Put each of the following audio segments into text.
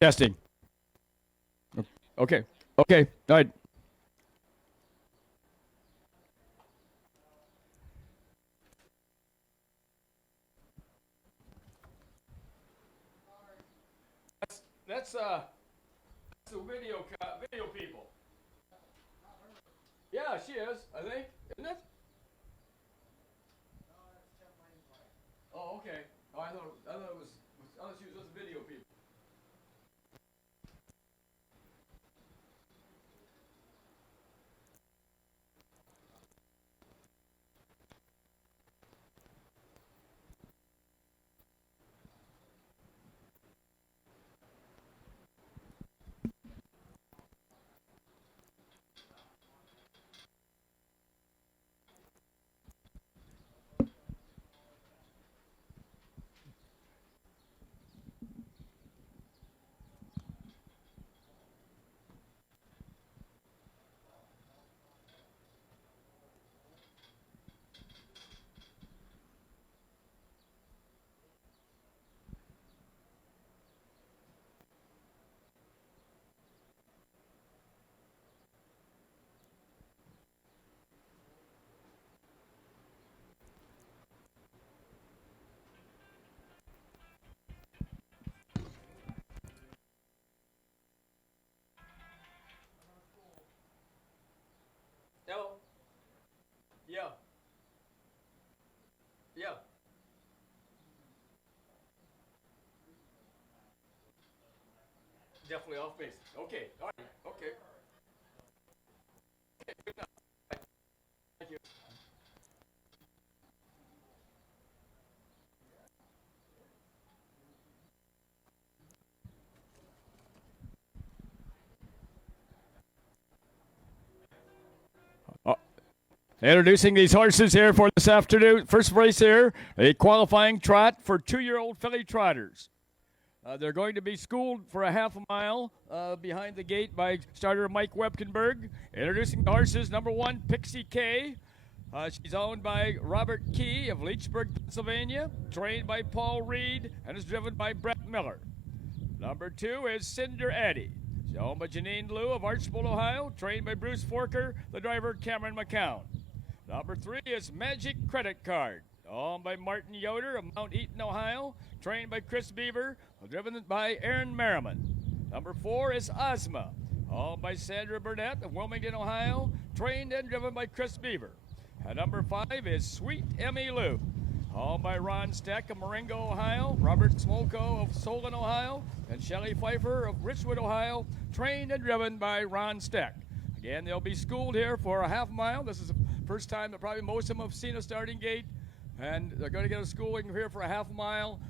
Testing. Okay. Okay. All right. That's the video people. Yeah, she is. I think, isn't it? Oh, okay. Oh, I thought it was. I thought she was with the video people. Hello. Yeah. Yeah. Definitely off base. Okay. All right. Okay. Okay. Good enough. Thank you. Uh, Introducing these horses here for this afternoon. First race here, a qualifying trot for 2-year-old filly trotters. They're going to be schooled for a half a mile behind the gate by starter Mike Webkenberg. Introducing the horses, number 1, Pixie K. She's owned by Robert Key of Leechburg, Pennsylvania, trained by Paul Reed, and is driven by Brett Miller. Number 2 is Cinder Eddy. She's owned by Janine Liu of Archbold, Ohio, trained by Bruce Forker, the driver Cameron McCown. Number 3 is Magic Credit Card, owned by Martin Yoder of Mount Eaton, Ohio, trained by Chris Beaver, driven by Aaron Merriman. Number 4 is Ozma, owned by Sandra Burnett of Wilmington, Ohio, trained and driven by Chris Beaver. And number 5 is Sweet Emmy Lou, owned by Ron Steck of Marengo, Ohio, Robert Smolko of Solon, Ohio, and Shelley Pfeiffer of Richwood, Ohio, trained and driven by Ron Steck. Again, they'll be schooled here for a half mile. This is the first time that probably most of them have seen a starting gate, and they're going to get a schooling here for a half mile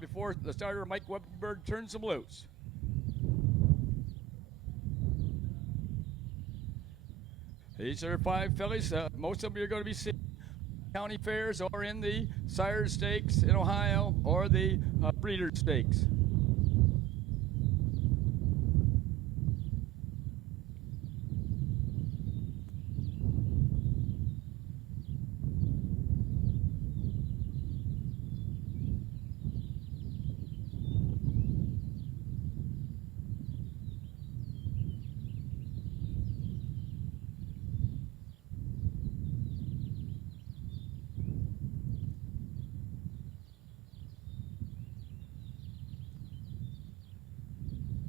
before the starter Mike Webberg turns them loose. These are 5 fillies. Most of them you're going to be seeing county fairs or in the Sire Stakes in Ohio or the Breeder Stakes.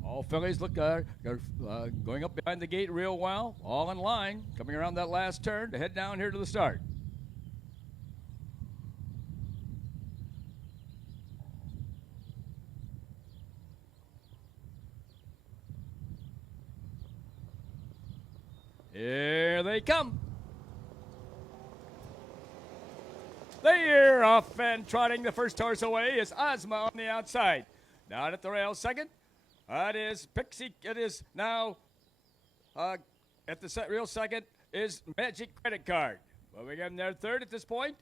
All fillies look going up behind the gate real well, all in line, coming around that last turn to head down here to the start. Here they come. They're off and trotting. The first horse away is Ozma on the outside. Down at the rail second. It is Pixie. It is now at the real second is Magic Credit Card. Moving in there third at this point.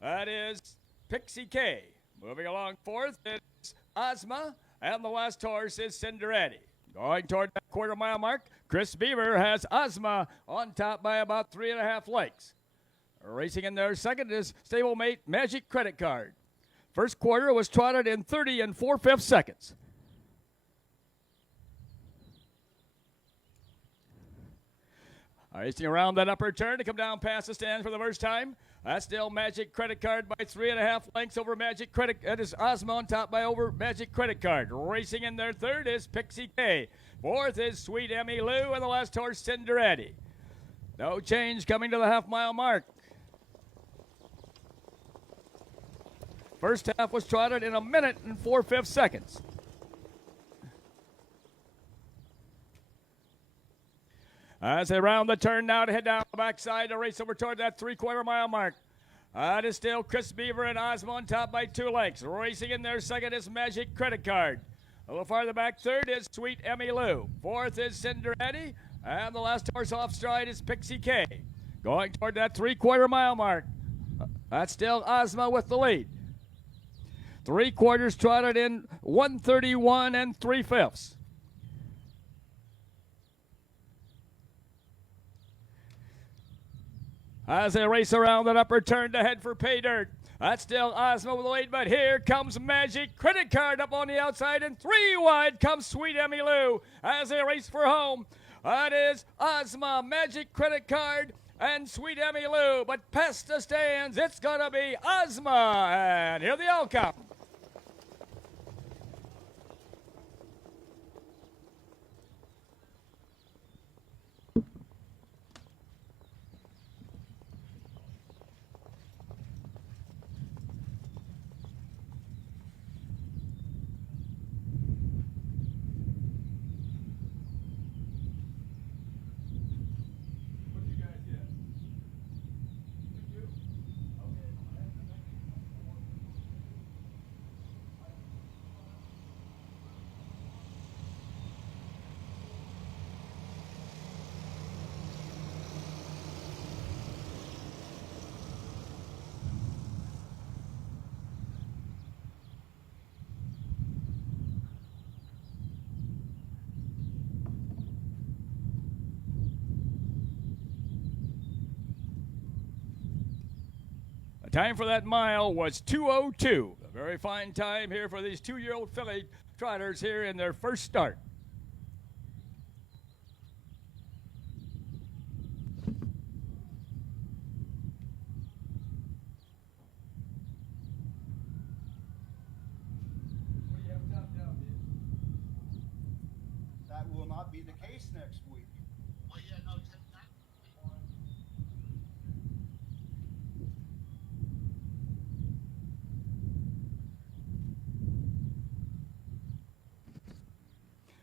That is Pixie K. Moving along fourth is Ozma. And the last horse is Cinder Eddy. Going toward that quarter-mile mark, Chris Beaver has Ozma on top by about 3.5 lengths. Racing in there second is stablemate Magic Credit Card. First quarter was trotted in 30 and 4/5 seconds. Racing around that upper turn to come down past the stands for the first time. That's still Magic Credit Card by 3.5 lengths over Magic Credit. That is Ozma on top by over Magic Credit Card. Racing in their third is Pixie K. Fourth is Sweet Emmy Lou, and the last horse, Cinderetti. No change coming to the half-mile mark. First half was trotted in 1 minute and 4/5 seconds. As they round the turn now to head down the backside to race over toward that 3/4 mile mark. That is still Chris Beaver and Ozma on top by 2 lengths. Racing in their second is Magic Credit Card. A little farther back, third is Sweet Emmy Lou. Fourth is Cinderetti. And the last horse off stride is Pixie K. Going toward that 3/4 mile mark. That's still Ozma with the lead. 3/4 trotted in 1:31 3/5. As they race around that upper turn to head for pay dirt. That's still Ozma with the lead, but here comes Magic Credit Card up on the outside, and 3 wide comes Sweet Emmy Lou as they race for home. That is Ozma, Magic Credit Card, and Sweet Emmy Lou, but past the stands, it's going to be Ozma, and here they all come. The time for that mile was 2:02. A very fine time here for these 2-year-old filly trotters here in their first start. That will not be the case next week.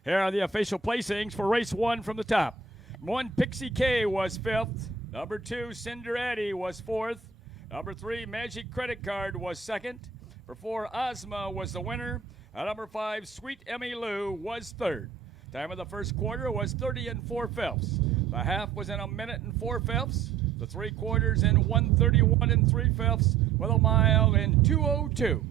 Here are the official placings for race 1 from the top. 1, Pixie K was 5th. Number 2, Cinderetti was 4th. Number 3, Magic Credit Card was 2nd. Number 4, Ozma was the winner. And number 5, Sweet Emmy Lou was 3rd. Time of the first quarter was 30 4/5. The half was in 1 minute and 4/5. The 3/4 in 1:31 3/5 with a mile in 2:02.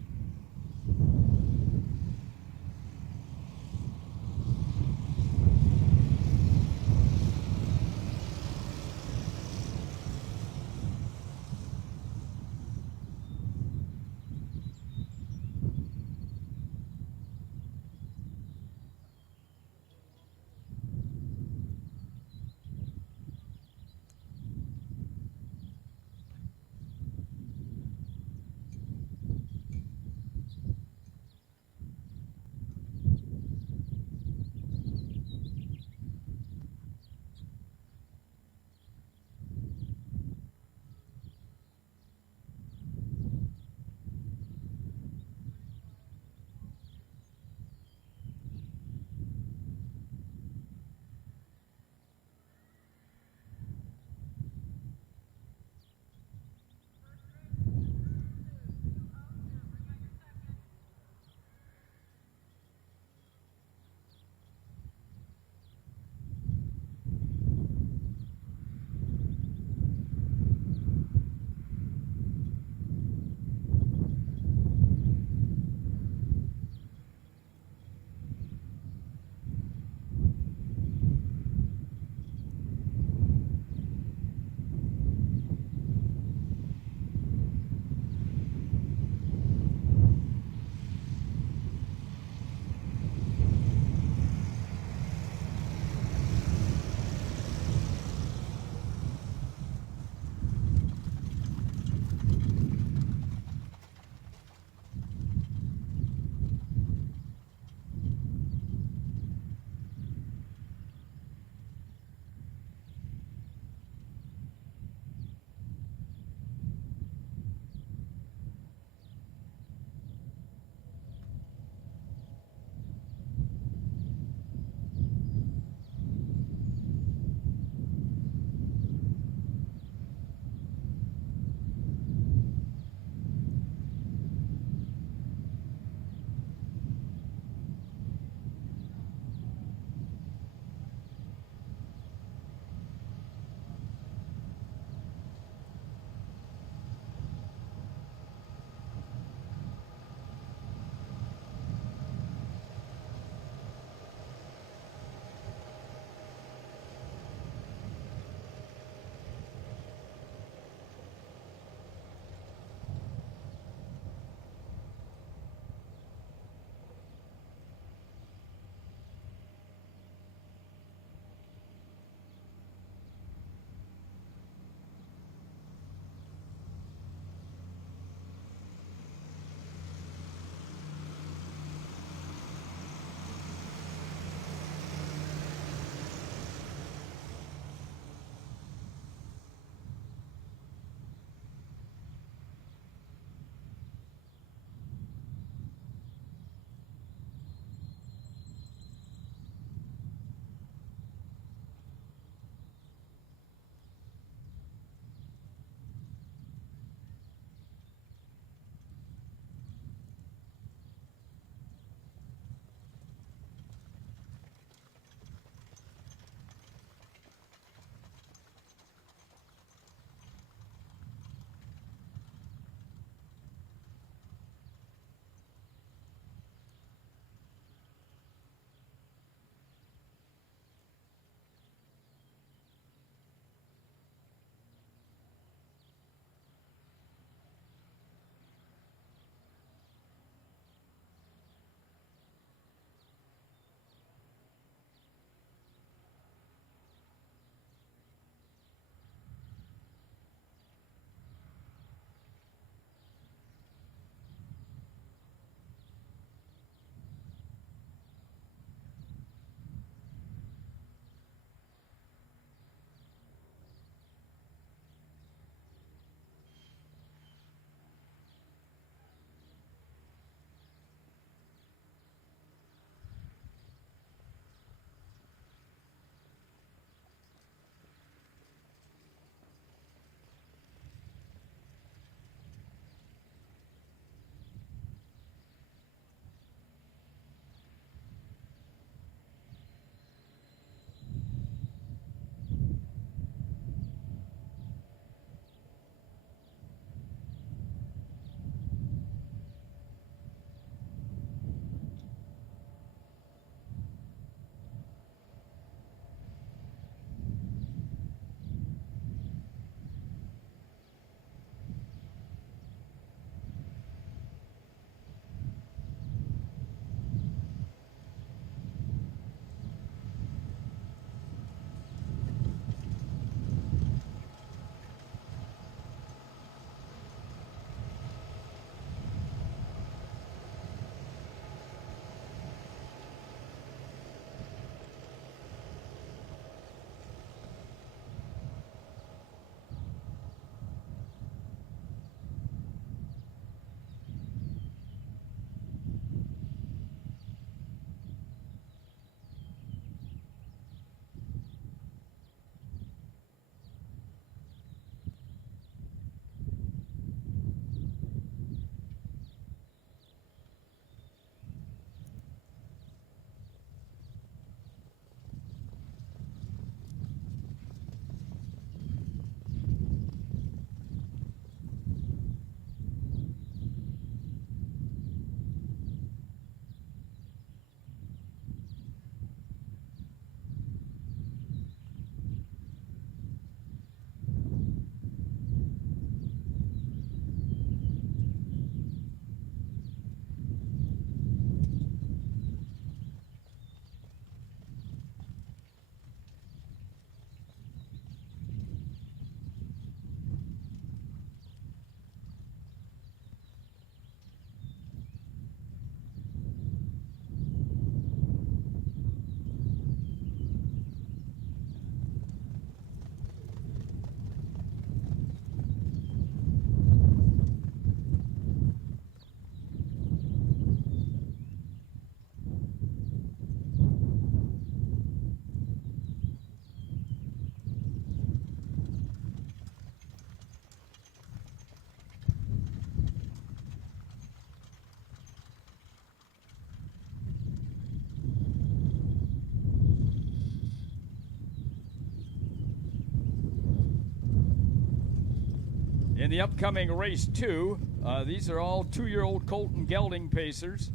in the upcoming race 2. These are all 2-year-old Colton Gelding pacers.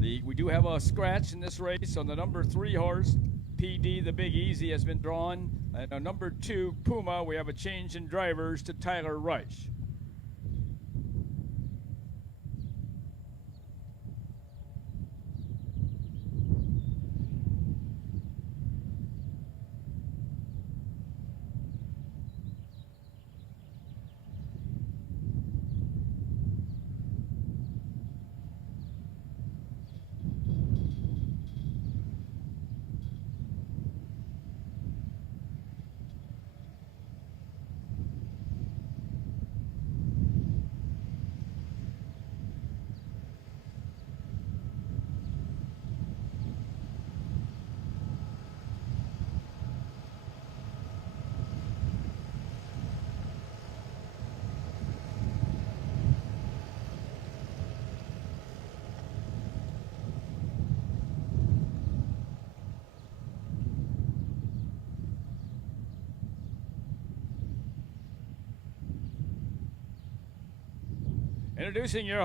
We do have a scratch in this race on the number 3 horse. PD, the Big Easy, has been drawn. And on number 2, Puma, we have a change in drivers to Tyler Reich. Introducing your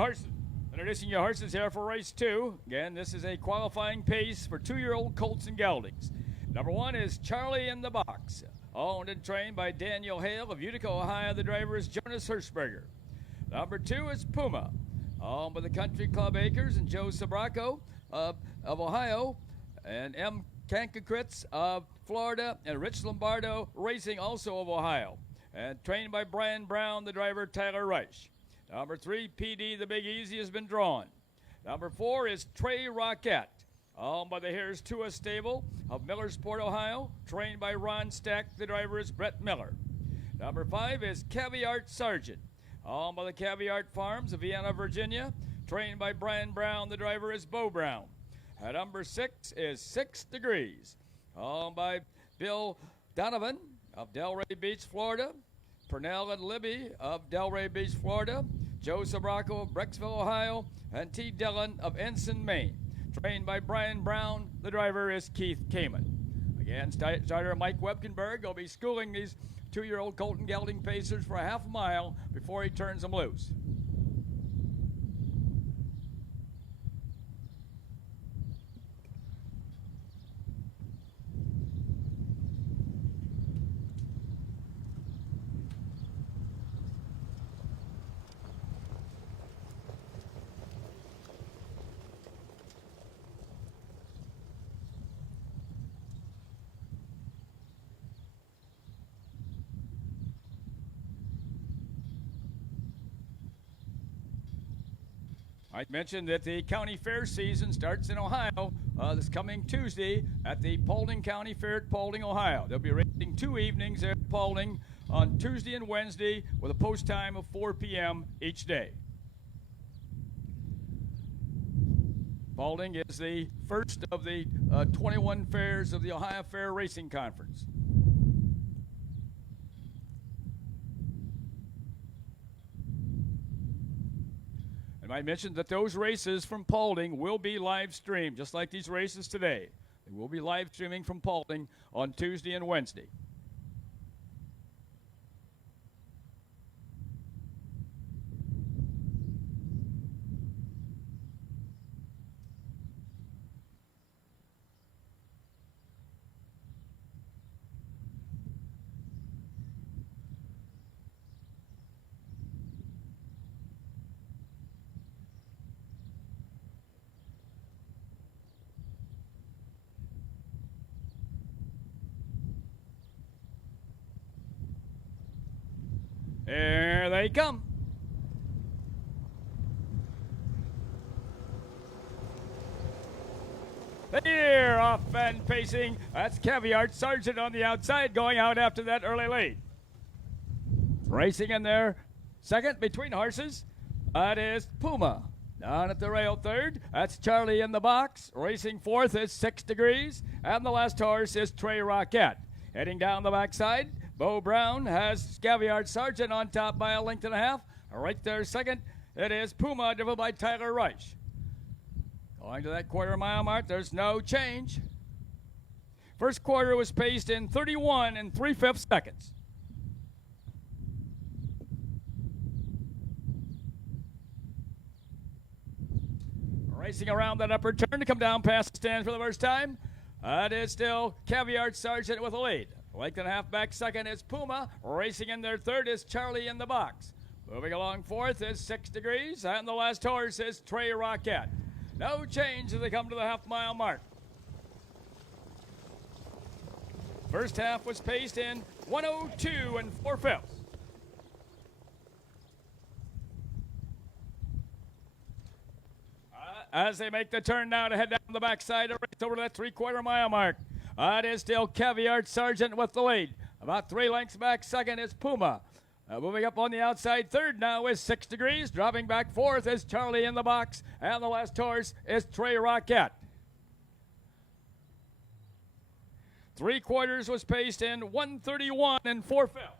horses here for race 2. Again, this is a qualifying pace for 2-year-old colts and geldings. Number 1 is Charlie in the Box, owned and trained by Daniel Hale of Utica, Ohio. The driver is Jonas Hirschberger. Number 2 is Puma, owned by the Country Club Acres and Joe Sabraco of Ohio, and M. Kankakritz of Florida, and Rich Lombardo Racing, also of Ohio, and trained by Brian Brown, the driver Tyler Reich. Number 3, PD, the Big Easy, has been drawn. Number 4 is Trey Rockette, owned by the Harris Tua Stable of Millersport, Ohio, trained by Ron Stack. The driver is Brett Miller. Number 5 is Caviart Sargent, owned by the Caviart Farms of Vienna, Virginia, trained by Brian Brown. The driver is Bo Brown. At number 6 is 6 Degrees, owned by Bill Donovan of Delray Beach, Florida, Purnell and Libby of Delray Beach, Florida, Joe Sabraco of Brecksville, Ohio, and T. Dillon of Ensign, Maine. Trained by Brian Brown. The driver is Keith Kamen. Again, starter Mike Webkenberg will be schooling these 2-year-old Colton Gelding pacers for a half a mile before he turns them loose. I mentioned that the county fair season starts in Ohio this coming Tuesday at the Paulding County Fair at Paulding, Ohio. They'll be racing 2 evenings at Paulding on Tuesday and Wednesday with a post time of 4 p.m. each day. Paulding is the first of the 21 fairs of the Ohio Fair Racing Conference. I mentioned that those races from Paulding will be live streamed, just like these races today. They will be live streaming from Paulding on Tuesday and Wednesday. Here they come. Here, off and pacing. That's Caviart Sargent on the outside, going out after that early lead. Racing in there, second between horses. That is Puma. Down at the rail third, that's Charlie in the Box. Racing fourth is 6 Degrees. And the last horse is Trey Rockette. Heading down the backside, Bo Brown has Caviart Sargent on top by 1.5 lengths. Right there second, it is Puma, driven by Tyler Reich. Going to that quarter-mile mark, there's no change. First quarter was paced in 31 3/5 seconds. Racing around that upper turn to come down past the stands for the first time. It is still Caviar Sergeant with a lead. Length and a half back second is Puma. Racing in their third is Charlie in the box. Moving along fourth is 6 Degrees. And the last horse is Trey Rocket. No change as they come to the half-mile mark. First half was paced in 1:02 and 4/5. As they make the turn now to head down the backside to race over that 3/4 mile mark. It is still Caviar Sergeant with the lead. About 3 lengths back second is Puma. Moving up on the outside third now is 6 Degrees. Dropping back fourth is Charlie in the box. And the last horse is Trey Rocket. 3/4 was paced in 1:31 and 4/5.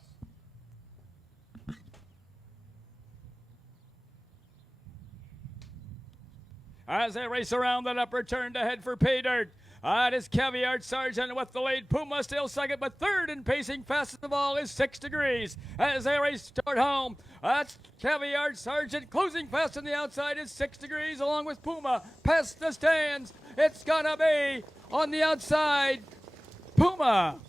As they race around that upper turn to head for pay dirt. It is Caviar Sergeant with the lead. Puma still second, but third and pacing fastest of all is 6 Degrees. As they race toward home, that's Caviar Sergeant. Closing fast on the outside is 6 Degrees along with Puma. Past the stands, it's gonna be on the outside, Puma.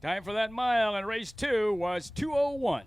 Time for that mile in race 2 was 2:01.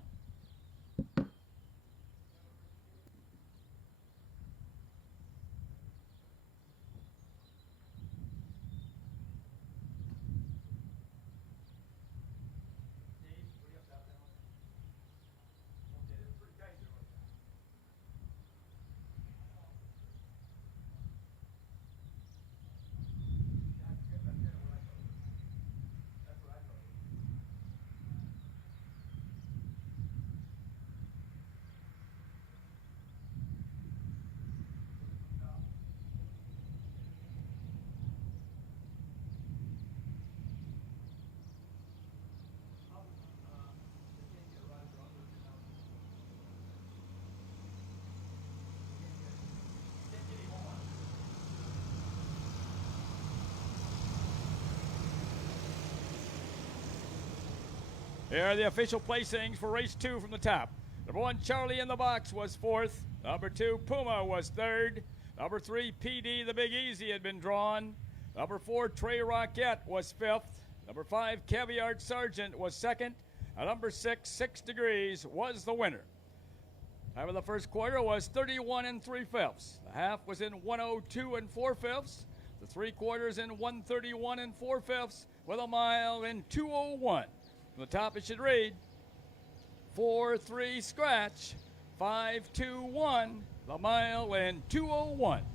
Here are the official placings for race 2 from the top. Number 1, Charlie in the box was 4th. Number 2, Puma was 3rd. Number 3, PD, the Big Easy, had been drawn. Number 4, Trey Rocket was 5th. Number 5, Caviar Sergeant was 2nd. And number 6, 6 Degrees, was the winner. Time of the first quarter was 31 and 3/5. The half was in 1:02 and 4/5. The 3/4 in 1:31 and 4/5 with a mile in 2:01. From the top it should read 4-3 scratch 5-2-1, the mile in 2:01.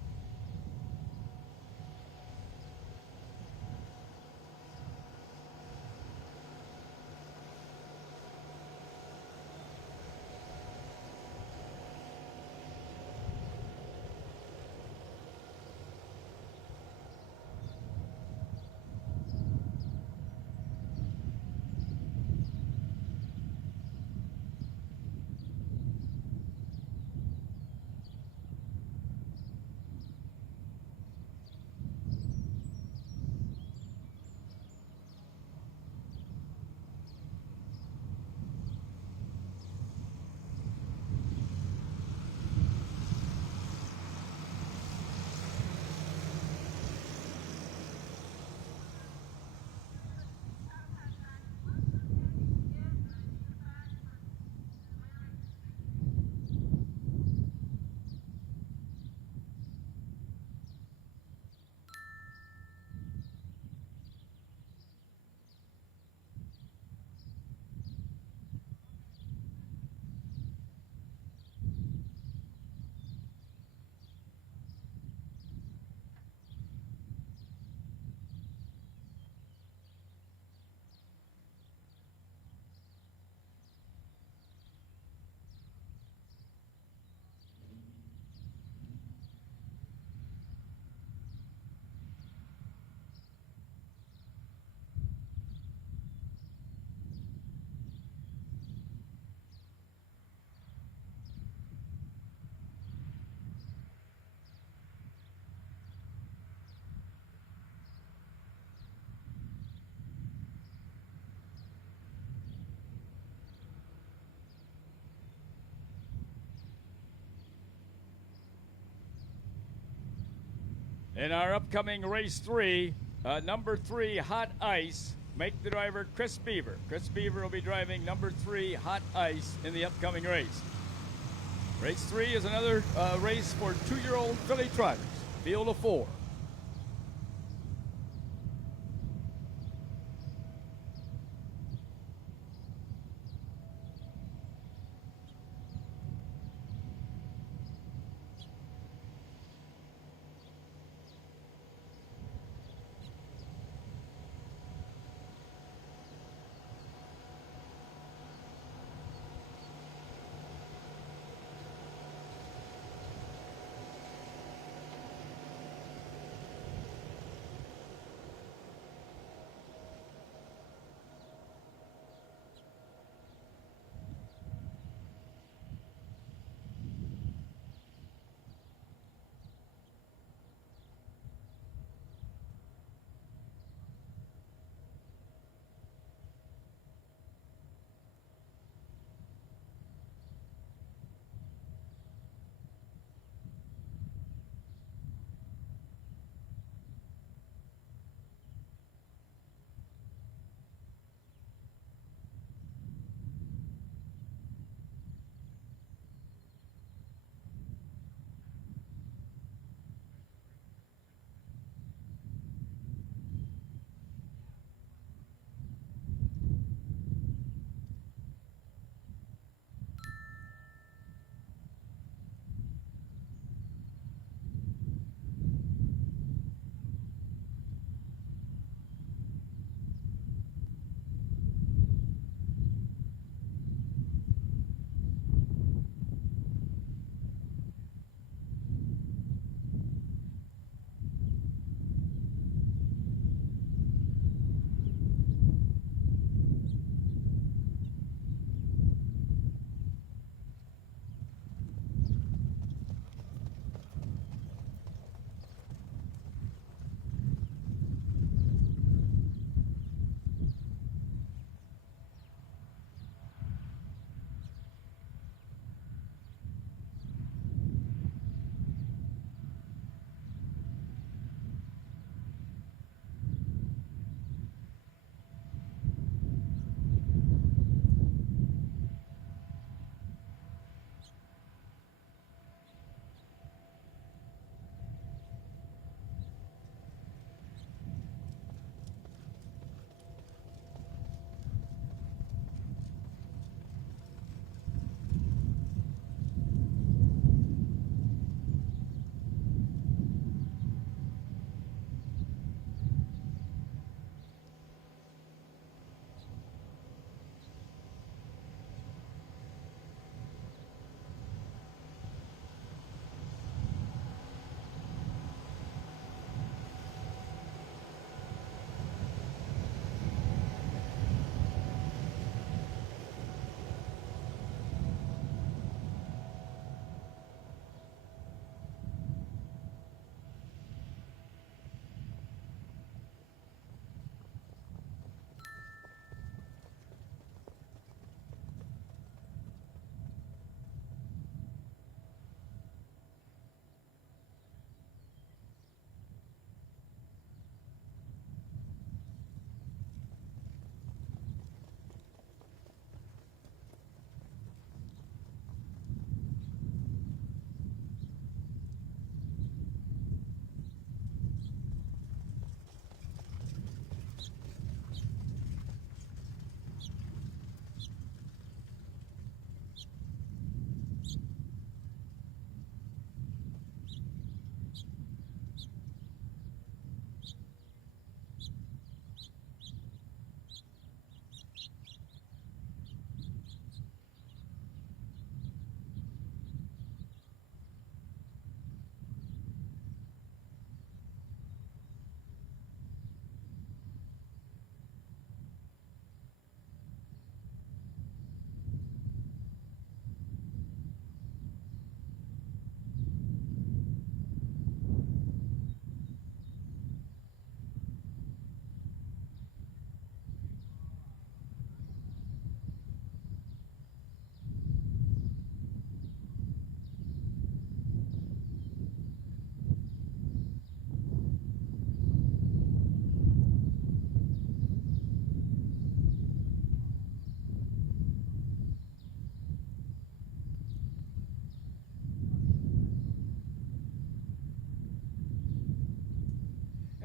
In our upcoming race 3, number 3, Hot Ice, make the driver Chris Beaver. Chris Beaver will be driving number 3, Hot Ice, in the upcoming race. Race 3 is another race for 2-year-old filly trotters, field of 4.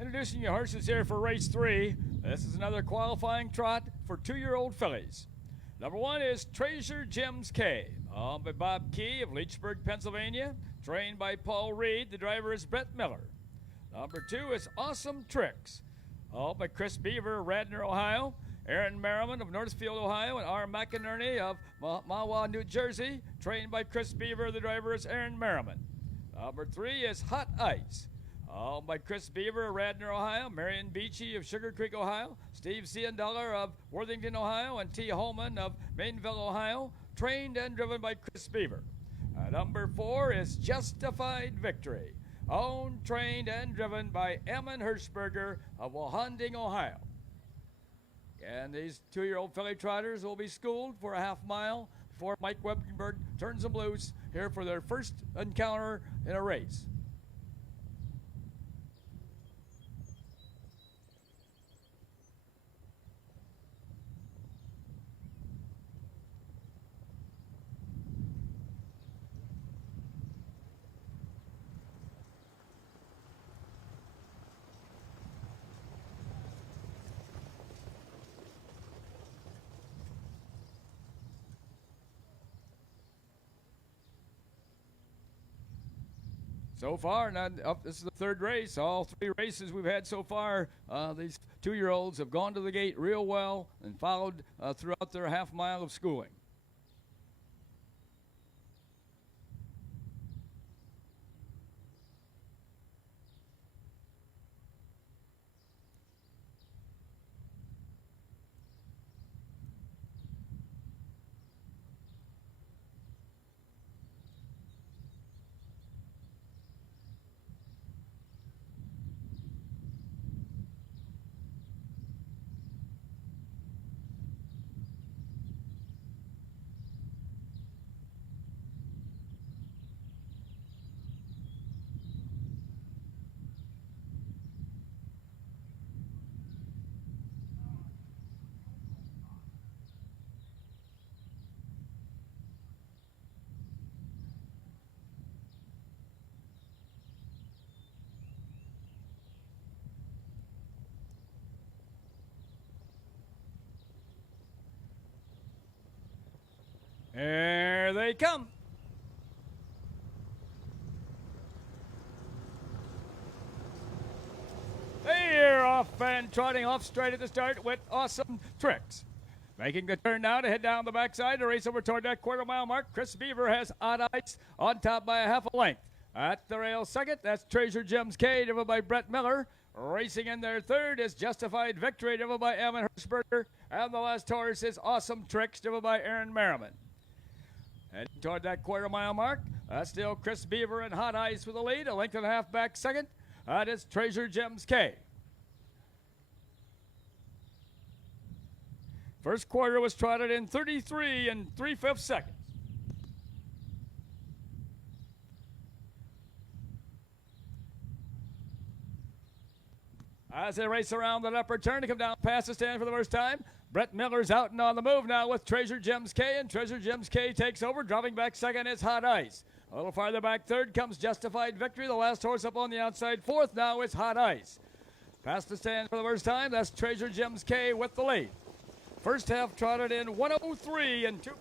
Introducing your horses here for race 3. This is another qualifying trot for 2-year-old fillies. Number 1 is Treasure Gems K, owned by Bob Key of Leechburg, Pennsylvania, trained by Paul Reed. The driver is Brett Miller. Number 2 is Awesome Tricks, owned by Chris Beaver of Radnor, Ohio, Aaron Merriman of Northfield, Ohio, and R. McInerney of Mahwah, New Jersey, trained by Chris Beaver. The driver is Aaron Merriman. Number 3 is Hot Ice, owned by Chris Beaver of Radnor, Ohio, Marion Beachy of Sugar Creek, Ohio, Steve Ciandeller of Worthington, Ohio, and T. Holman of Mainville, Ohio, trained and driven by Chris Beaver. Number 4 is Justified Victory, owned, trained, and driven by Emmon Hirschberger of Wahonding, Ohio. And these 2-year-old filly trotters will be schooled for a half mile before Mike Webenberg turns them loose here for their first encounter in a race. So far, this is the 3rd race. All 3 races we've had so far, these 2-year-olds have gone to the gate real well and followed throughout their half mile of schooling. Here they come. They're off and trotting off straight at the start with Awesome Tricks. Making the turn now to head down the backside to race over toward that quarter-mile mark. Chris Beaver has Odd Ice on top by a half a length. At the rail second, that's Treasure Gems K, driven by Brett Miller. Racing in their third is Justified Victory, driven by Emmon Hirschberger. And the last horse is Awesome Tricks, driven by Aaron Merriman. Heading toward that quarter-mile mark, that's still Chris Beaver and Hot Ice with the lead. A length and a half back second. That is Treasure Gems K. First quarter was trotted in 33 3/5 seconds. As they race around that upper turn to come down past the stand for the first time, Brett Miller's out and on the move now with Treasure Gems K, and Treasure Gems K takes over. Dropping back second is Hot Ice. A little farther back third comes Justified Victory. The last horse up on the outside fourth now is Hot Ice. Past the stand for the first time, that's Treasure Gems K with the lead. First half trotted in 103 2/5.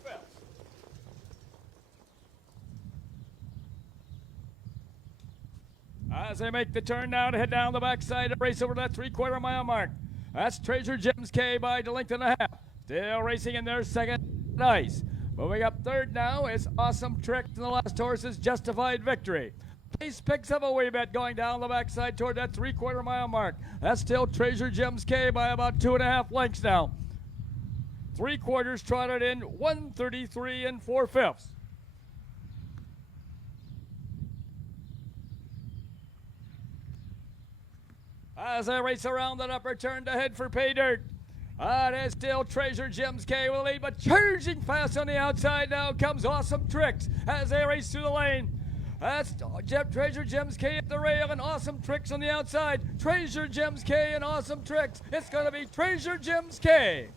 As they make the turn now to head down the backside to race over that 3/4 mile mark. That's Treasure Gems K by a length and a half. Still racing in their second, Ice. Moving up third now is Awesome Tricks, and the last horse is Justified Victory. Pace picks up a wee bit going down the backside toward that 3/4 mile mark. That's still Treasure Gems K by about 2.5 lengths now. 3/4 trotted in 133 4/5. As they race around that upper turn to head for pay dirt. That is still Treasure Gems K with the lead, but charging fast on the outside now comes Awesome Tricks as they race through the lane. That's Treasure Gems K at the rail and Awesome Tricks on the outside. Treasure Gems K and Awesome Tricks. It's going to be Treasure Gems K.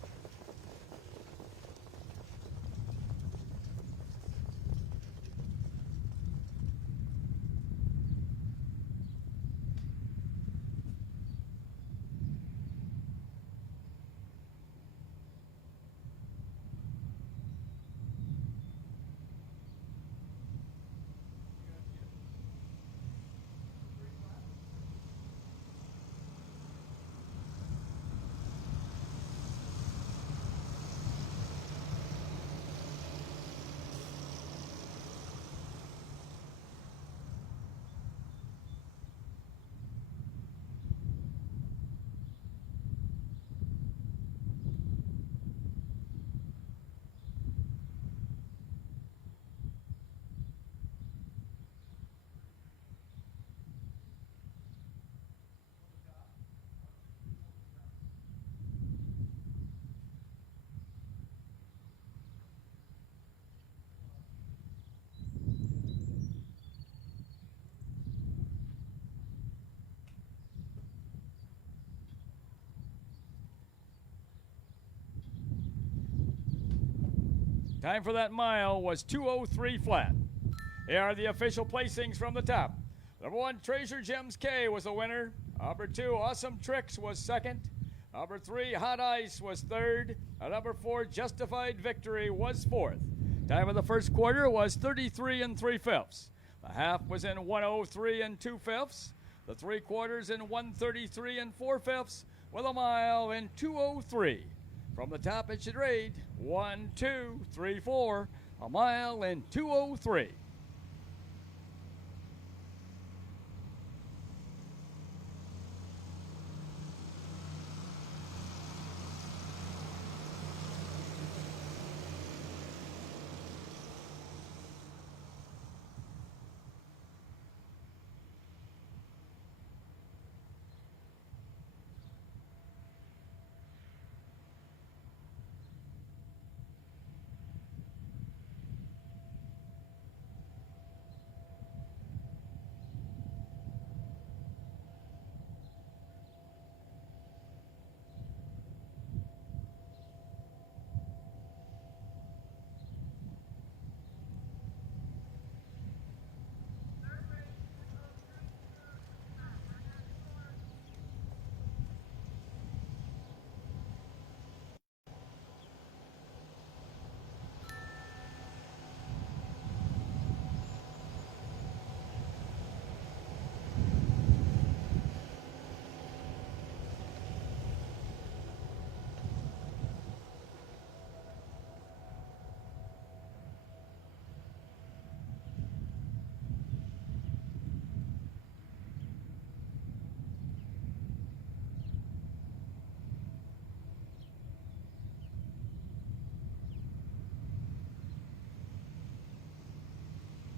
Time for that mile was 2:03 flat. Here are the official placings from the top. Number 1, Treasure Gems K was the winner. Number 2, Awesome Tricks was second. Number 3, Hot Ice was third. And number 4, Justified Victory was fourth. Time of the first quarter was 33 3/5. The half was in 1:03 2/5. The 3 quarters in 1:33 4/5, with a mile in 2:03. From the top, it should read 1, 2, 3, 4, a mile in 2:03.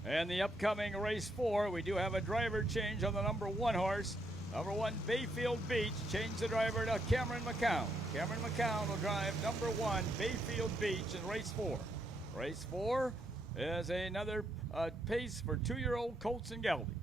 And the upcoming race 4, we do have a driver change on the number 1 horse. Number 1, Bayfield Beach, changed the driver to Cameron McCown. Cameron McCown will drive number 1, Bayfield Beach in race 4. Race 4 is another pace for 2-year-old colts and geldings.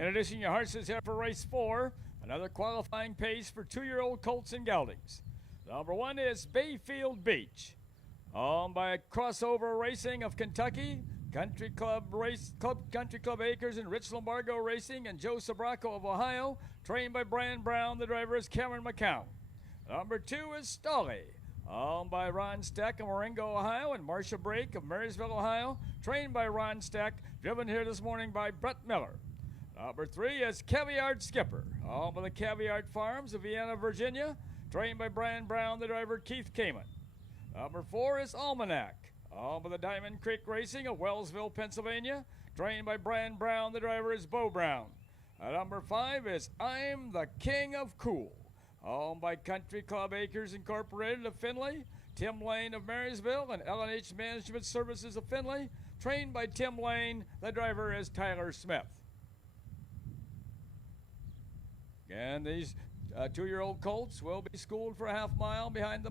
Introducing your horses here for race 4, another qualifying pace for 2-year-old colts and geldings. Number 1 is Bayfield Beach, owned by Crossover Racing of Kentucky, Country Club Acres and Rich Lombardo Racing, and Joe Sabraco of Ohio, trained by Brian Brown. The driver is Cameron McCown. Number 2 is Stolly, owned by Ron Steck of Marengo, Ohio, and Marcia Brake of Marysville, Ohio, trained by Ron Steck, driven here this morning by Brett Miller. Number 3 is Caviar Skipper, owned by the Caviar Farms of Vienna, Virginia, trained by Brian Brown, the driver Keith Kamen. Number 4 is Almanac, owned by the Diamond Creek Racing of Wellsville, Pennsylvania, trained by Brian Brown, the driver is Bo Brown. Number 5 is I'm the King of Cool, owned by Country Club Acres Incorporated of Findlay, Tim Lane of Marysville, and L&H Management Services of Findlay, trained by Tim Lane. The driver is Tyler Smith. And these 2-year-old colts will be schooled for a half mile behind the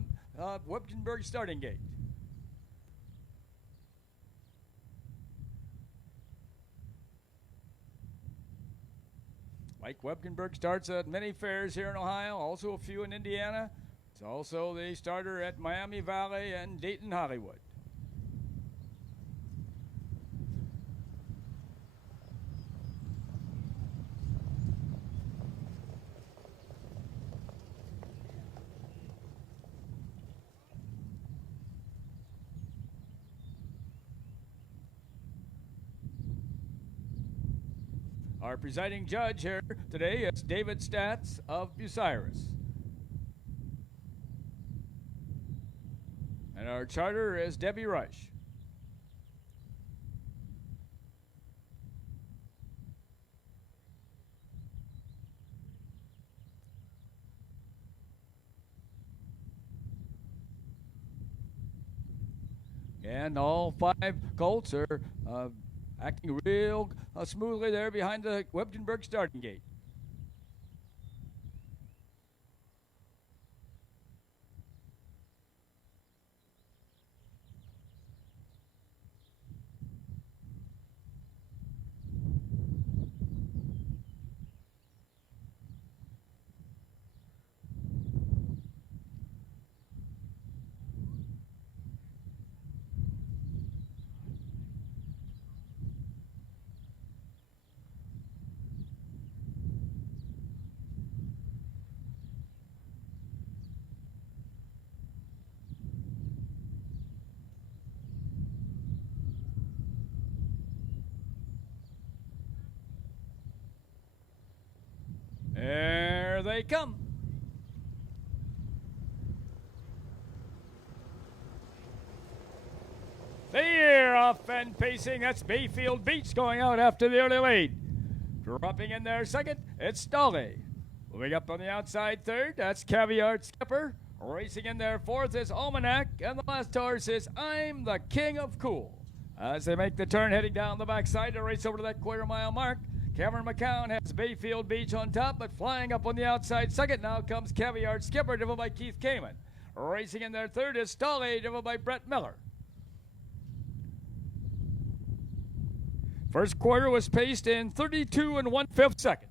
Wipkenburg starting gate. Mike Webkenberg starts at many fairs here in Ohio, also a few in Indiana. It's also the starter at Miami Valley and Dayton Hollywood. Our presiding judge here today is David Statz of Bucyrus. And our charter is Debbie Rush. And all 5 colts are acting real smoothly there behind the Webkenburg starting gate. There they come. They're off and pacing. That's Bayfield Beach going out after the early lead. Dropping in there second, it's Stolly. Moving up on the outside third, that's Caviar Skipper. Racing in there fourth is Almanac. And the last horse is I'm the King of Cool. As they make the turn heading down the backside to race over to that quarter-mile mark, Cameron McCown has Bayfield Beach on top, but flying up on the outside second now comes Caviar Skipper, driven by Keith Kamen. Racing in there third is Stolly, driven by Brett Miller. First quarter was paced in 32 1/5 seconds.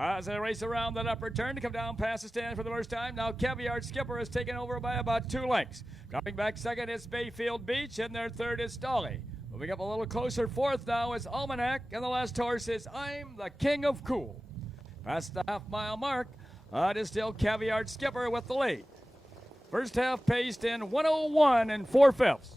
As they race around that upper turn to come down past the stand for the first time, now Caviar Skipper is taken over by about 2 lengths. Coming back second is Bayfield Beach, and their third is Stolly. Moving up a little closer, fourth now is Almanac, and the last horse is I'm the King of Cool. Past the half-mile mark, it is still Caviar Skipper with the lead. First half paced in 1:01 4/5.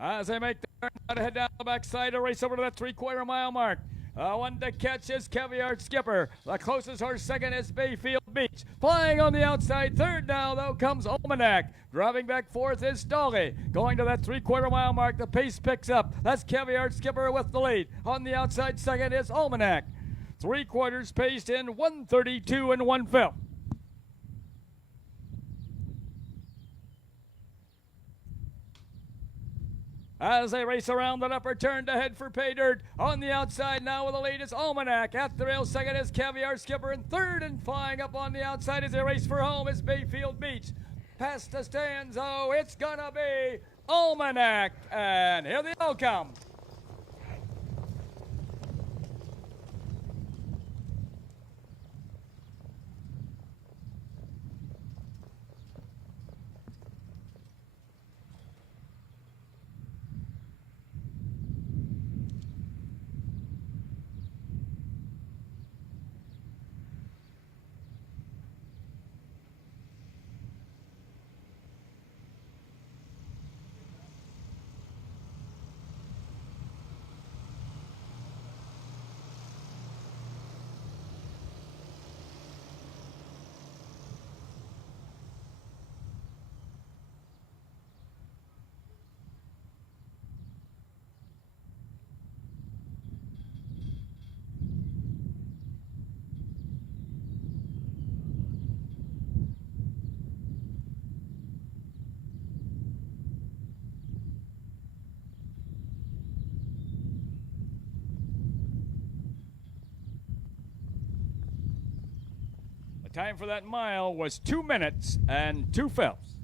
As they make the turn to head down the backside to race over to that 3/4 mile mark. One to catch is Caviar Skipper. The closest horse second is Bayfield Beach. Flying on the outside third now, though, comes Almanac. Driving back fourth is Stolly. Going to that 3/4 mile mark, the pace picks up. That's Caviar Skipper with the lead. On the outside second is Almanac. 3/4 paced in 1:32 1/5. As they race around that upper turn to head for pay dirt. On the outside now with the lead is Almanac. At the rail, second is Caviar Skipper. And third and flying up on the outside as they race for home is Bayfield Beach. Past the stands, oh, it's gonna be Almanac. And here they all come. The time for that mile was 2 minutes and 2 fifths.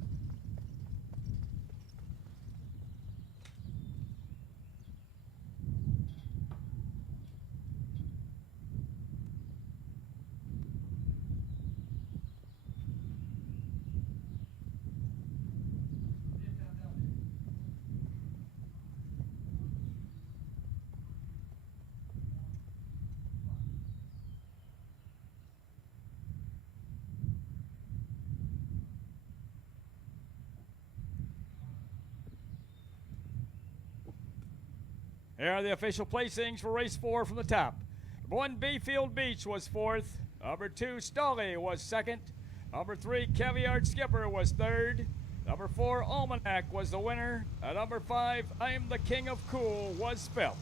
Here are the official placings for race 4 from the top. Number 1, Bayfield Beach was 4th. Number 2, Stolly was 2nd. Number 3, Caviar Skipper was 3rd. Number 4, Almanac was the winner. And number 5, I'm the King of Cool was 5th.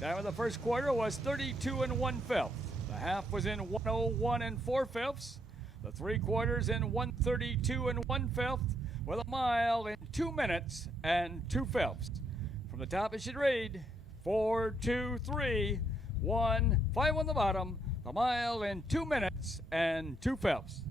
Time of the first quarter was 32 and 1 fifth. The half was in 101 and 4 fifths. The 3 quarters in 132 and 1 fifth, with a mile in 2 minutes and 2 fifths. From the top, it should read 4, 2, 3, 1, 5 on the bottom. The mile in 2 minutes and 2 fifths.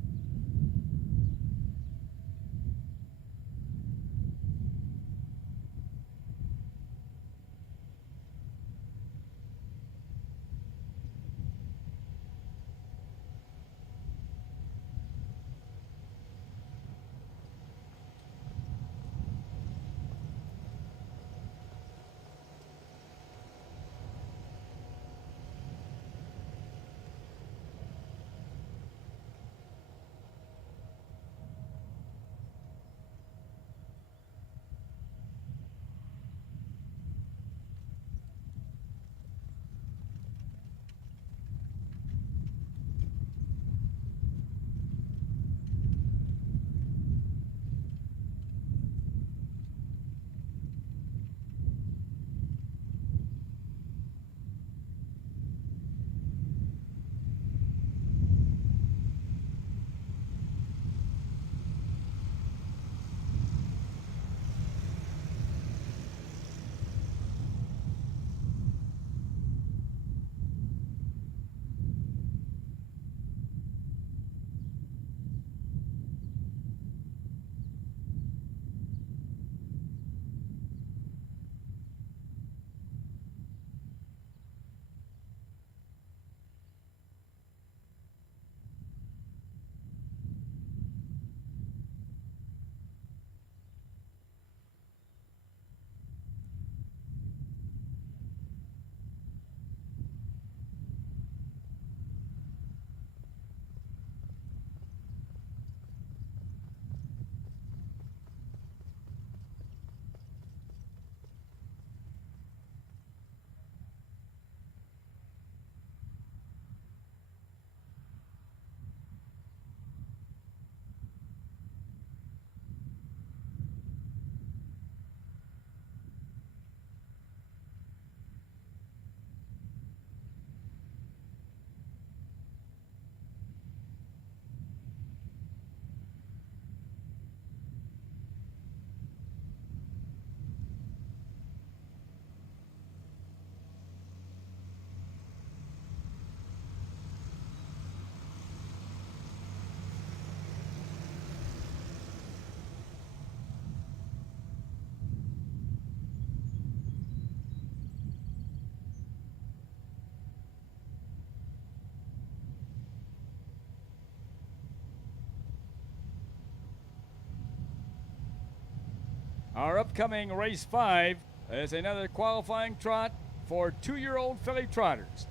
Our upcoming race 5 is another qualifying trot for 2-year-old filly trotters.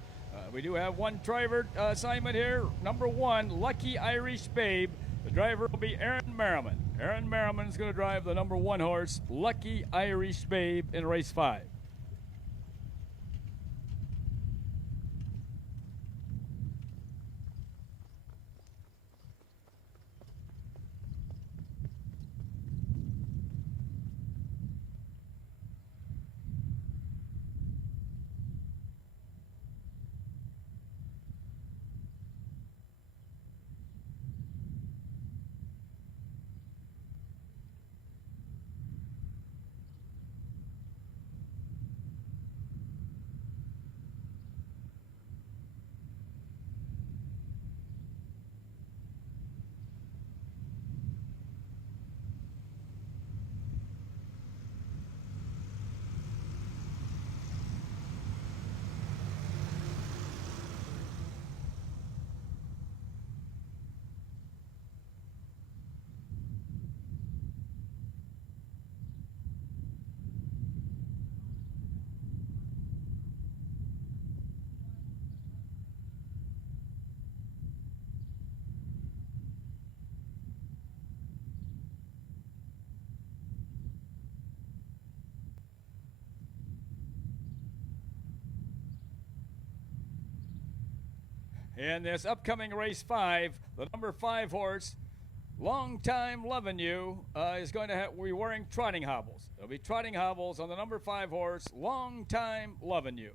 We do have one driver assignment here. Number 1, Lucky Irish Babe. The driver will be Aaron Merriman. Aaron Merriman is going to drive the number 1 horse, Lucky Irish Babe, in race 5. In this upcoming race 5, the number 5 horse, Long Time Lovin' You, is going to be wearing trotting hobbles. There'll be trotting hobbles on the number 5 horse, Long Time Lovin' You.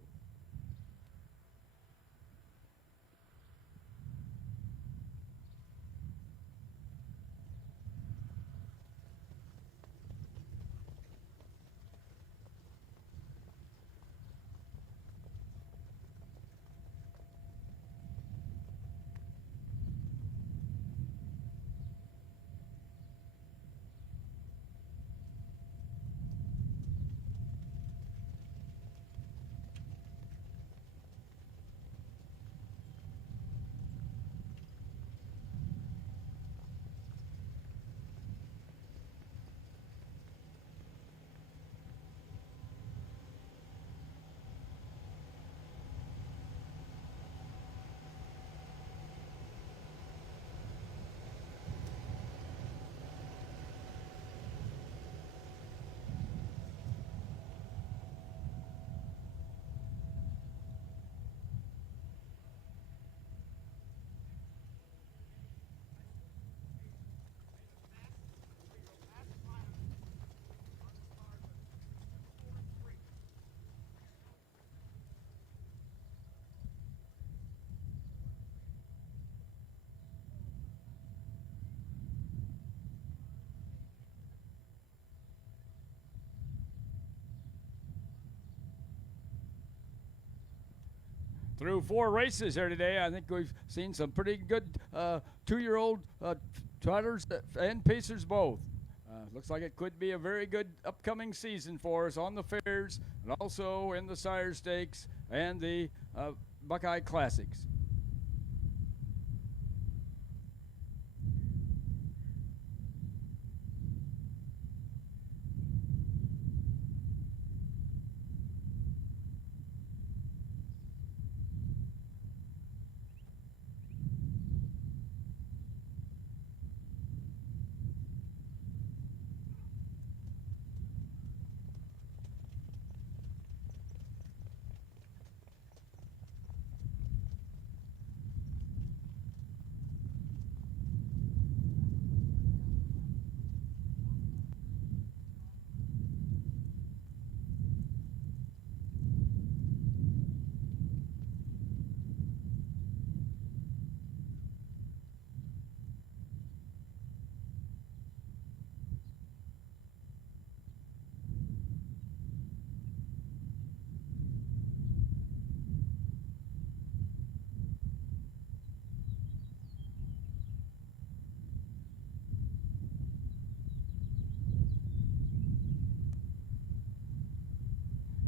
Through 4 races here today, I think we've seen some pretty good 2-year-old trotters and pacers both. Looks like it could be a very good upcoming season for us on the fairs and also in the Sire Stakes and the Buckeye Classics.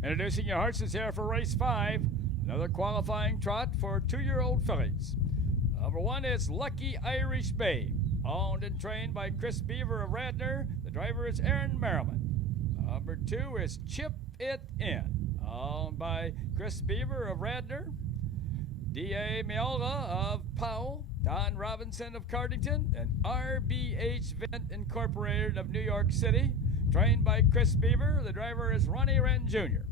Introducing your horses here for race 5, another qualifying trot for 2-year-old fillies. Number 1 is Lucky Irish Babe, owned and trained by Chris Beaver of Radnor. The driver is Aaron Merriman. Number 2 is Chip It In, owned by Chris Beaver of Radnor, D.A. Miola of Powell, Don Robinson of Cardington, and RBH Vent Incorporated of New York City, trained by Chris Beaver. The driver is Ronnie Wren Jr.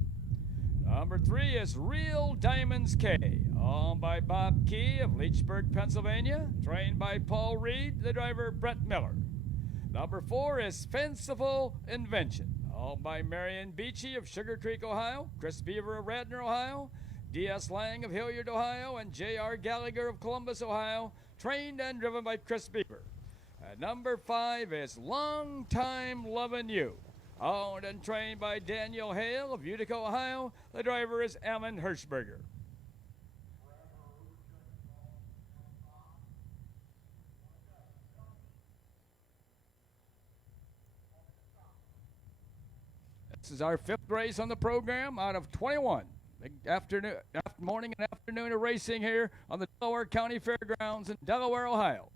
Number 3 is Real Diamonds K, owned by Bob Key of Leechburg, Pennsylvania, trained by Paul Reed, the driver Brett Miller. Number 4 is Fanciful Invention, owned by Marion Beachy of Sugar Creek, Ohio, Chris Beaver of Radnor, Ohio, D.S. Lang of Hilliard, Ohio, and J.R. Gallagher of Columbus, Ohio, trained and driven by Chris Beaver. And number 5 is Long Time Lovin' You, owned and trained by Daniel Hale of Utica, Ohio. The driver is Ammon Hirschberger. This is our 5th race on the program out of 21. Big morning and afternoon of racing here on the Delaware County Fairgrounds in Delaware, Ohio.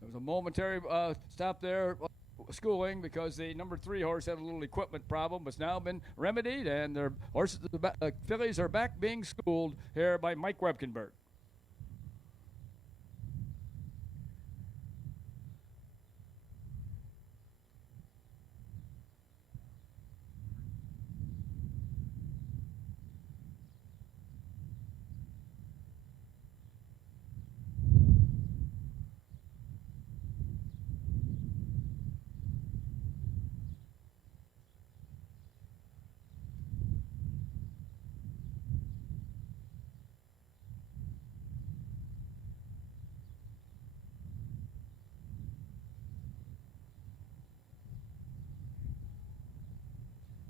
There was a momentary stop there, schooling, because the number 3 horse had a little equipment problem, but it's now been remedied, and their horses, the fillies are back being schooled here by Mike Webkenberg.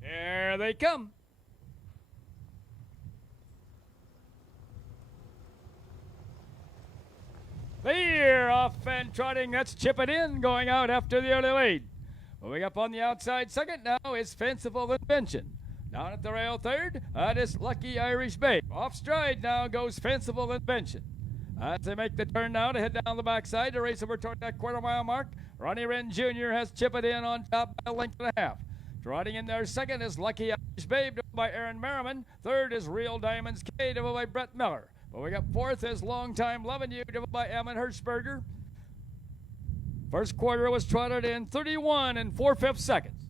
There they come. They're off and trotting. That's Chip It In going out after the early lead. Moving up on the outside second now is Fanciful Invention. Down at the rail third, that is Lucky Irish Babe. Off stride now goes Fanciful Invention. As they make the turn now to head down the backside to race over toward that quarter-mile mark, Ronnie Wren Jr. has Chip It In on top by a length and a half. Trotting in there second is Lucky Irish Babe, driven by Aaron Merriman. Third is Real Diamonds K, driven by Brett Miller. Moving up fourth is Long Time Lovin' You, driven by Ammon Hirschberger. First quarter was trotted in 31 and 4/5 seconds.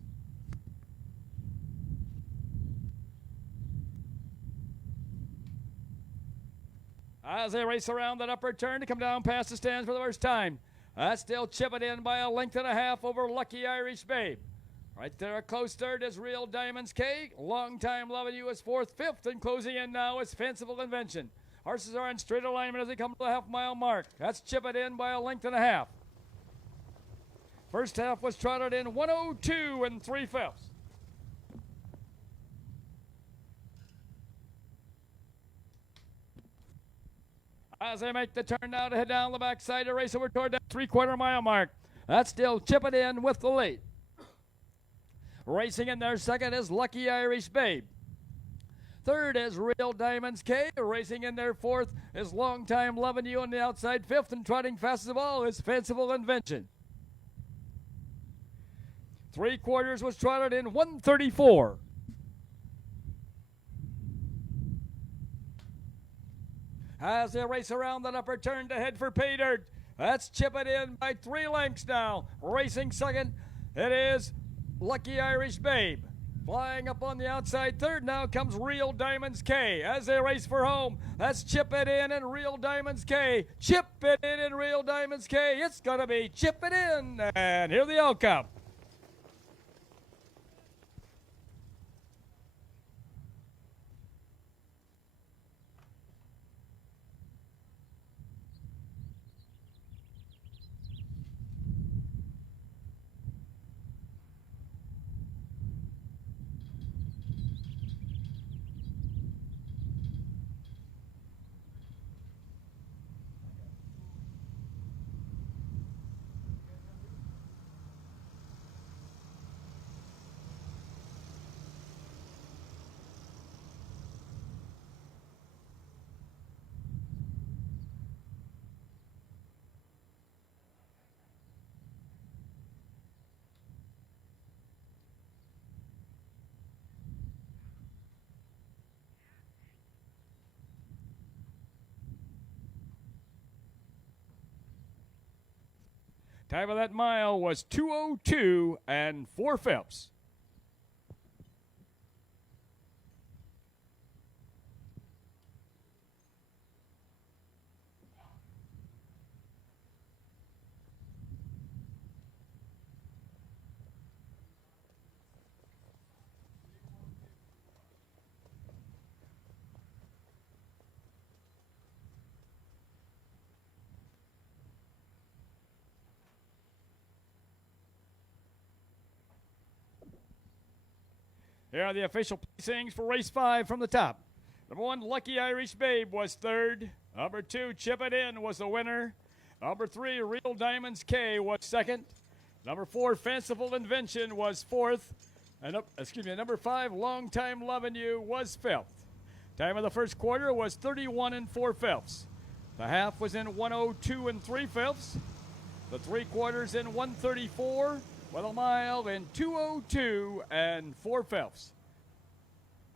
As they race around that upper turn to come down past the stands for the first time. That's still Chip It In by a length and a half over Lucky Irish Babe. Right there, a close third is Real Diamonds K. Long Time Lovin' You is fourth. Fifth, and closing in now is Fanciful Invention. Horses are in straight alignment as they come to the half-mile mark. That's Chip It In by a length and a half. First half was trotted in 102 and 3/5. As they make the turn now to head down the backside to race over toward that 3/4 mile mark. That's still Chip It In with the lead. Racing in there second is Lucky Irish Babe. Third is Real Diamonds K. Racing in there fourth is Long Time Lovin' You on the outside. Fifth, and trotting fast as all is Fanciful Invention. 3/4 was trotted in 134. As they race around that upper turn to head for pay dirt, that's Chip It In by 3 lengths now. Racing second, it is Lucky Irish Babe. Flying up on the outside third now comes Real Diamonds K. As they race for home, that's Chip It In and Real Diamonds K. Chip It In and Real Diamonds K. It's going to be Chip It In. And here they all come. Time of that mile was 2:02 and 4/5. Here are the official placings for race 5 from the top. Number 1, Lucky Irish Babe was third. Number 2, Chip It In was the winner. Number 3, Real Diamonds K was second. Number 4, Fanciful Invention was fourth. And number 5, Long Time Lovin' You was fifth. Time of the first quarter was 31 and 4/5. The half was in 1:02 and 3/5. The 3/4 in 1:34. With a mile in 2:02 and 4/5.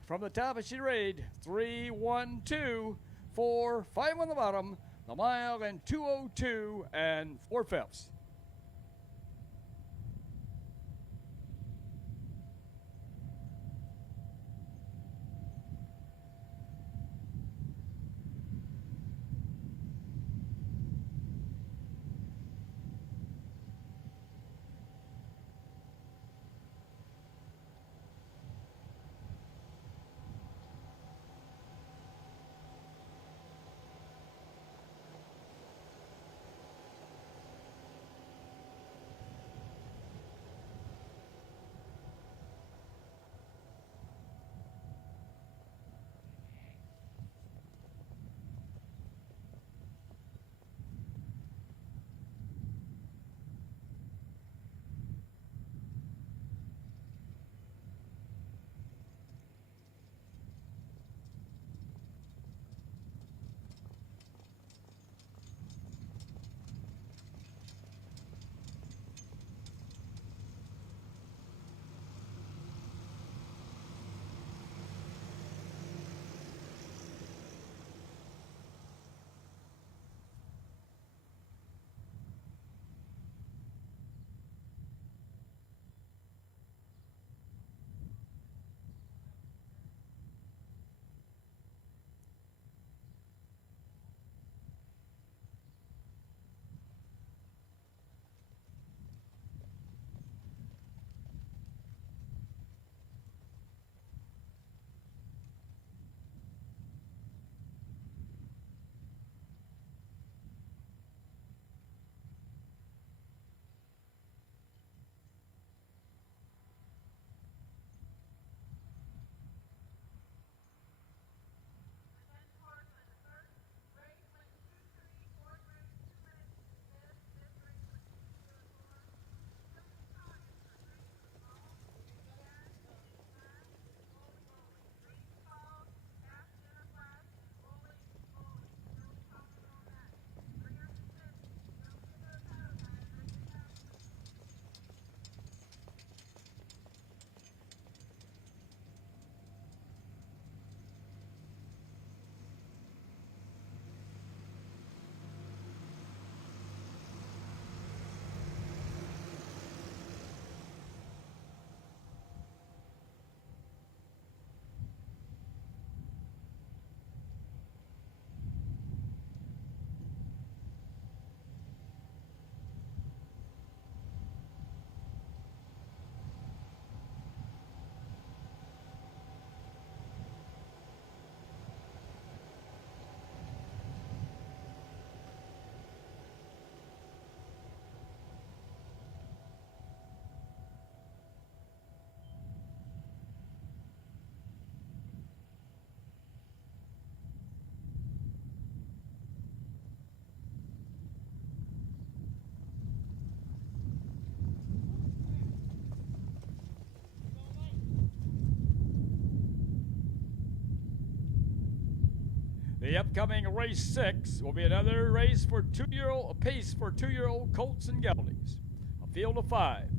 From the top, as she rayed 3, 1, 2, 4, 5 on the bottom. The mile in 2:02 and 4/5. The upcoming race 6 will be another race for a pace for 2-year-old colts and geldings. A field of 5.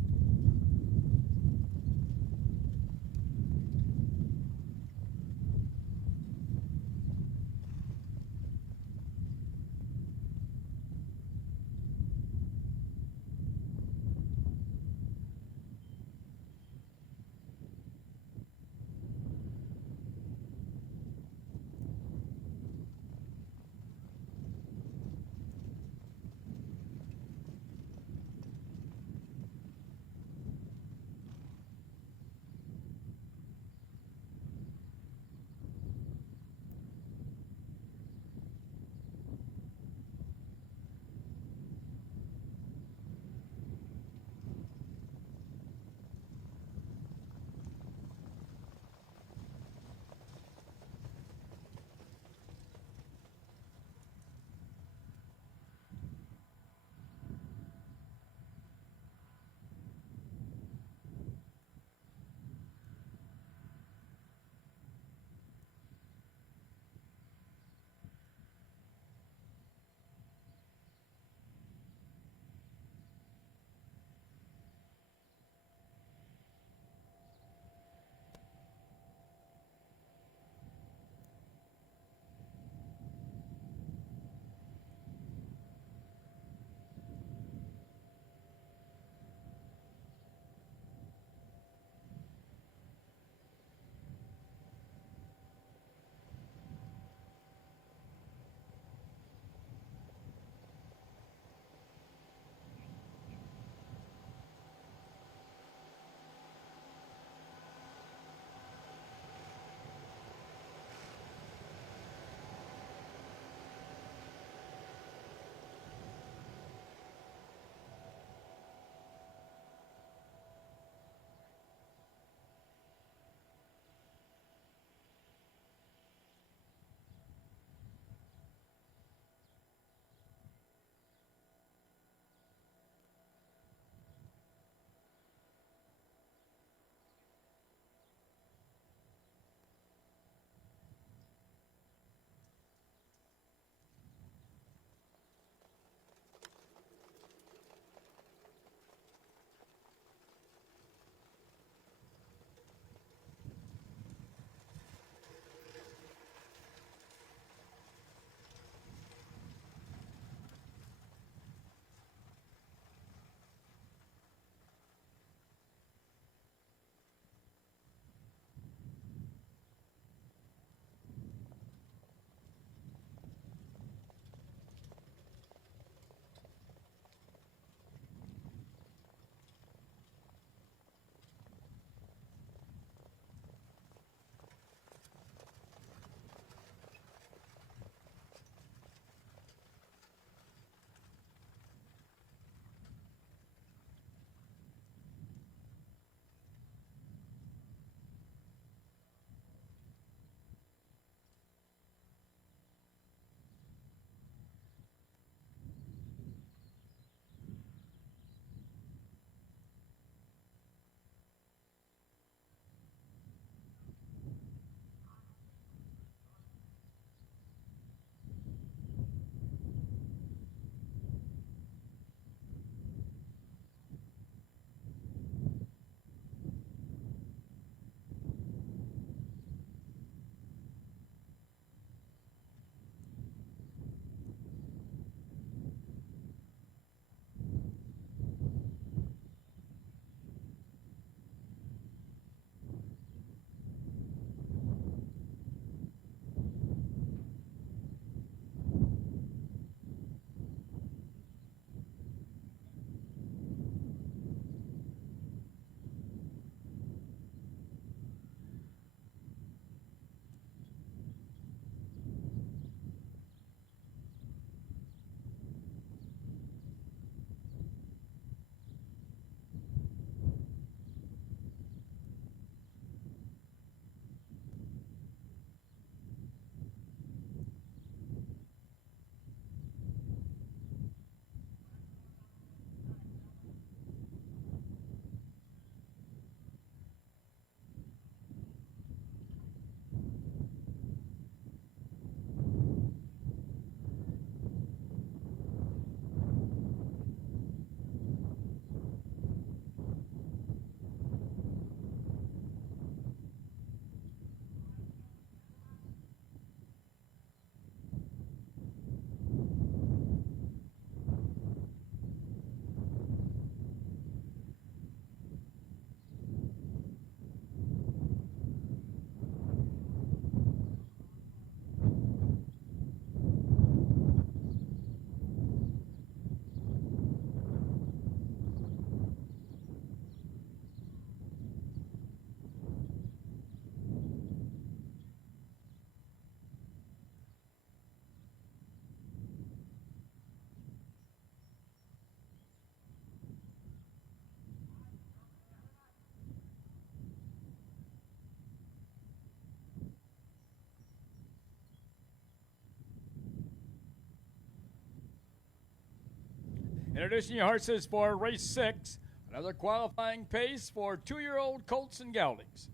Introducing your horses for race 6, another qualifying pace for 2-year-old colts and geldings.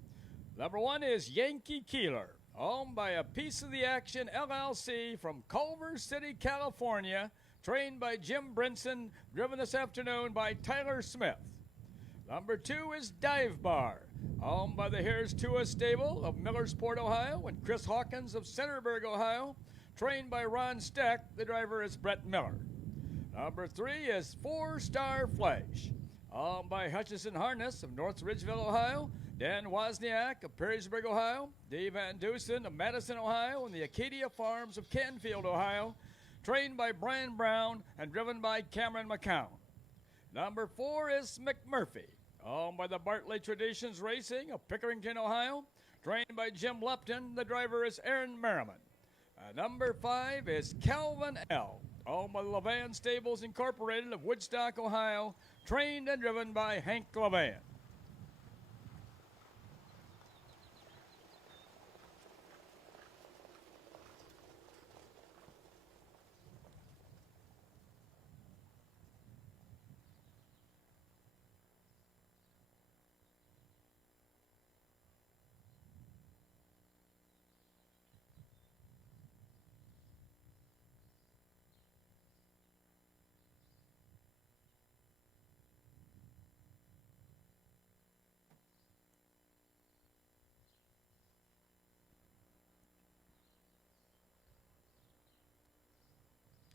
Number 1 is Yankee Keeler, owned by A Piece of the Action LLC from Culver City, California, trained by Jim Brinson, driven this afternoon by Tyler Smith. Number 2 is Dive Bar, owned by the Harris Tua stable of Millersport, Ohio, and Chris Hawkins of Centerburg, Ohio, trained by Ron Steck. The driver is Brett Miller. Number 3 is 4-Star Flash, owned by Hutchison Harness of North Ridgeville, Ohio, Dan Wozniak of Perrysburg, Ohio, Dave Van Dusen of Madison, Ohio, and the Acadia Farms of Canfield, Ohio, trained by Brian Brown and driven by Cameron McCown. Number 4 is McMurphy, owned by the Bartley Traditions Racing of Pickerington, Ohio, trained by Jim Lupton. The driver is Aaron Merriman. Number 5 is Calvin L., owned by the Levan Stables Incorporated of Woodstock, Ohio, trained and driven by Hank Levan.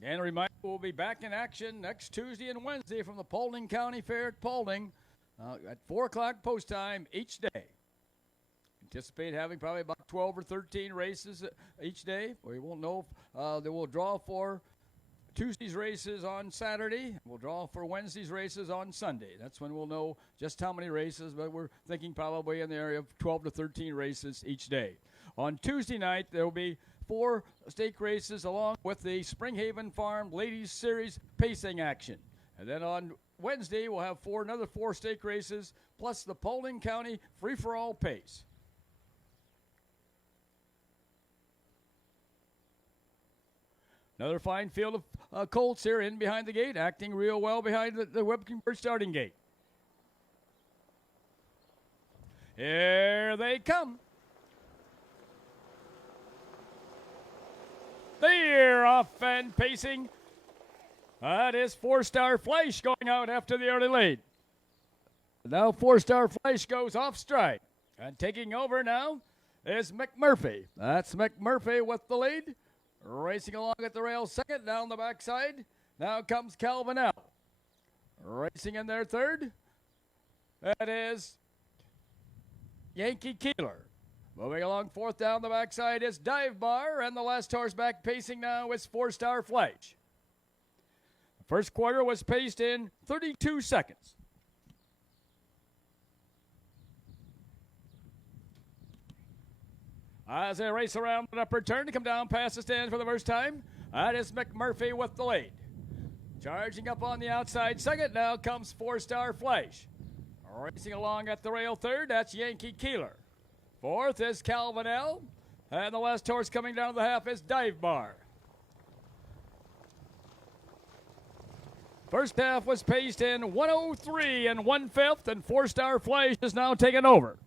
And a reminder, we'll be back in action next Tuesday and Wednesday from the Paulding County Fair at Paulding at 4 o'clock post time each day. Anticipate having probably about 12 or 13 races each day. We won't know if they will draw for Tuesday's races on Saturday. We'll draw for Wednesday's races on Sunday. That's when we'll know just how many races, but we're thinking probably in the area of 12 to 13 races each day. On Tuesday night, there will be 4 stake races along with the Springhaven Farm Ladies Series pacing action. And then on Wednesday, we'll have another 4 stake races plus the Paulding County free-for-all pace. Another fine field of colts here in behind the gate, acting real well behind the Webkinburg starting gate. Here they come. They're off and pacing. That is 4-Star Flash going out after the early lead. Now 4-Star Flash goes off stride. And taking over now is McMurphy. That's McMurphy with the lead. Racing along at the rail second, down the backside. Now comes Calvin L. Racing in their third. That is Yankee Keeler. Moving along fourth down the backside is Dive Bar, and the last horse back pacing now is 4-Star Flash. The first quarter was paced in 32 seconds. As they race around the upper turn to come down past the stand for the first time, that is McMurphy with the lead. Charging up on the outside second, now comes 4-Star Flash. Racing along at the rail third, that's Yankee Keeler. Fourth is Calvin L. And the last horse coming down the half is Dive Bar. First half was paced in 1:03 and 1/5, and 4-Star Flash is now taken over.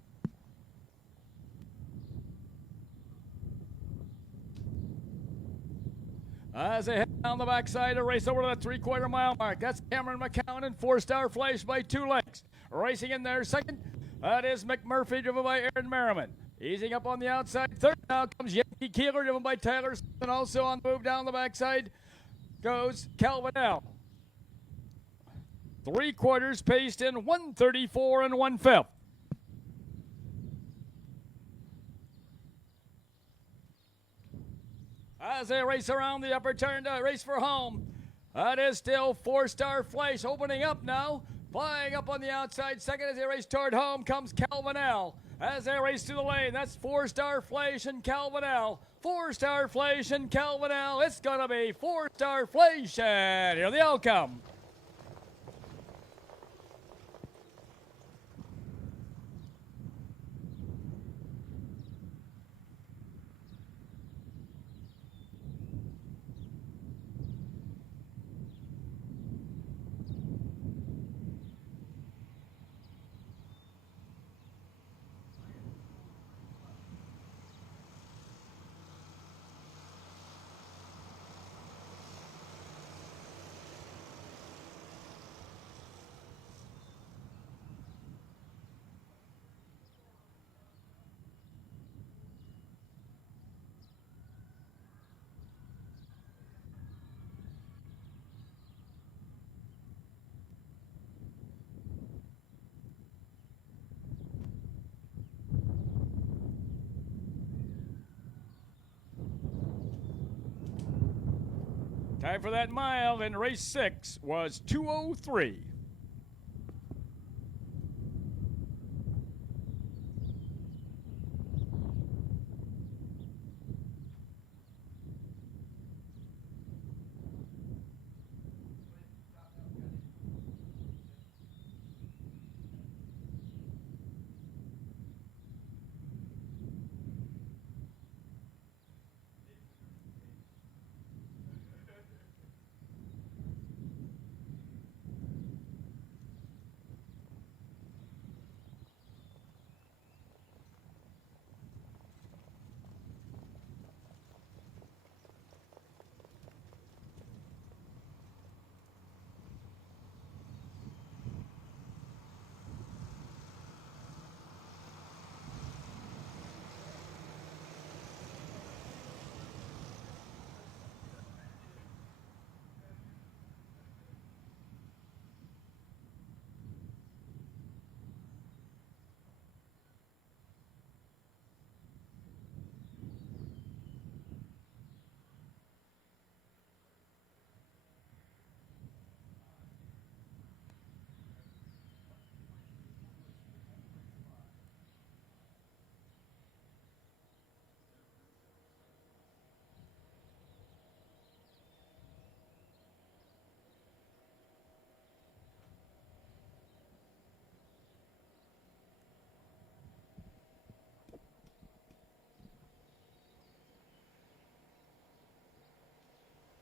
As they head down the backside to race over to the 3/4 mile mark, that's Cameron McCown and 4-Star Flash by 2 lengths. Racing in there second, that is McMurphy, driven by Aaron Merriman. Easing up on the outside third, now comes Yankee Keeler, driven by Tyler, and also on the move down the backside goes Calvin L. 3/4 paced in 1:34 and 1/5. As they race around the upper turn to race for home, that is still 4-Star Flash opening up now. Flying up on the outside second as they race toward home comes Calvin L. As they race to the lane, that's 4-Star Flash and Calvin L. 4-Star Flash and Calvin L. It's going to be 4-Star Flash, and here they all come. Time for that mile in race 6 was 2:03.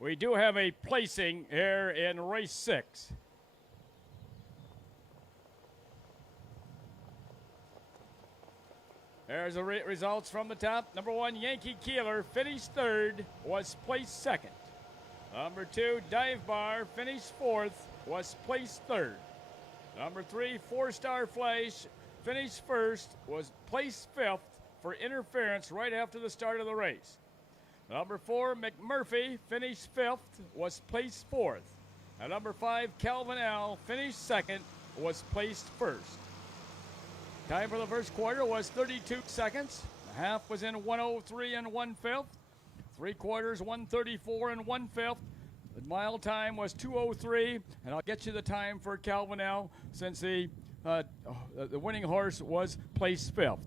We do have a placing here in race 6. There's the results from the top. Number 1, Yankee Keeler, finished 3rd, was placed 2nd. Number 2, Dive Bar, finished 4th, was placed 3rd. Number 3, 4-Star Flash, finished 1st, was placed 5th for interference right after the start of the race. Number 4, McMurphy, finished 5th, was placed 4th. And number 5, Calvin L, finished 2nd, was placed 1st. Time for the first quarter was 32 seconds. The half was in 1:03 and 1/5. 3 quarters, 1:34 and 1/5. The mile time was 2:03, and I'll get you the time for Calvin L since the winning horse was placed 5th.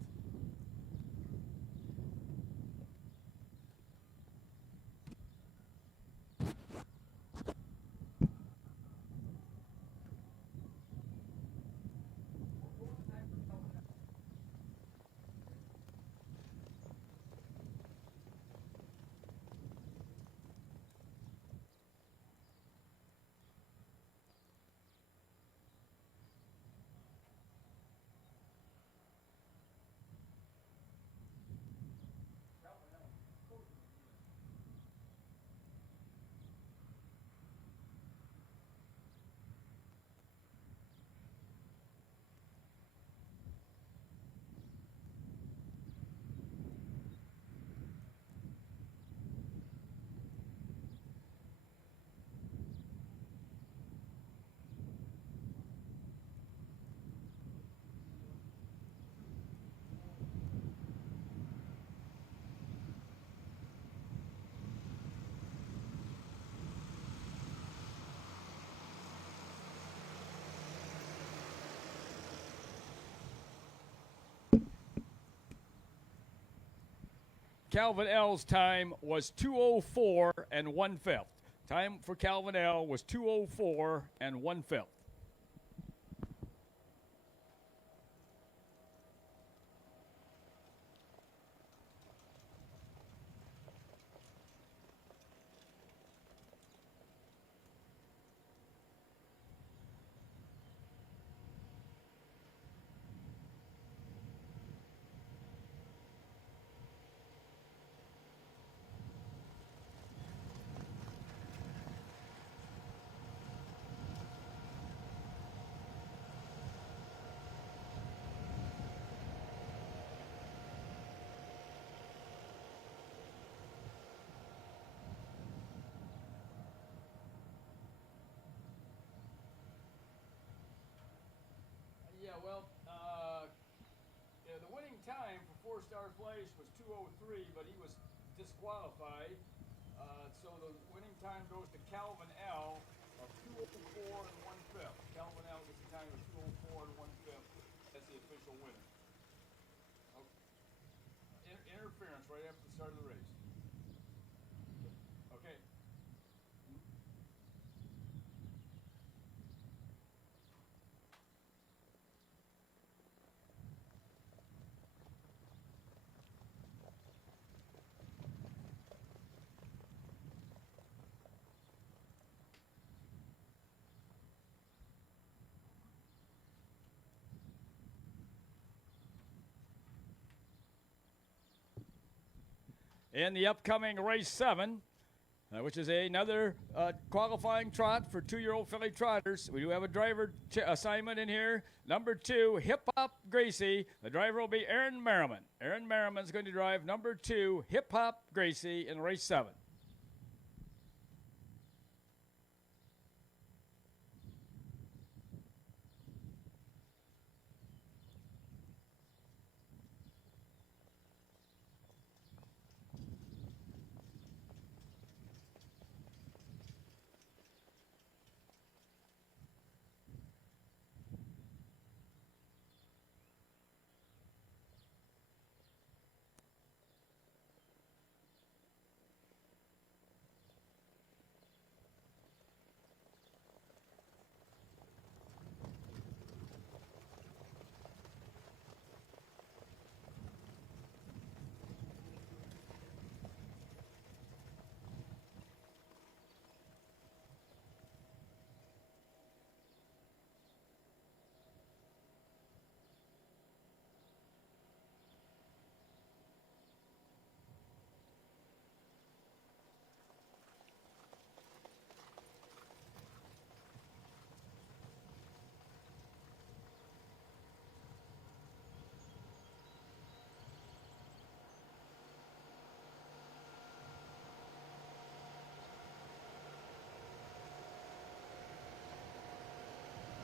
Calvin L's time was 2:04 and 1/5. Time for Calvin L was 2:04 and 1/5. The winning time for 4-Star Flash was 2:03, but he was disqualified. So the winning time goes to Calvin L. of 2:04 and 1/5. Calvin L. gets a time of 2:04 and 1/5. That's the official winner. Okay. Interference right after the start of the race. Okay. In the upcoming race 7, which is another qualifying trot for 2-year-old filly trotters, we do have a driver assignment in here. Number 2, Hip Hop Gracie. The driver will be Aaron Merriman. Aaron Merriman is going to drive number 2, Hip Hop Gracie, in race 7.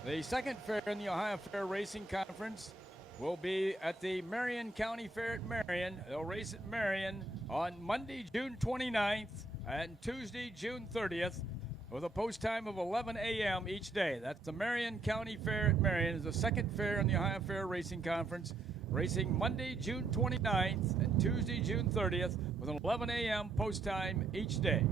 The second fair in the Ohio Fair Racing Conference will be at the Marion County Fair at Marion. They'll race at Marion on Monday, June 29th and Tuesday, June 30th, with a post time of 11 a.m. each day. That's the Marion County Fair at Marion. It's the second fair in the Ohio Fair Racing Conference, racing Monday, June 29th and Tuesday, June 30th, with an 11 a.m. post time each day.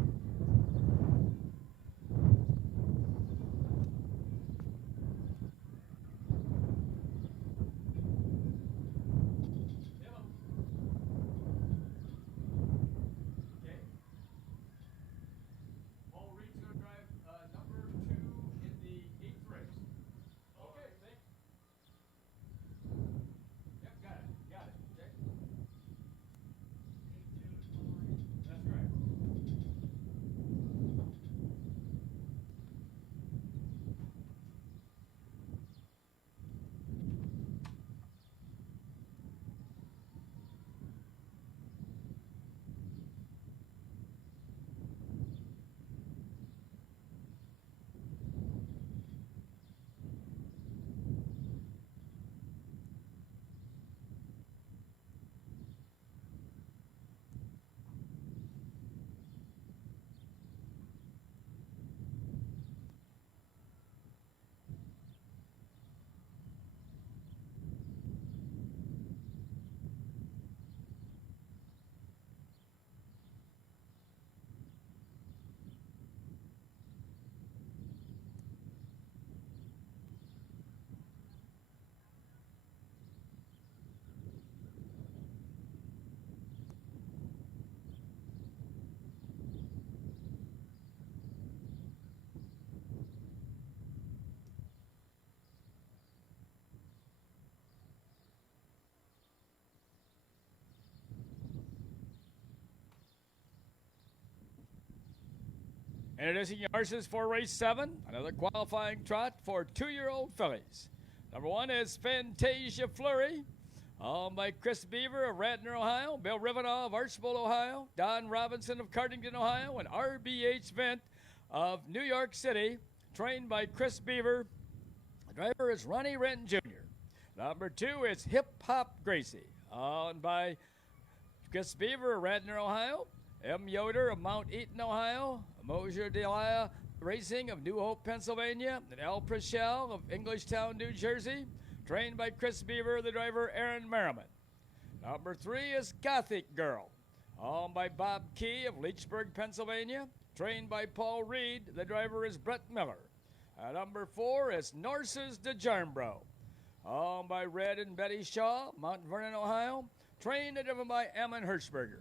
Introducing your horses for race 7, another qualifying trot for 2-year-old fillies. Number 1 is Fantasia Flurry, owned by Chris Beaver of Radnor, Ohio, Bill Rivenow of Archbold, Ohio, Don Robinson of Cardington, Ohio, and RBH Vint of New York City, trained by Chris Beaver. The driver is Ronnie Renton Jr. Number 2 is Hip Hop Gracie, owned by Chris Beaver of Radnor, Ohio, M. Yoder of Mount Eaton, Ohio, Mosier Delia Racing of New Hope, Pennsylvania, and Al Prischel of Englishtown, New Jersey, trained by Chris Beaver, the driver Aaron Merriman. Number 3 is Gothic Girl, owned by Bob Key of Leechburg, Pennsylvania, trained by Paul Reed, the driver is Brett Miller. Number 4 is Norses de Jarnbro, owned by Red and Betty Shaw, Mount Vernon, Ohio, trained and driven by Ammon Hirschberger.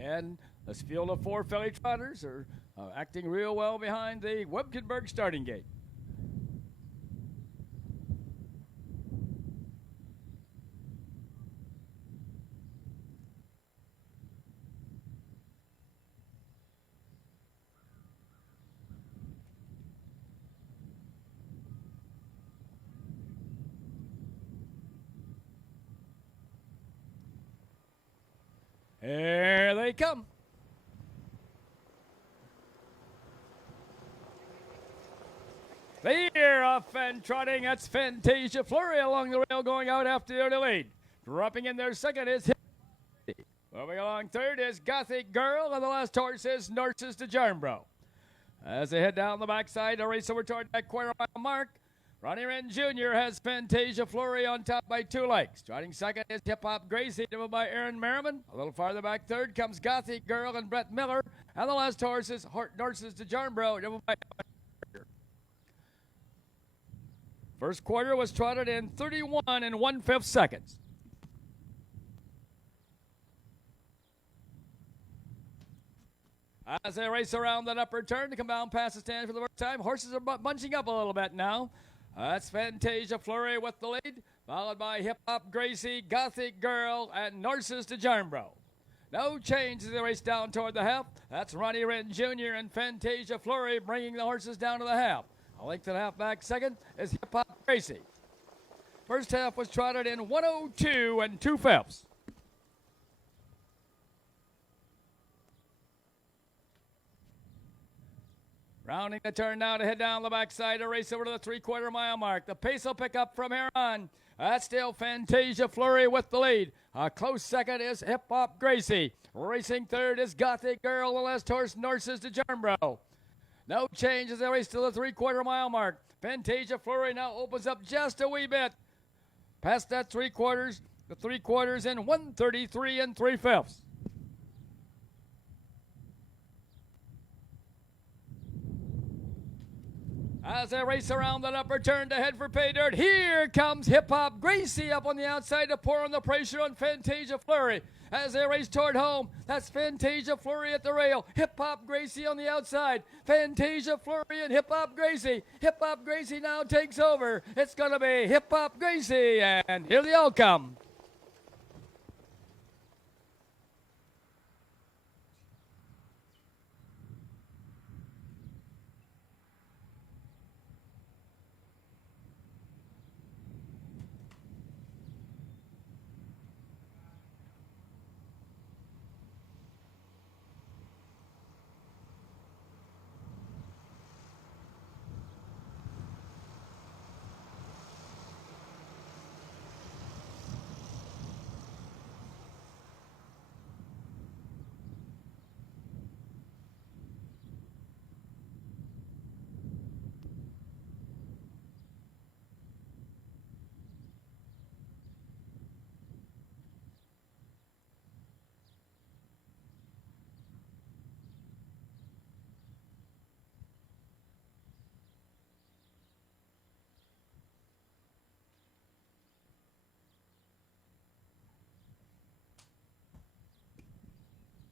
And this field of 4 filly trotters are acting real well behind the Webkenberg starting gate. Here they come. They're off and trotting. That's Fantasia Flurry along the rail going out after the early lead. Dropping in there second is moving along third is Gothic Girl, and the last horse is Norses de Jarnbro. As they head down the backside, a race over toward that quarter-mile mark. Ronnie Wren Jr. has Fantasia Flurry on top by 2 lengths. Trotting second is Hip Hop Gracie, driven by Aaron Merriman. A little farther back third comes Gothic Girl and Brett Miller. And the last horse is Norses de Jarnbro, driven by first quarter was trotted in 31 1/5 seconds. As they race around that upper turn to come down past the stand for the first time, horses are bunching up a little bit now. That's Fantasia Flurry with the lead, followed by Hip Hop Gracie, Gothic Girl, and Norses de Jarnbro. No change as they race down toward the half. That's Ronnie Wren Jr. and Fantasia Flurry bringing the horses down to the half. A length and a half back second is Hip Hop Gracie. First half was trotted in 102 2/5. Rounding the turn now to head down the backside to race over to the 3/4 mile mark. The pace will pick up from here on. That's still Fantasia Flurry with the lead. A close second is Hip Hop Gracie. Racing third is Gothic Girl. The last horse, Norses de Jarnbro. No change as they race to the 3/4 mile mark. Fantasia Flurry now opens up just a wee bit. Past that 3/4, the 3/4 in 133 3/5. As they race around that upper turn to head for pay dirt, here comes Hip Hop Gracie up on the outside to pour on the pressure on Fantasia Flurry. As they race toward home, that's Fantasia Flurry at the rail. Hip Hop Gracie on the outside. Fantasia Flurry and Hip Hop Gracie. Hip Hop Gracie now takes over. It's going to be Hip Hop Gracie, and here they all come.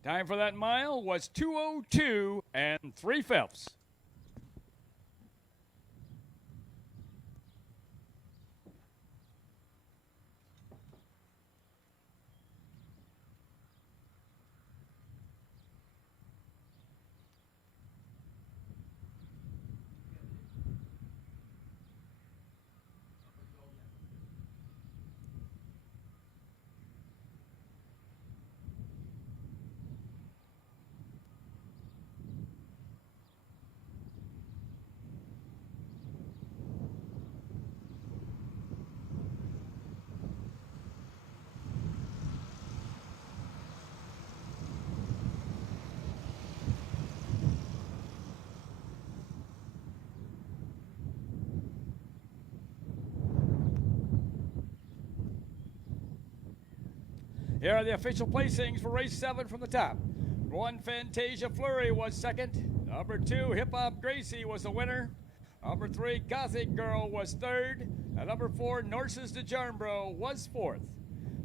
Time for that mile was 2:02 and 3/5. Here are the official placings for race 7 from the top. 1, Fantasia Flurry was second. Number 2, Hip Hop Gracie was the winner. Number 3, Gothic Girl was third. And number 4, Norses de Jarnbro was fourth.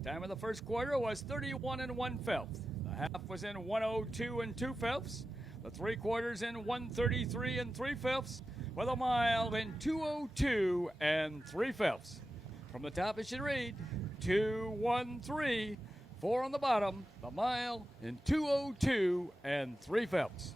Time of the first quarter was 31 and 1/5. The half was in 1:02 and 2/5. The 3 quarters in 1:33 and 3/5. With a mile in 2:02 and 3/5. From the top it should read 2:13. 4 on the bottom, the mile in 2:02 and 3/5.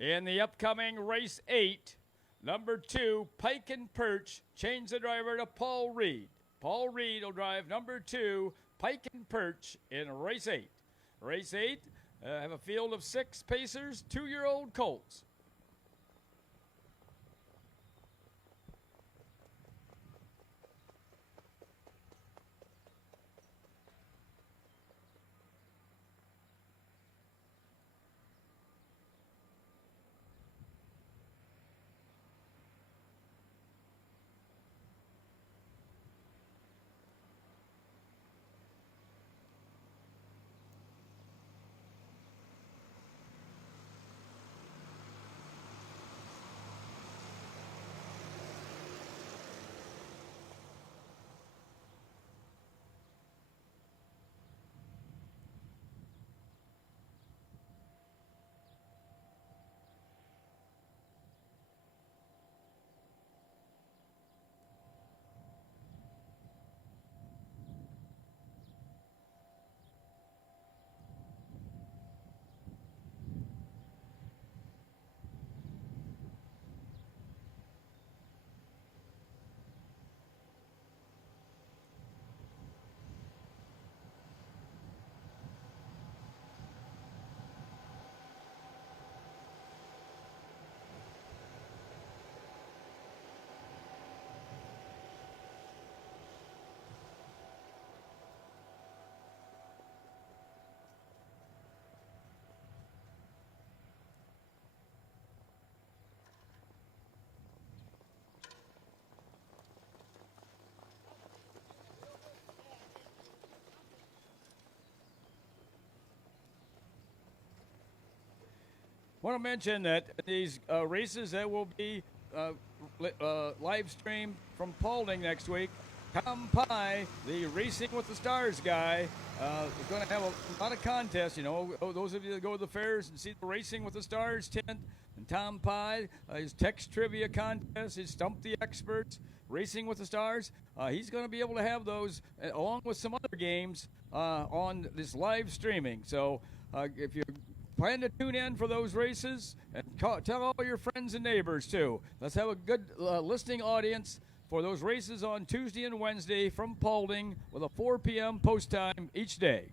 In the upcoming race 8, number 2, Pike and Perch, changed the driver to Paul Reed. Paul Reed will drive number 2, Pike and Perch, in race 8. Race 8 have a field of 6 pacers, 2-year-old colts. I want to mention that these races that will be live streamed from Paulding next week. Tom Pye, the Racing with the Stars guy, is going to have a lot of contests. You know, those of you that go to the fairs and see the Racing with the Stars tent, And Tom Pye, his text trivia contest, his Stump the Experts, Racing with the Stars, he's going to be able to have those along with some other games on this live streaming. So if you plan to tune in for those races, and tell all your friends and neighbors too. Let's have a good listening audience for those races on Tuesday and Wednesday from Paulding with a 4 p.m. post time each day.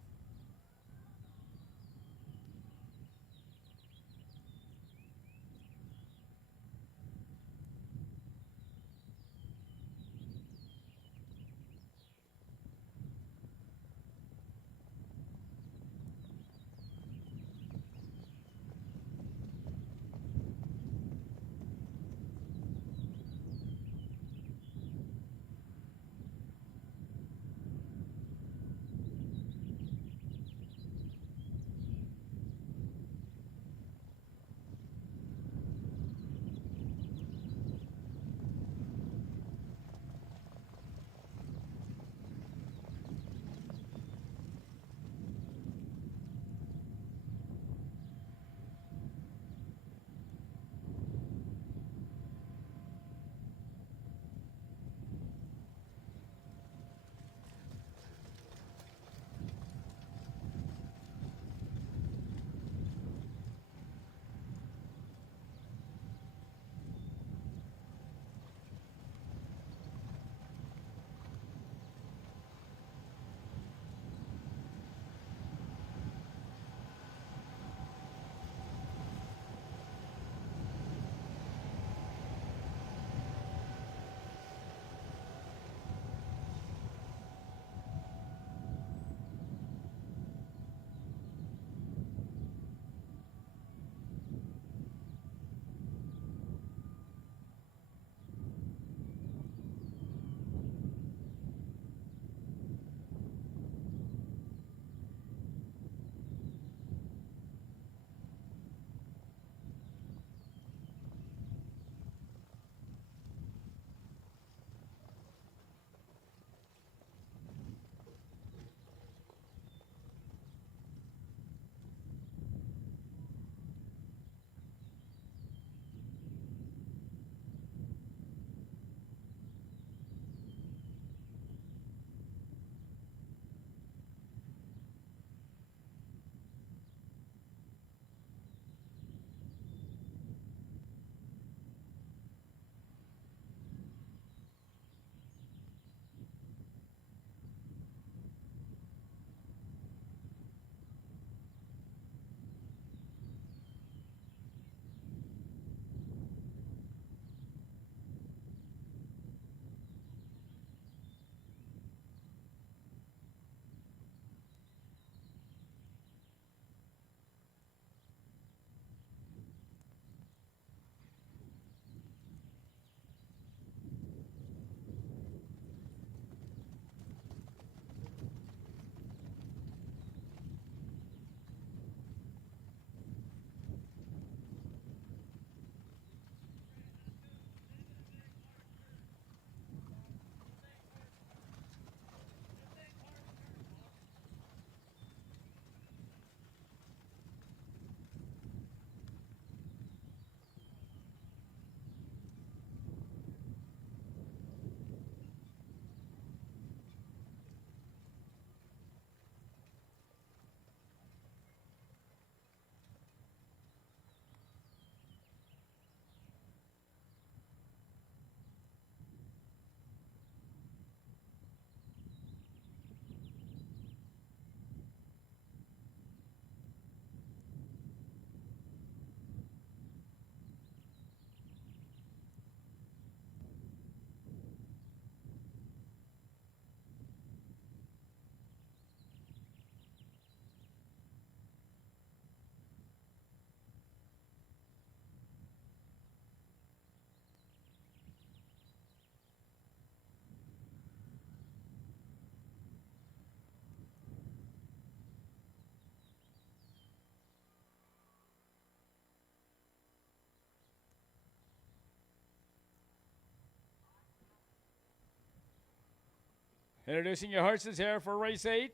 Introducing your horses here for race 8.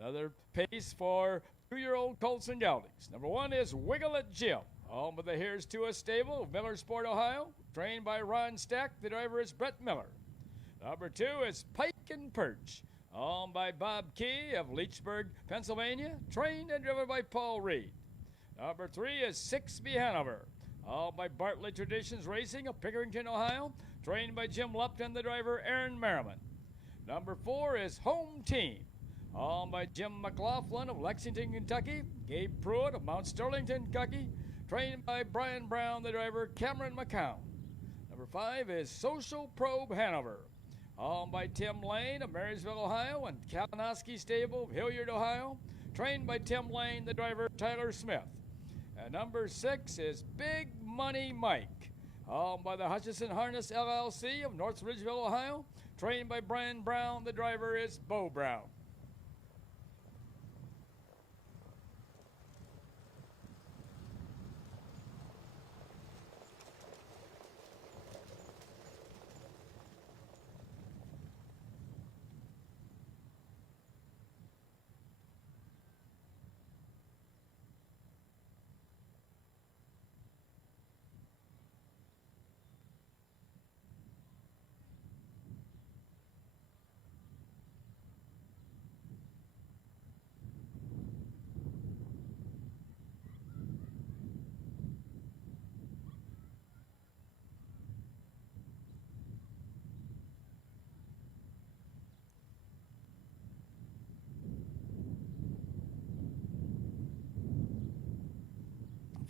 Another pace for 2-year-old colts and geldings. Number 1 is Wiggle It Jim. Home of the Here's to a Stable of Millersport, Ohio, trained by Ron Stack. The driver is Brett Miller. Number 2 is Pike and Perch, owned by Bob Key of Leechburg, Pennsylvania, trained and driven by Paul Reed. Number 3 is 6B Hanover, owned by Bartlett Traditions Racing of Pickerington, Ohio, trained by Jim Lupton, the driver Aaron Merriman. Number 4 is Home Team, owned by Jim McLaughlin of Lexington, Kentucky, Gabe Pruitt of Mount Sterlington, Kentucky, trained by Brian Brown, the driver Cameron McCown. Number 5 is Social Probe Hanover, owned by Tim Lane of Marysville, Ohio, and Kalinowski Stable of Hilliard, Ohio, trained by Tim Lane, the driver Tyler Smith. And number 6 is Big Money Mike, owned by the Hutchison Harness LLC of North Ridgeville, Ohio, trained by Brian Brown, the driver is Bo Brown.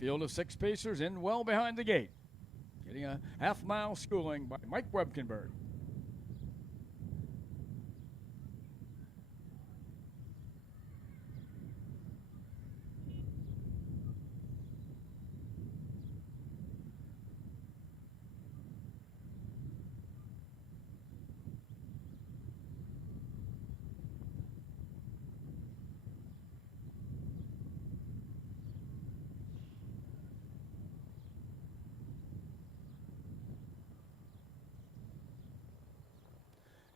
Field of 6 pacers in well behind the gate. Getting a half-mile schooling by Mike Webkenberg.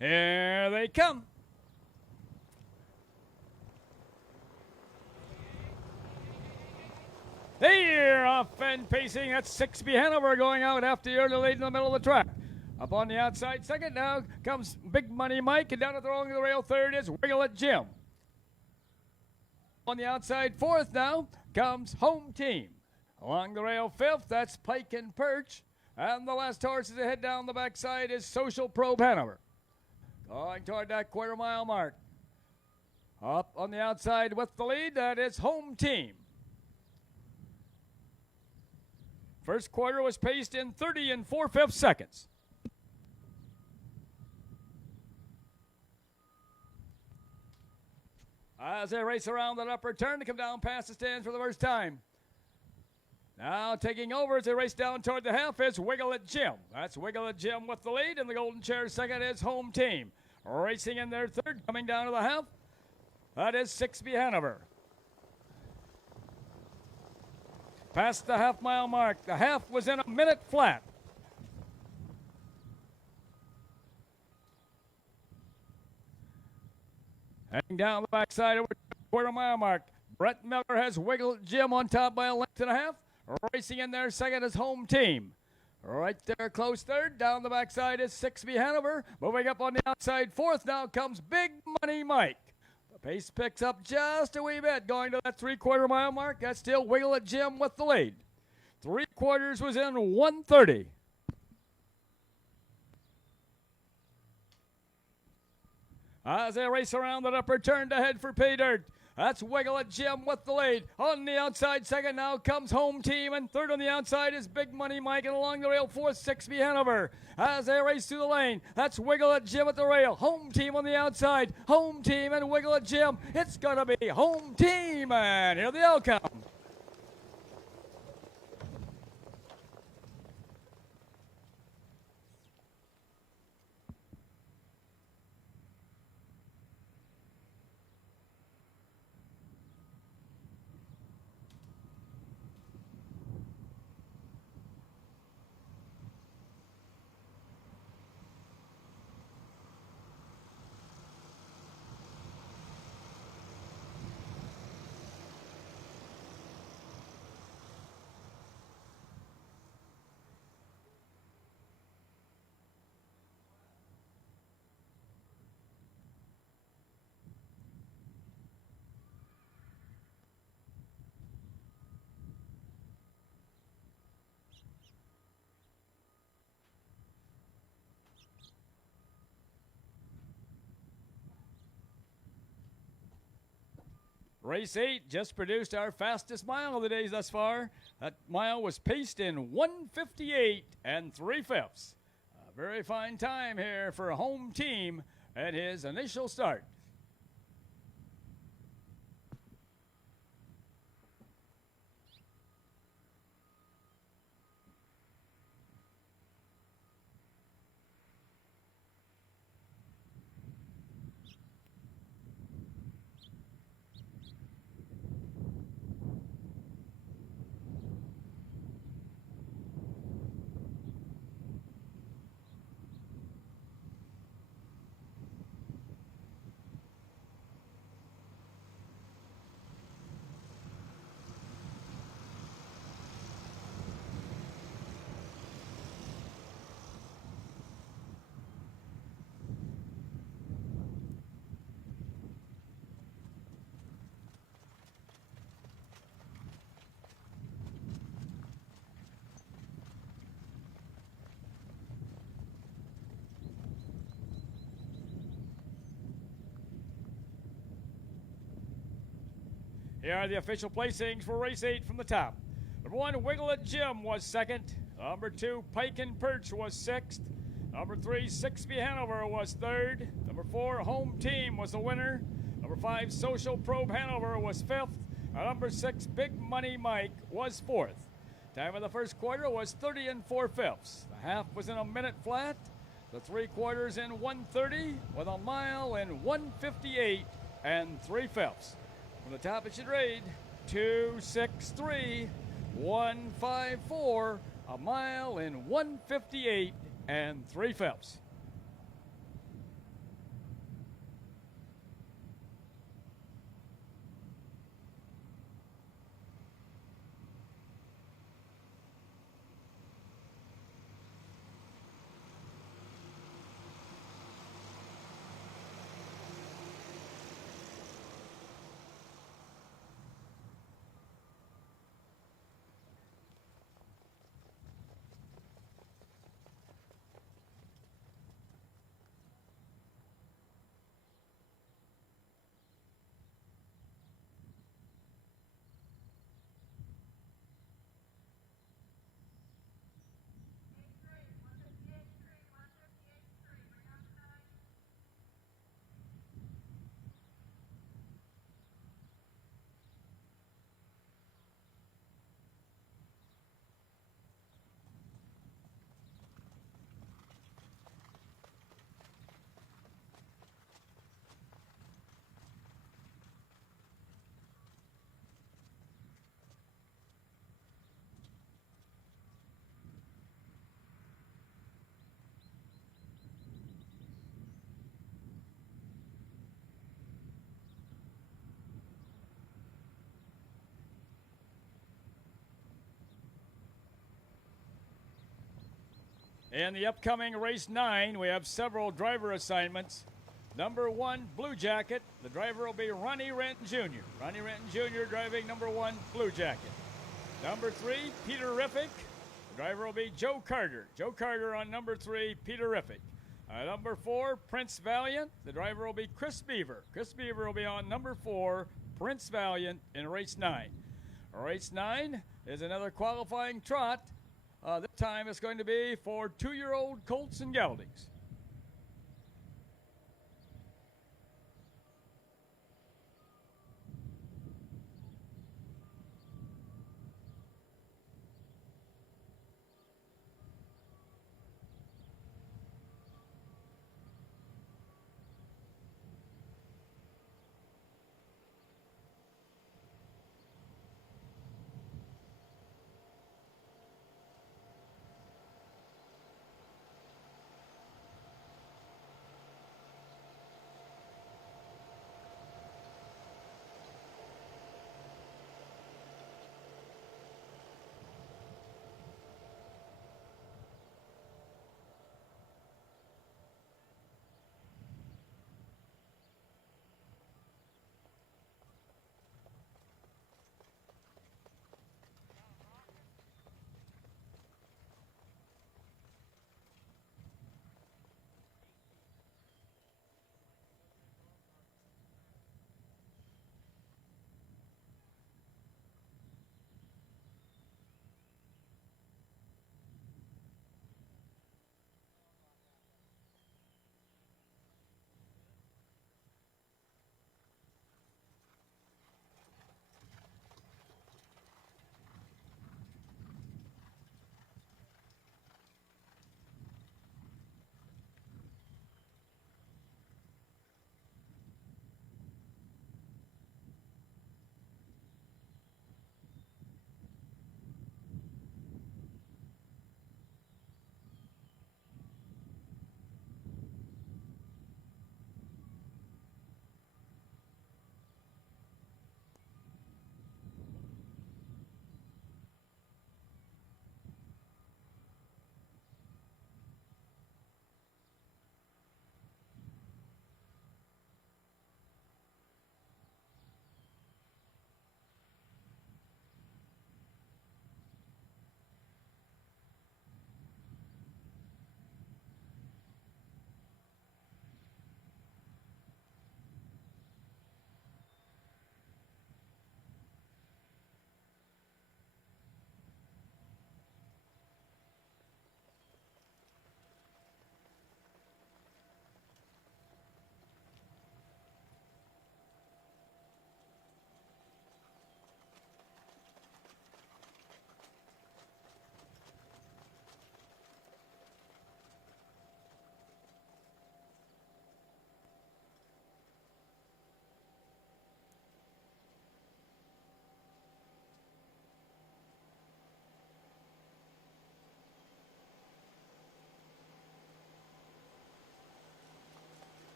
Here they come. They're off and pacing. That's 6B Hanover going out after the early lead in the middle of the track. Up on the outside second now comes Big Money Mike, and down at the wrong of the rail third is Wiggle It Jim. On the outside fourth now comes Home Team. Along the rail fifth, that's Pike and Perch. And the last horse as they head down the backside is Social Probe Hanover. Going toward that quarter-mile mark. Up on the outside with the lead, that is Home Team. First quarter was paced in 30 4/5 seconds. As they race around that upper turn to come down past the stands for the first time. Now taking over as they race down toward the half is Wiggle It Jim. That's Wiggle It Jim with the lead, and the Golden Chair second is Home Team. Racing in their third, coming down to the half, that is 6B Hanover. Past the half-mile mark. The half was in a minute flat. Heading down the backside over the quarter-mile mark. Brett Miller has Wiggle It Jim on top by a length and a half. Racing in there second is Home Team. Right there, close third. Down the backside is 6B Hanover. Moving up on the outside fourth now comes Big Money Mike. The pace picks up just a wee bit going to that 3/4 mile mark. That's still Wiggle It Jim with the lead. 3/4 was in 1:30. As they race around that upper turn to head for pay dirt. That's Wiggle It Jim with the lead. On the outside second now comes Home Team, and third on the outside is Big Money Mike, and along the rail fourth, 6B Hanover. As they race through the lane, that's Wiggle It Jim at the rail. Home Team on the outside. Home Team and Wiggle It Jim. It's going to be Home Team, and here they all come. Race 8 just produced our fastest mile of the days thus far. That mile was paced in 1:58 3/5. A very fine time here for a home team at his initial start. Here are the official placings for race 8 from the top. Number 1, Wiggle It Jim was second. Number 2, Pike and Perch was sixth. Number 3, Sixby Hanover was third. Number 4, Home Team was the winner. Number 5, Social Probe Hanover was fifth. And number 6, Big Money Mike was fourth. Time of the first quarter was 30 4/5. The half was in a minute flat. The 3/4 in 1:30 with a mile in 1:58 3/5. From the top, it should read 2:63 1:54, a mile in 1:58 3/5. In the upcoming race 9, we have several driver assignments. Number 1, Blue Jacket. The driver will be Ronnie Renton Jr. Ronnie Renton Jr. driving number 1, Blue Jacket. Number 3, Peter Riffick. The driver will be Joe Carter. Joe Carter on number 3, Peter Riffick. Number 4, Prince Valiant. The driver will be Chris Beaver. Chris Beaver will be on number 4, Prince Valiant, in race 9. Race 9 is another qualifying trot. This time it's going to be for 2-year-old colts and geldings.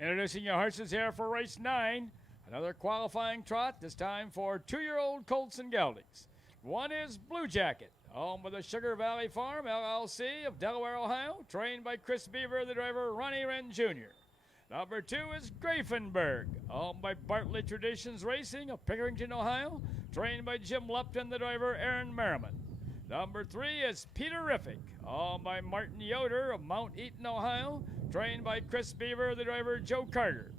Introducing your horses here for race 9. Another qualifying trot, this time for 2-year-old colts and geldings. One is Blue Jacket, owned by the Sugar Valley Farm, LLC of Delaware, Ohio, trained by Chris Beaver, the driver, Ronnie Wren Jr. Number 2 is Grafenberg, owned by Bartley Traditions Racing of Pickerington, Ohio, trained by Jim Lupton, the driver, Aaron Merriman. Number 3 is Peterific, owned by Martin Yoder of Mount Eaton, Ohio, trained by Chris Beaver, the driver, Joe Carter.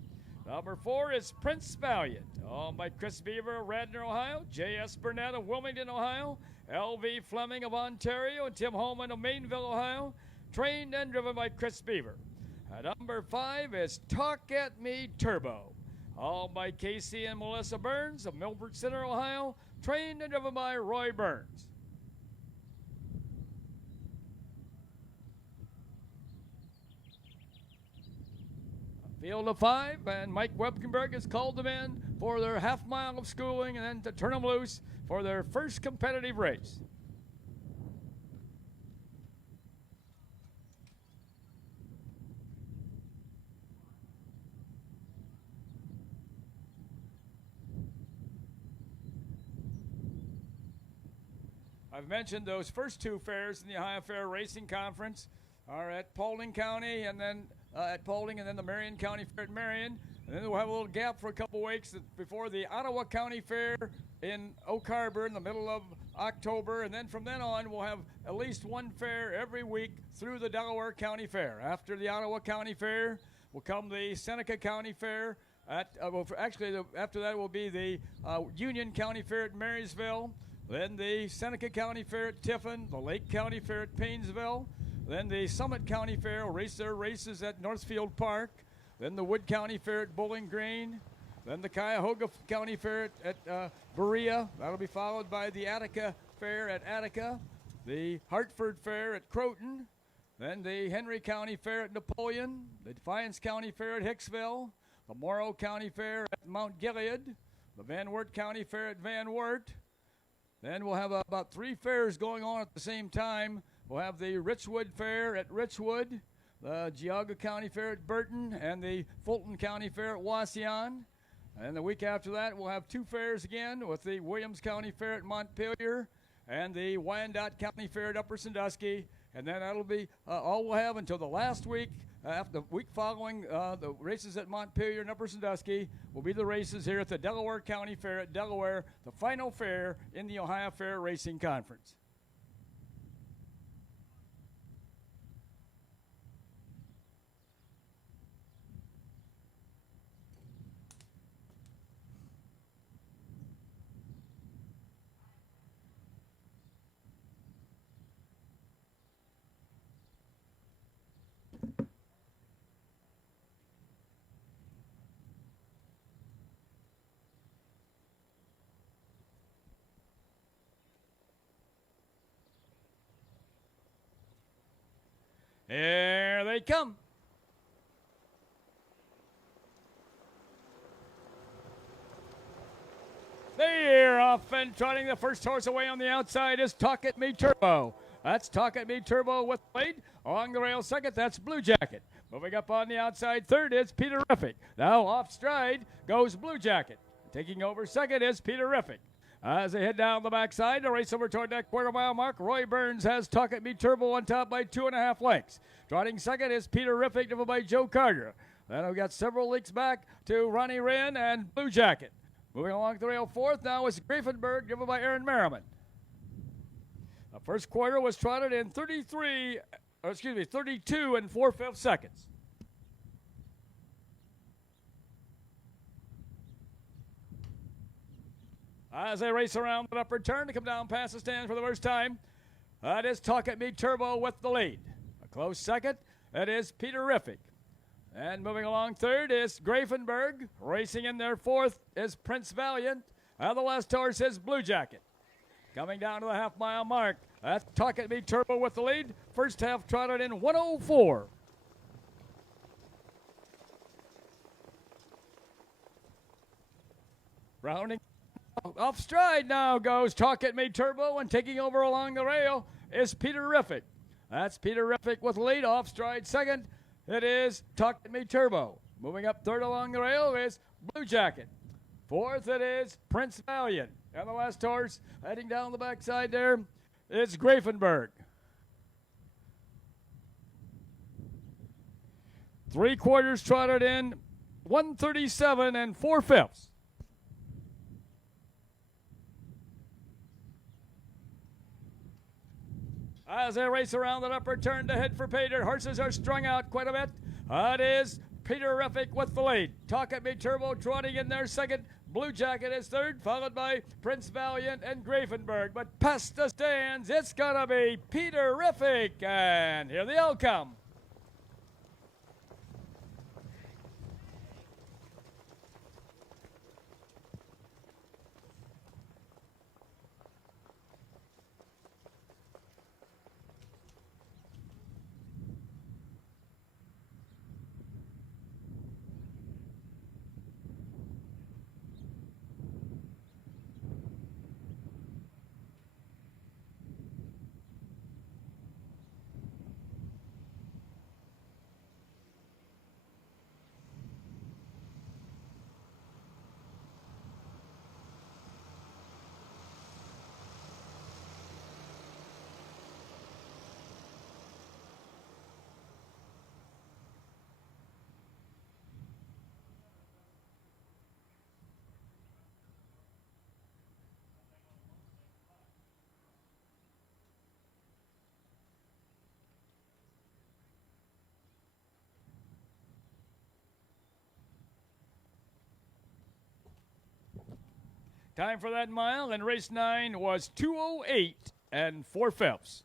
Number 4 is Prince Valiant, owned by Chris Beaver of Radnor, Ohio, J.S. Burnett of Wilmington, Ohio, L.V. Fleming of Ontario, and Tim Holman of Mainville, Ohio, trained and driven by Chris Beaver. Number 5 is Talk at Me Turbo, owned by Casey and Melissa Burns of Milford Center, Ohio, trained and driven by Roy Burns. Field of 5, and Mike Webkenberg has called them in for their half mile of schooling and then to turn them loose for their first competitive race. I've mentioned those first 2 fairs in the Ohio Fair Racing Conference are at Paulding County and then at Paulding, and then the Marion County Fair at Marion. And then we'll have a little gap for a couple weeks before the Ottawa County Fair in Oak Harbor in the middle of October. And then from then on, we'll have at least 1 fair every week through the Delaware County Fair. After the Ottawa County Fair will come the Seneca County Fair. After that will be the Union County Fair at Marysville. Then the Seneca County Fair at Tiffin, the Lake County Fair at Paynesville. Then the Summit County Fair will race their races at Northfield Park. Then the Wood County Fair at Bowling Green. Then the Cuyahoga County Fair at Berea. That'll be followed by the Attica Fair at Attica. The Hartford Fair at Croton. Then the Henry County Fair at Napoleon. The Defiance County Fair at Hicksville. The Morrow County Fair at Mount Gilead. The Van Wert County Fair at Van Wert. Then we'll have about 3 fairs going on at the same time. We'll have the Richwood Fair at Richwood, the Geauga County Fair at Burton, and the Fulton County Fair at Wauseon. And the week after that, we'll have 2 fairs again with the Williams County Fair at Montpelier and the Wyandotte County Fair at Upper Sandusky. And then that'll be all we'll have until the last week. After the week following the races at Montpelier and Upper Sandusky will be the races here at the Delaware County Fair at Delaware, the final fair in the Ohio Fair Racing Conference. Here they come. They're off and trotting. The first horse away on the outside is Talk At Me Turbo. That's Talk At Me Turbo with lead. Along the rail second, that's Blue Jacket. Moving up on the outside third is Peterific. Now off stride goes Blue Jacket. Taking over second is Peterific. As they head down the backside to race over toward that quarter-mile mark, Roy Burns has Talk At Me Turbo on top by 2.5 lengths. Trotting second is Peterific, driven by Joe Carter. Then we've got several lengths back to Ronnie Wren and Blue Jacket. Moving along the rail fourth now is Grafenberg, driven by Aaron Merriman. The first quarter was trotted in 32 and 4/5 seconds. As they race around the upper turn to come down past the stands for the first time, that is Talk At Me Turbo with the lead. A close second, that is Peterific. And moving along third is Grafenberg. Racing in there fourth is Prince Valiant. And the last horse is Blue Jacket. Coming down to the half-mile mark, that's Talk At Me Turbo with the lead. First half trotted in 1:04. Rounding off stride now goes Talk At Me Turbo, and taking over along the rail is Peterific. That's Peterific with lead. Off stride second, it is Talk At Me Turbo. Moving up third along the rail is Blue Jacket. Fourth it is Prince Valiant. And the last horse heading down the backside there is Grafenberg. 3/4 trotted in 137 4/5. As they race around that upper turn to head for Peter, horses are strung out quite a bit. It is Peter Reffick with the lead. Talk At Me Turbo trotting in there second. Blue Jacket is third, followed by Prince Valiant and Grafenberg. But past the stands, it's going to be Peter Reffick. And here they all come. Time for that mile in race 9 was 2:08 4/5.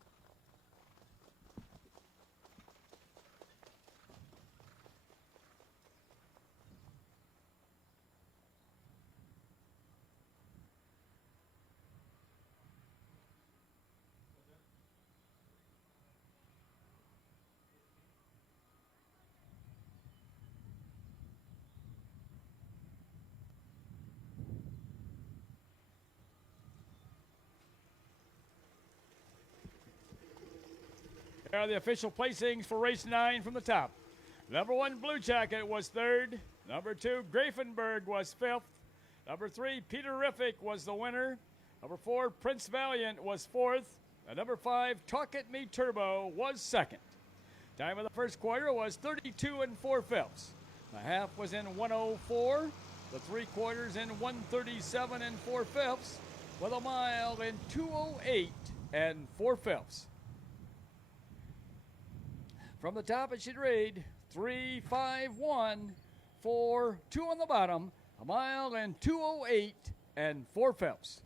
There are the official placings for race 9 from the top. Number 1, Blue Jacket was third. Number 2, Grafenberg was fifth. Number 3, Peter Reffick was the winner. Number 4, Prince Valiant was fourth. And number 5, Talk At Me Turbo was second. Time of the first quarter was 32 4/5. The half was in 104. The 3/4 in 137 4/5. With a mile in 2:08 4/5. From the top, it should read 3, 5, 1, 4, 2 on the bottom, a mile in 2:08 4/5.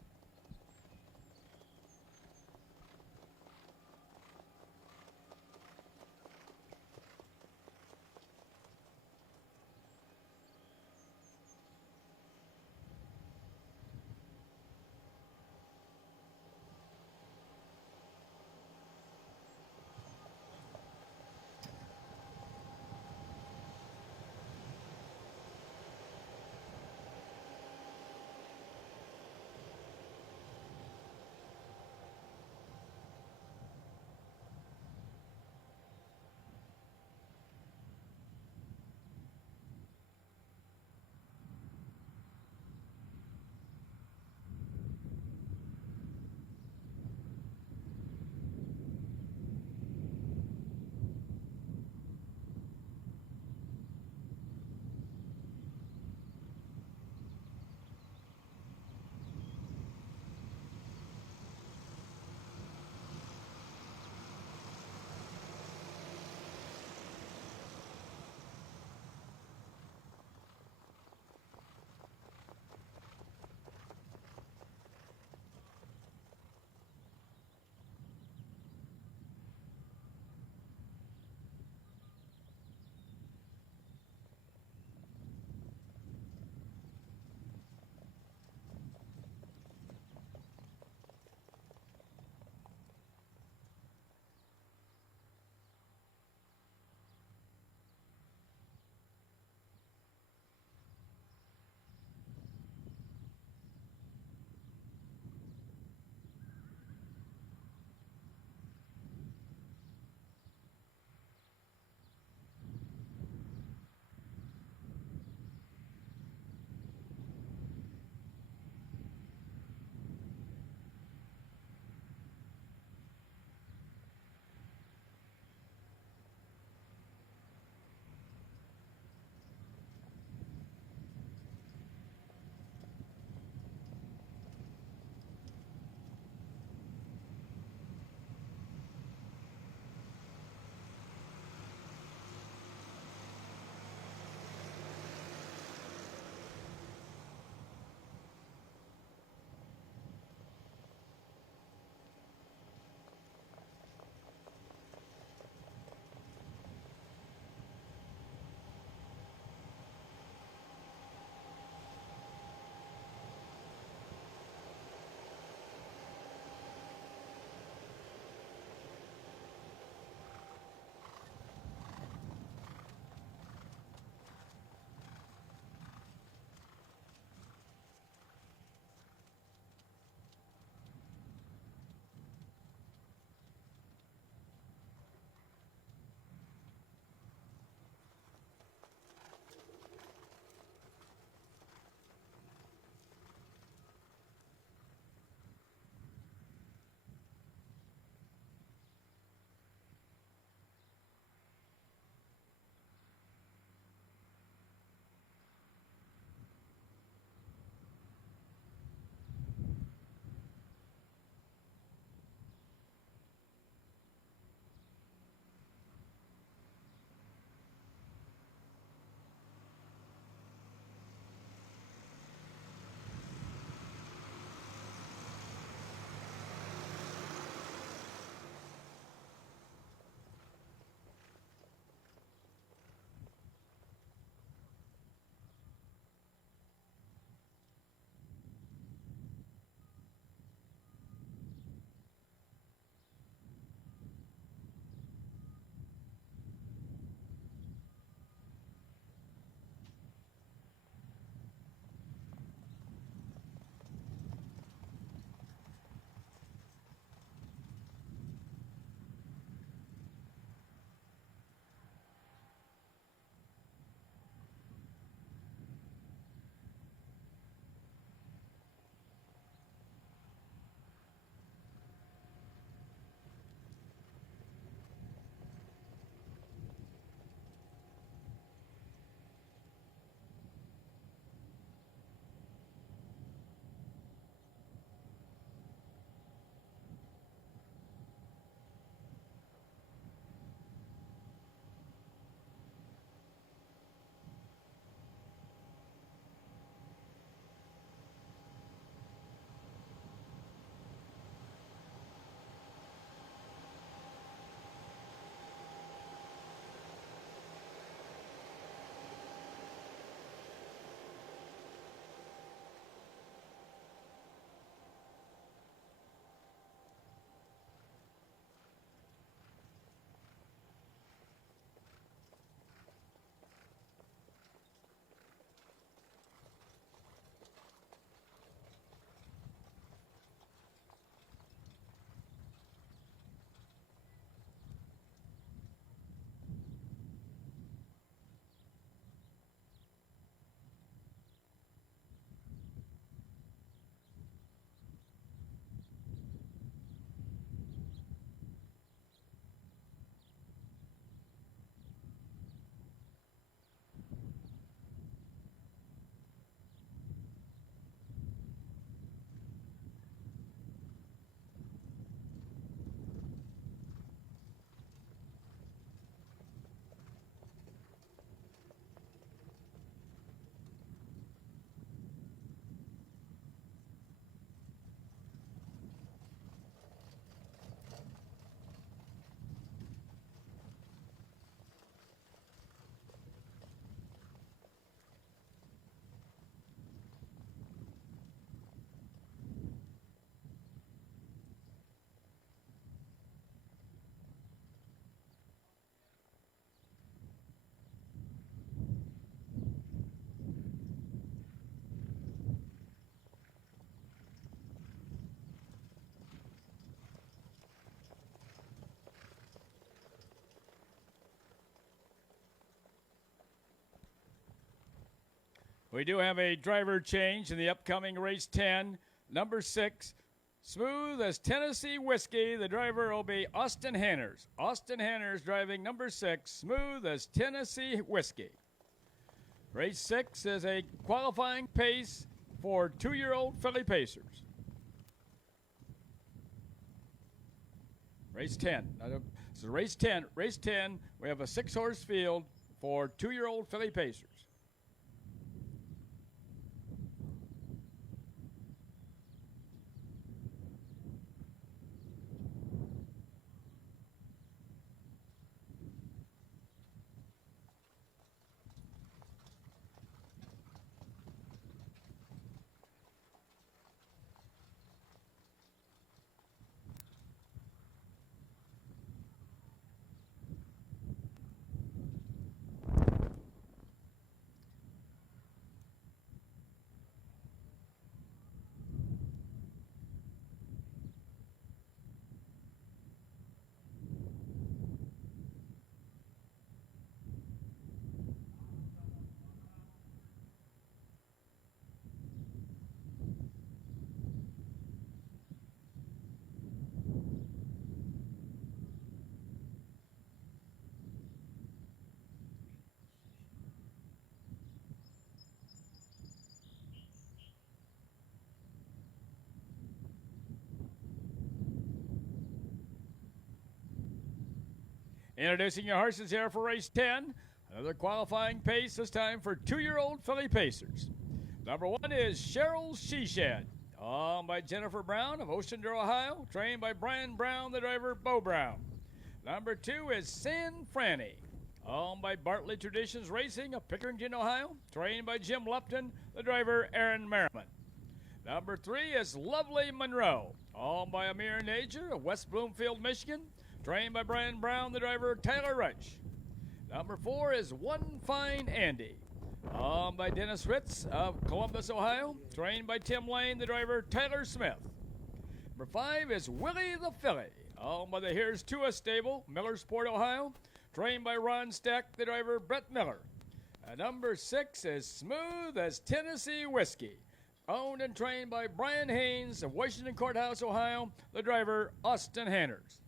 We do have a driver change in the upcoming race 10. Number 6, Smooth as Tennessee Whiskey. The driver will be Austin Hanners. Austin Hanners driving number 6, Smooth as Tennessee Whiskey. Race 6 is a qualifying pace for 2-year-old filly pacers. Race 10. This is race 10. Race 10, we have a 6-horse field for 2-year-old filly pacers. Introducing your horses here for race 10. Another qualifying pace, this time for 2-year-old filly pacers. Number 1 is Cheryl Sheshed, owned by Jennifer Brown of Oceander, Ohio, trained by Brian Brown, the driver, Bo Brown. Number 2 is San Franny, owned by Bartley Traditions Racing of Pickerington, Ohio, trained by Jim Lupton, the driver, Aaron Merriman. Number 3 is Lovely Monroe, owned by Amir Najer of West Bloomfield, Michigan, trained by Brian Brown, the driver, Tyler Rich. Number 4 is One Fine Andy, owned by Dennis Ritz of Columbus, Ohio, trained by Tim Lane, the driver, Tyler Smith. Number 5 is Willie the Filly, owned by the Here's Tua Stable, Millersport, Ohio, trained by Ron Steck, the driver, Brett Miller. And number 6 is Smooth as Tennessee Whiskey, owned and trained by Brian Haynes of Washington Courthouse, Ohio, the driver, Austin Hanners.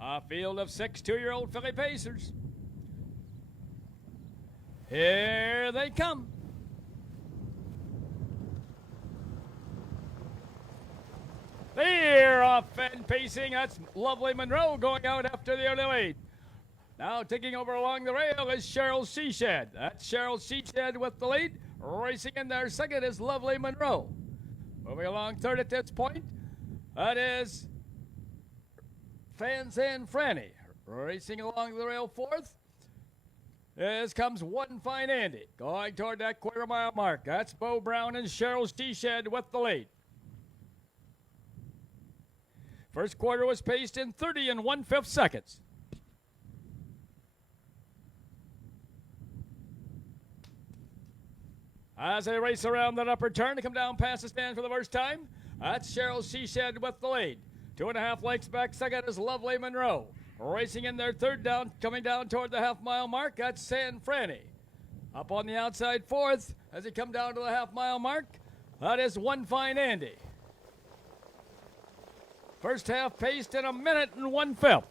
A field of 6 2-year-old filly pacers. Here they come. They're off and pacing. That's Lovely Monroe going out after the early lead. Now taking over along the rail is Cheryl Sheshed. That's Cheryl Sheshed with the lead. Racing in there second is Lovely Monroe. Moving along third at this point, that is San Franny. Racing along the rail fourth. As comes One Fine Andy. Going toward that quarter-mile mark. That's Bo Brown and Cheryl Shed with the lead. First quarter was paced in 30 and 1/5 seconds. As they race around that upper turn to come down past the stand for the first time, that's Cheryl Shed with the lead. 2.5 lengths back second is Lovely Monroe. Racing in their third down, coming down toward the half-mile mark, that's San Franny. Up on the outside fourth, as they come down to the half-mile mark, that is One Fine Andy. First half paced in 1 minute and 1/5.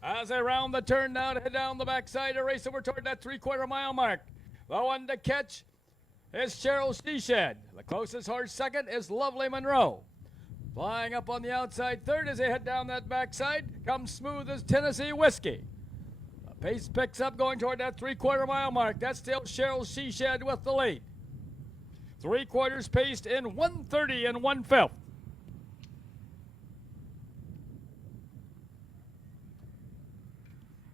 As they round the turn now to head down the backside to race over toward that 3/4 mile mark. The one to catch is Cheryl Shed. The closest horse second is Lovely Monroe. Flying up on the outside third as they head down that backside comes Smooth as Tennessee Whiskey. The pace picks up going toward that 3/4 mile mark. That's still Cheryl Shed with the lead. 3/4 paced in 1:30 and 1/5.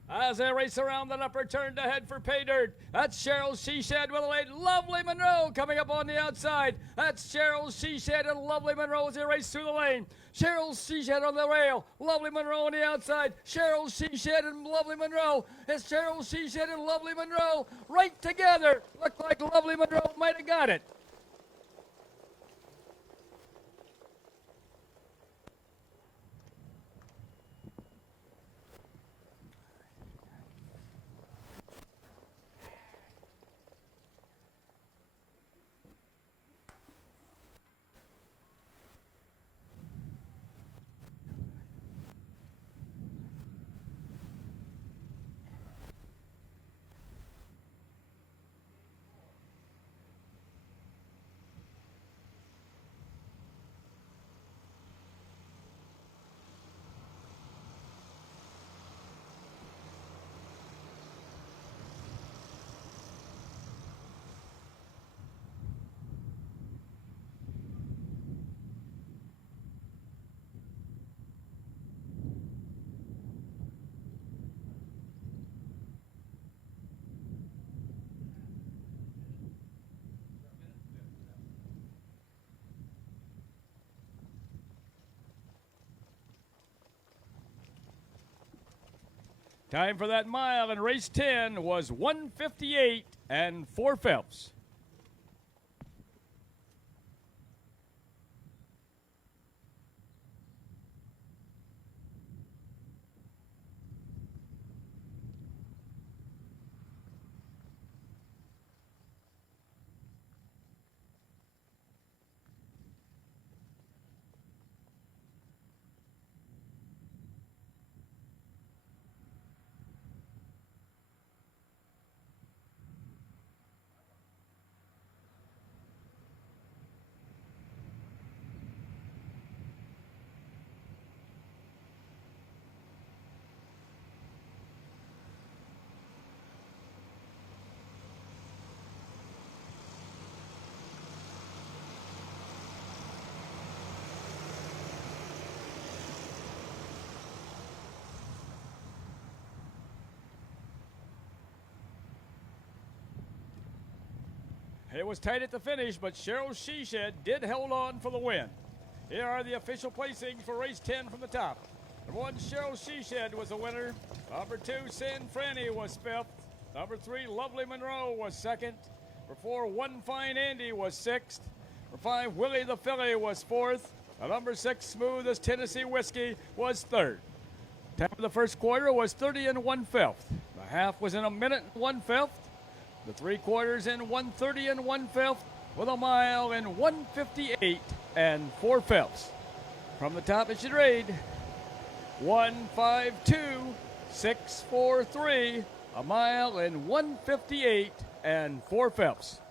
As they race around that upper turn to head for pay dirt, that's Cheryl Shed with a lead. Lovely Monroe coming up on the outside. That's Cheryl Shed and Lovely Monroe as they race through the lane. Cheryl Shed on the rail. Lovely Monroe on the outside. Cheryl Shed and Lovely Monroe. It's Cheryl Shed and Lovely Monroe right together. Looked like Lovely Monroe might have got it. Time for that mile in race 10 was 1:58 and 4/5. It was tight at the finish, but Cheryl Shed did hold on for the win. Here are the official placings for race 10 from the top. Number 1, Cheryl Shed was the winner. Number 2, San Franny was 5th. Number 3, Lovely Monroe was 2nd. Number 4, One Fine Andy was 6th. Number 5, Willie the Filly was 4th. And number 6, Smooth as Tennessee Whiskey was 3rd. Time of the first quarter was 30 and 1/5. The half was in 1 minute and 1/5. The 3/4 in 1:30 and 1/5 with a mile in 1:58 and 4/5. From the top it should read 1:52.643, a mile in 1:58 and 4/5.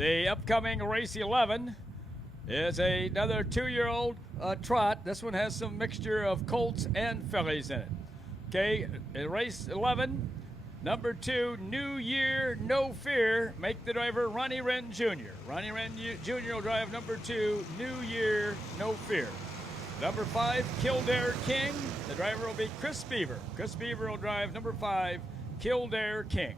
The upcoming race 11 is another 2-year-old trot. This one has some mixture of colts and fillies in it. Okay, in race 11, number 2, New Year, No Fear. Make the driver Ronnie Wren Jr. Ronnie Wren Jr. will drive number 2, New Year, No Fear. Number 5, Kildare King. The driver will be Chris Beaver. Chris Beaver will drive number 5, Kildare King.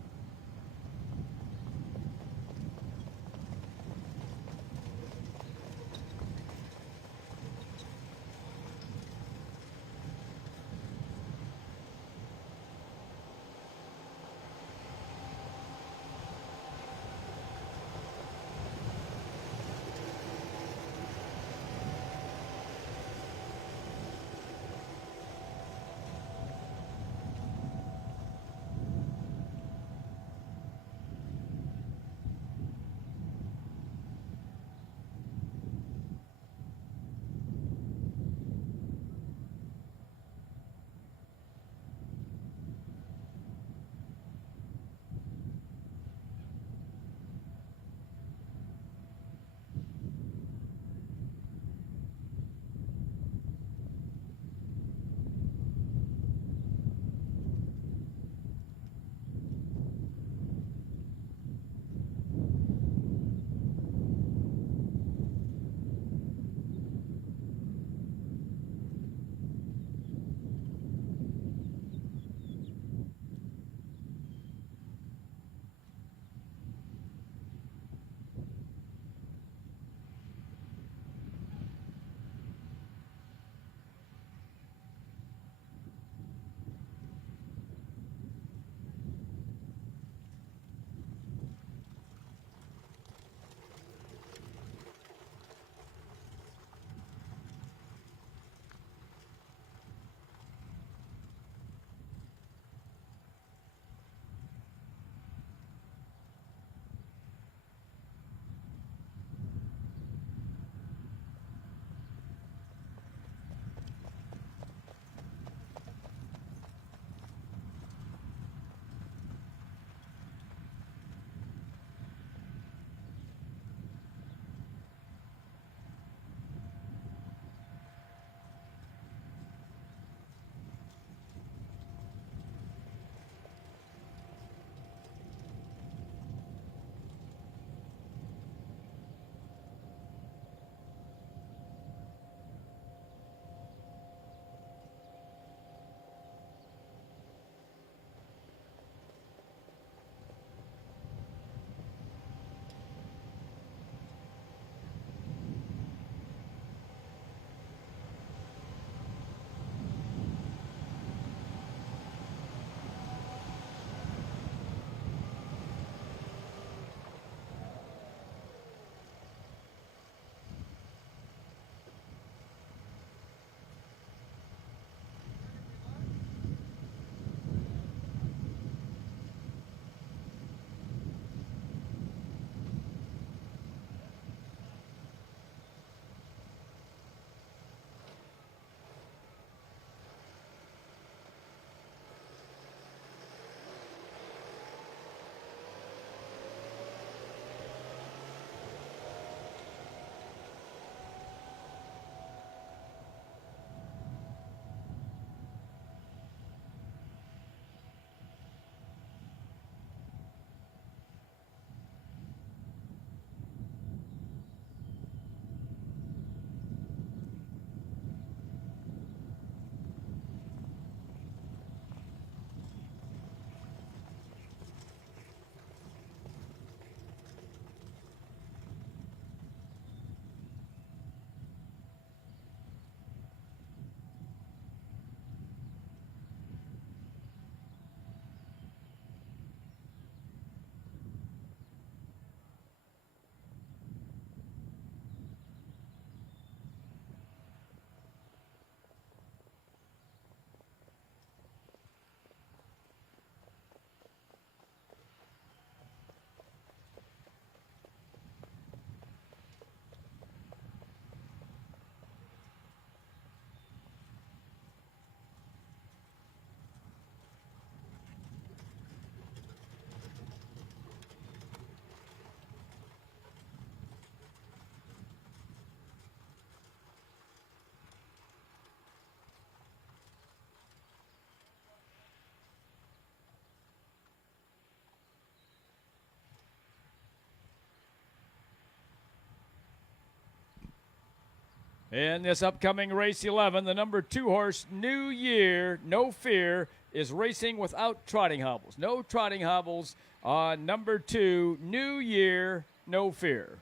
In this upcoming race 11, the number 2 horse, New Year, No Fear, is racing without trotting hobbles. No trotting hobbles on number 2, New Year, No Fear.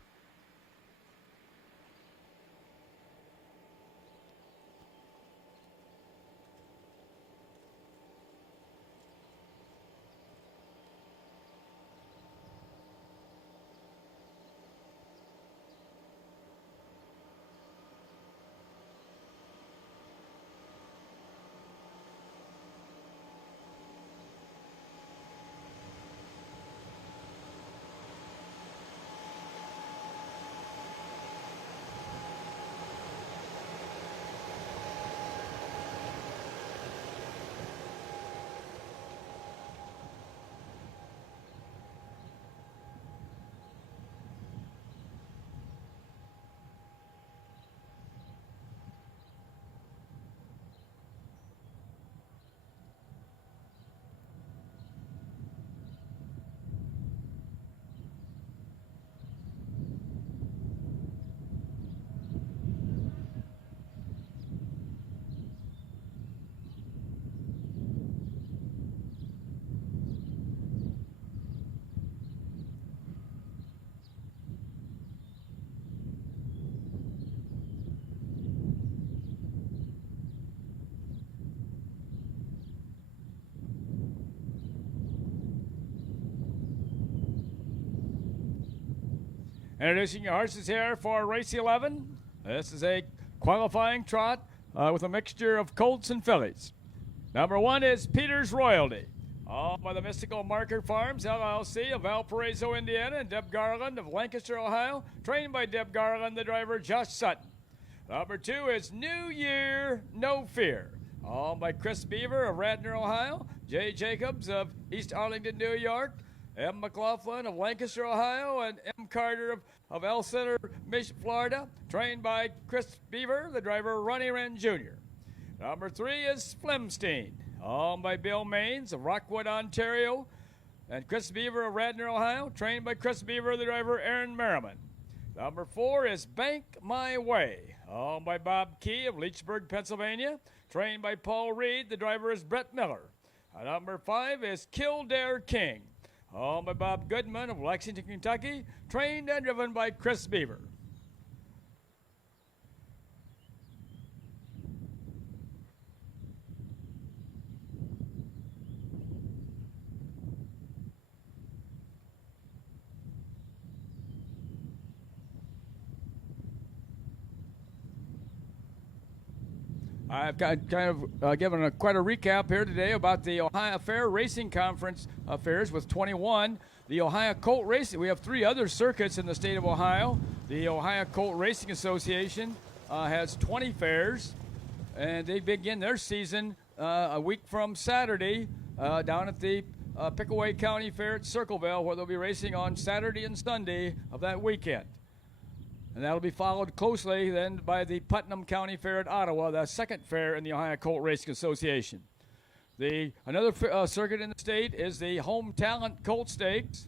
Introducing your horses here for race 11. This is a qualifying trot with a mixture of colts and fillies. Number 1 is Peter's Royalty, owned by the Mystical Marker Farms, LLC of Valparaiso, Indiana, and Deb Garland of Lancaster, Ohio, trained by Deb Garland, the driver, Josh Sutton. Number 2 is New Year, No Fear, owned by Chris Beaver of Radnor, Ohio, Jay Jacobs of East Arlington, New York, M. McLaughlin of Lancaster, Ohio, and M. Carter of El Center, Florida, trained by Chris Beaver, the driver, Ronnie Wren Jr. Number 3 is Flemstein, owned by Bill Maines of Rockwood, Ontario, and Chris Beaver of Radnor, Ohio, trained by Chris Beaver, the driver, Aaron Merriman. Number 4 is Bank My Way, owned by Bob Key of Leechburg, Pennsylvania, trained by Paul Reed, the driver is Brett Miller. Number 5 is Kildare King, owned by Bob Goodman of Lexington, Kentucky, trained and driven by Chris Beaver. I've got kind of given quite a recap here today about the Ohio Fair Racing Conference affairs with 21. The Ohio Colt Racing, we have 3 other circuits in the state of Ohio. The Ohio Colt Racing Association has 20 fairs, and they begin their season a week from Saturday down at the Pickaway County Fair at Circleville, where they'll be racing on Saturday and Sunday of that weekend. And that'll be followed closely then by the Putnam County Fair at Ottawa, the second fair in the Ohio Colt Racing Association. Another circuit in the state is the Home Talent Colt Stakes.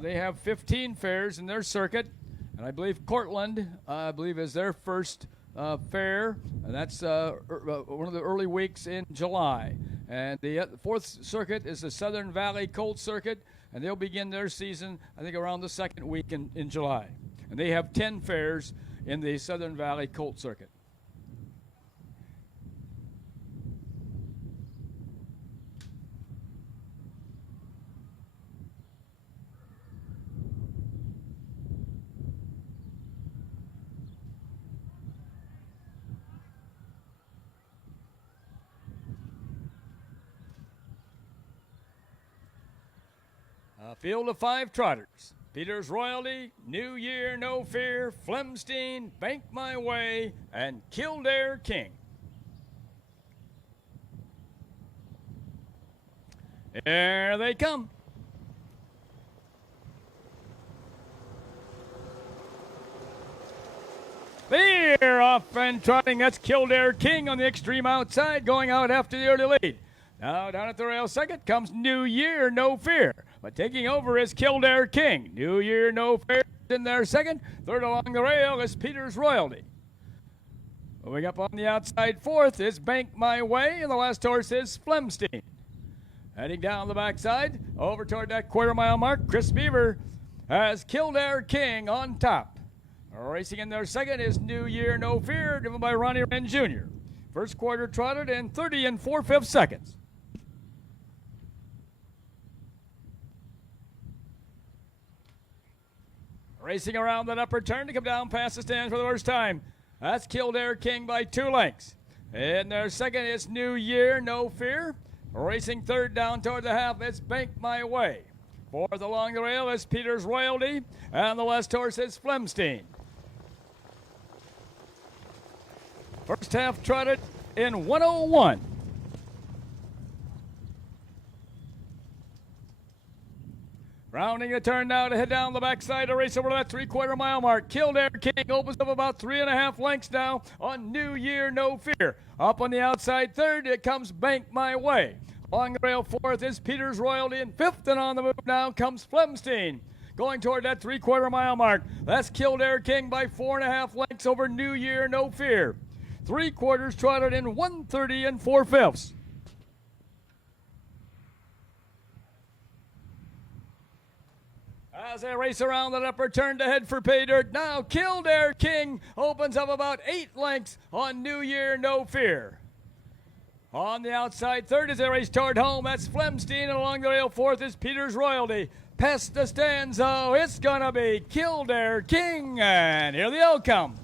They have 15 fairs in their circuit, and I believe Cortland, is their first fair, and that's one of the early weeks in July. And the fourth circuit is the Southern Valley Colt Circuit, and they'll begin their season, I think, around the second week in July. And they have 10 fairs in the Southern Valley Colt Circuit. A field of 5 trotters. Peter's Royalty, New Year, No Fear, Flemstein, Bank My Way, and Kildare King. There they come. They're off and trotting. That's Kildare King on the extreme outside, going out after the early lead. Now down at the rail second comes New Year, No Fear. But taking over is Kildare King. New Year, No Fear in there second. Third along the rail is Peter's Royalty. Moving up on the outside, fourth is Bank My Way, and the last horse is Flemstein. Heading down the backside, over toward that quarter-mile mark, Chris Beaver has Kildare King on top. Racing in their second is New Year No Fear, driven by Ronnie Wren Jr. First quarter trotted in 30 4/5 seconds. Racing around that upper turn to come down past the stands for the first time. That's Kildare King by 2 lengths. In their second is New Year No Fear. Racing third down toward the half, it's Bank My Way. Fourth along the rail is Peter's Royalty, and the last horse is Flemstein. First half trotted in 1:01. Rounding the turn now to head down the backside to race over that 3/4 mile mark. Kildare King opens up about 3.5 lengths now on New Year No Fear. Up on the outside third, it comes Bank My Way. Along the rail fourth is Peter's Royalty, and fifth and on the move now comes Flemstein. Going toward that 3/4 mile mark. That's Kildare King by 4.5 lengths over New Year No Fear. 3/4 trotted in 1:30 4/5. As they race around that upper turn to head for pay dirt, now Kildare King opens up about 8 lengths on New Year No Fear. On the outside third as they race toward home, that's Flemstein, and along the rail fourth is Peter's Royalty. Past the stanza, it's gonna be Kildare King, and here the outcome.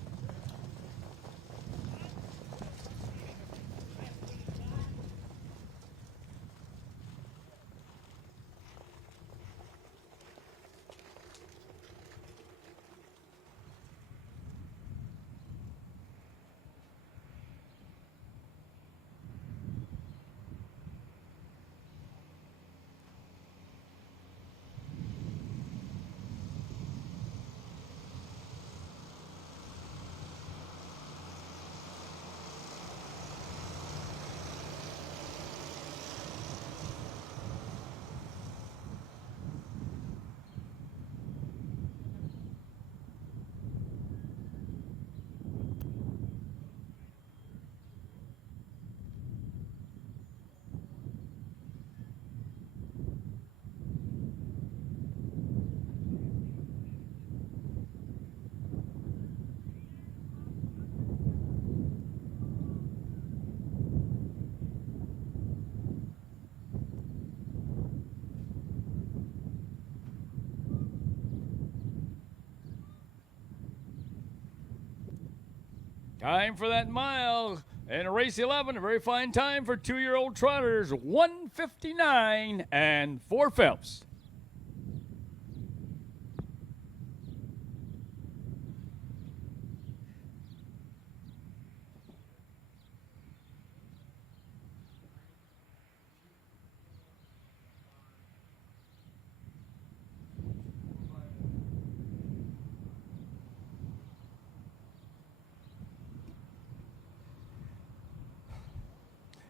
Time for that mile in race 11, a very fine time for 2-year-old trotters, 1:59 4/5.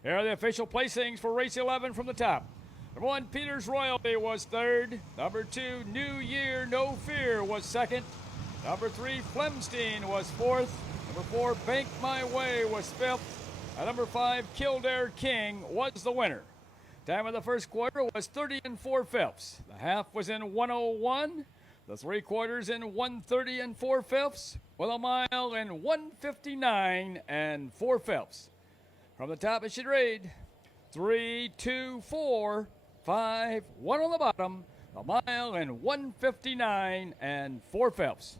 Here are the official placings for race 11 from the top. Number 1, Peter's Royalty was third. Number 2, New Year No Fear was second. Number 3, Flemstein was fourth. Number 4, Bank My Way was fifth. And number 5, Kildare King was the winner. Time of the first quarter was 30 4/5. The half was in 1:01. The 3/4 in 1:30 4/5, with a mile in 1:59 4/5. From the top, it should read 3, 2, 4, 5, 1 on the bottom, a mile in 1:59 4/5.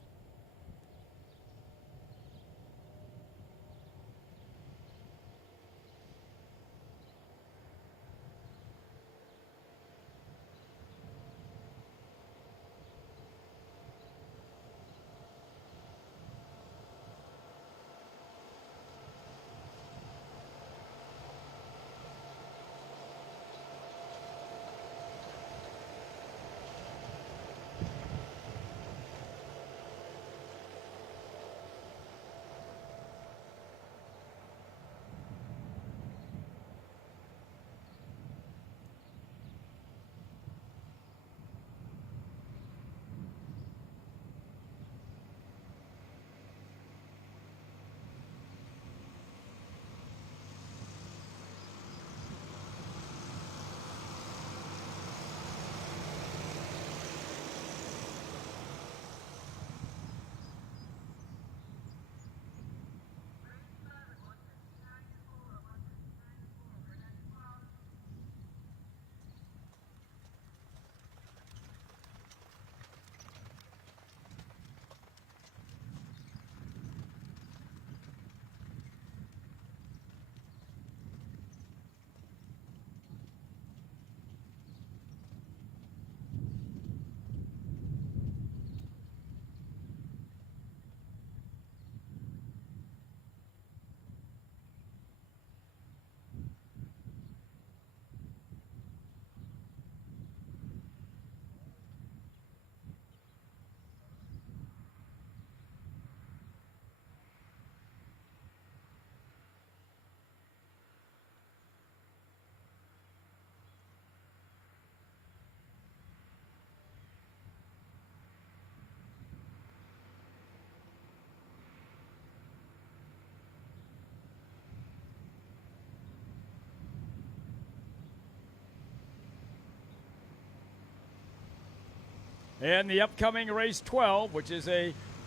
And the upcoming race 12, which is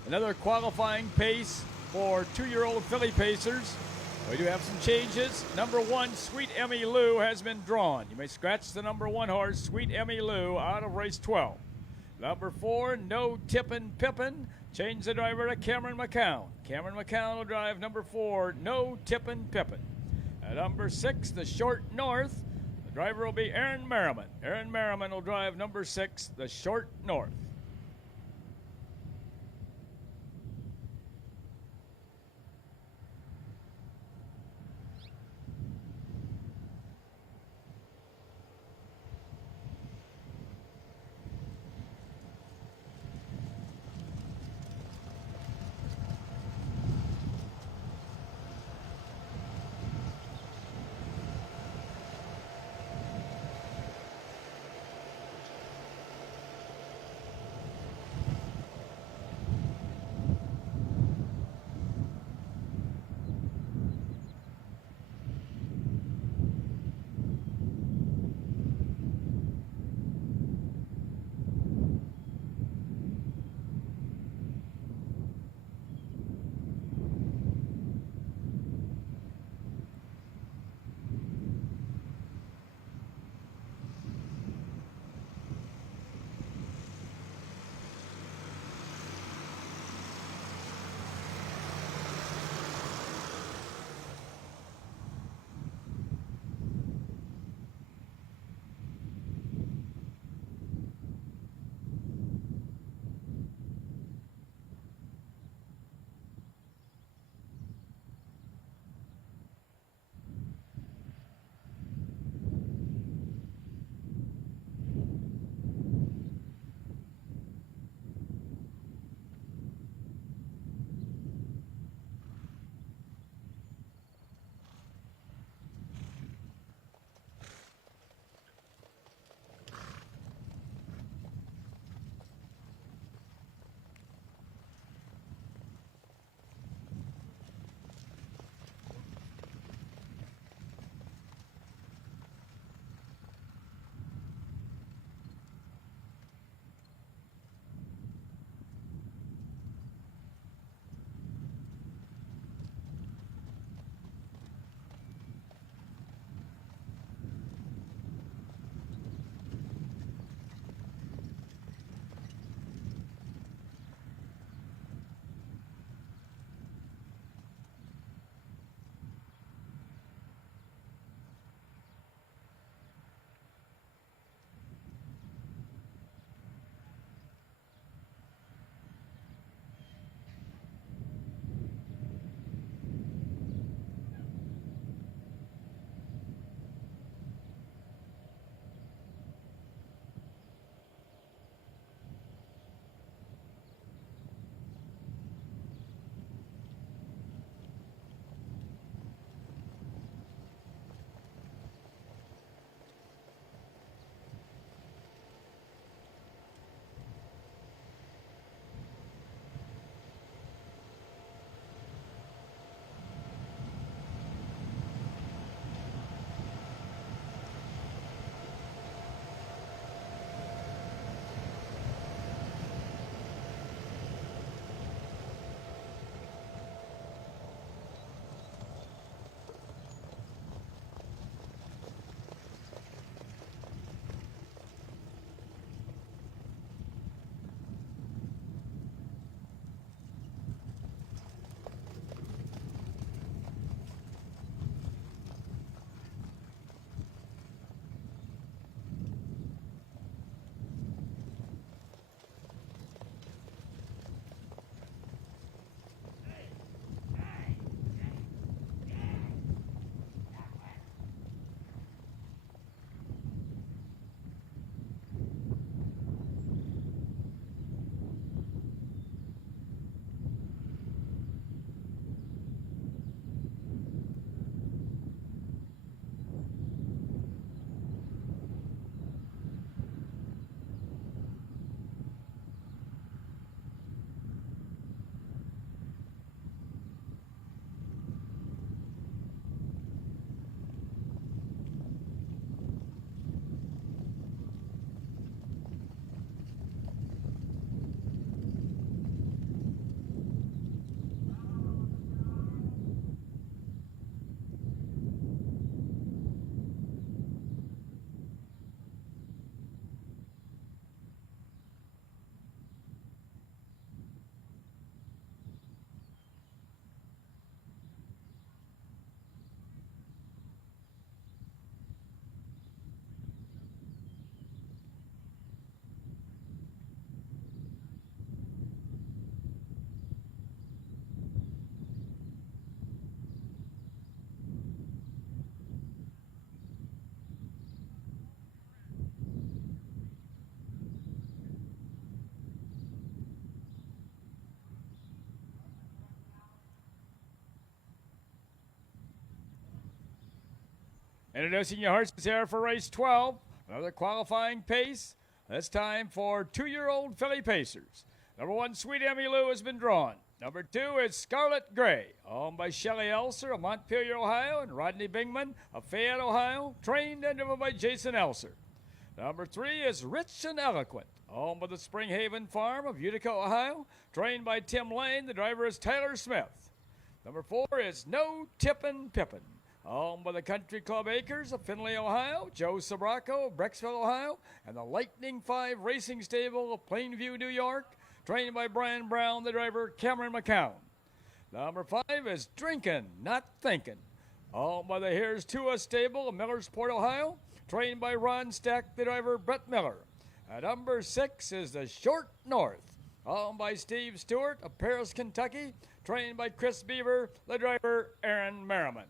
another qualifying pace for 2-year-old filly pacers. We do have some changes. Number 1, Sweet Emmy Lou, has been drawn. You may scratch the number 1 horse, Sweet Emmy Lou, out of race 12. Number 4, No Tippin' Pippin. Change the driver to Cameron McCown. Cameron McCown will drive number 4, No Tippin' Pippin. At number 6, the Short North. The driver will be Aaron Merriman. Aaron Merriman will drive number 6, the Short North. Introducing your horses here for race 12. Another qualifying pace. This time for 2-year-old filly pacers. Number 1, Sweet Emmy Lou, has been drawn. Number 2 is Scarlet Gray, owned by Shelley Elser of Montpelier, Ohio, and Rodney Bingman of Fayette, Ohio, trained and driven by Jason Elser. Number 3 is Rich and Eloquent, owned by the Springhaven Farm of Utica, Ohio, trained by Tim Lane. The driver is Tyler Smith. Number 4 is No Tippin' Pippin, owned by the Country Club Acres of Findlay, Ohio, Joe Sabraco of Brecksville, Ohio, and the Lightning 5 Racing Stable of Plainview, New York, trained by Brian Brown, the driver Cameron McCown. Number 5 is Drinkin' Not Thinkin', owned by the Here's Tua Stable of Millersport, Ohio, trained by Ron Stack, the driver Brett Miller. At number 6 is the Short North, owned by Steve Stewart of Paris, Kentucky, trained by Chris Beaver, the driver Aaron Merriman.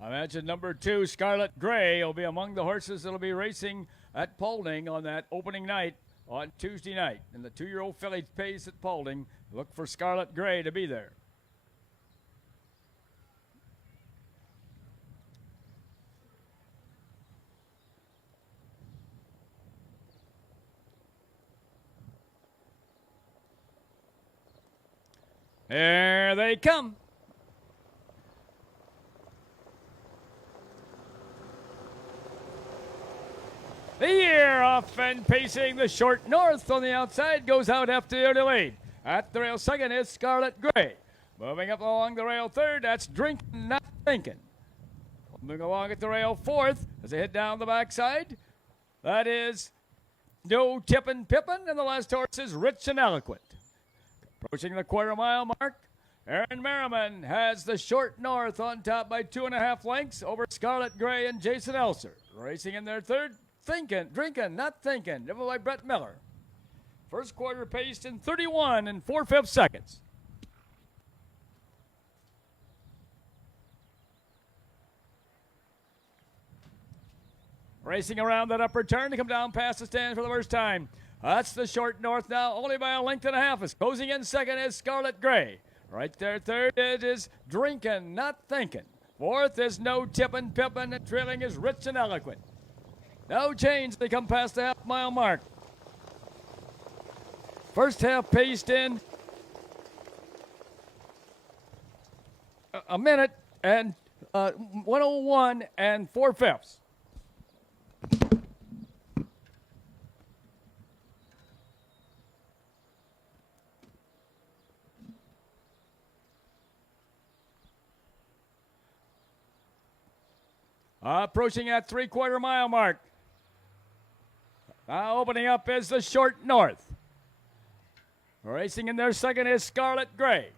I imagine number 2, Scarlet Gray, will be among the horses that will be racing at Paulding on that opening night on Tuesday night. In the 2-year-old filly pace at Paulding, look for Scarlet Gray to be there. There they come. The year off and pacing the Short North on the outside, goes out after the early lead. At the rail second is Scarlet Gray. Moving up along the rail third, that's Drinkin' Not Thinkin'. Moving along at the rail fourth as they head down the backside, that is No Tippin' Pippin', and the last horse is Rich and Eloquent. Approaching the quarter-mile mark, Aaron Merriman has the Short North on top by 2.5 lengths over Scarlet Gray and Jason Elser. Racing in their third, Drinkin' Not Thinkin', driven by Brett Miller. First quarter paced in 31 and 4/5 seconds. Racing around that upper turn to come down past the stand for the first time. That's the Short North now, only by 1.5 lengths. Closing in second is Scarlet Gray. Right there, third, it is Drinkin' Not Thinkin'. Fourth is No Tippin' Pippin', and trailing is Rich and Eloquent. No change, they come past the half-mile mark. First half paced in a minute and 1:01 and 4/5. Approaching that 3/4 mile mark. Now opening up is the Short North. Racing in their second is Scarlet Gray.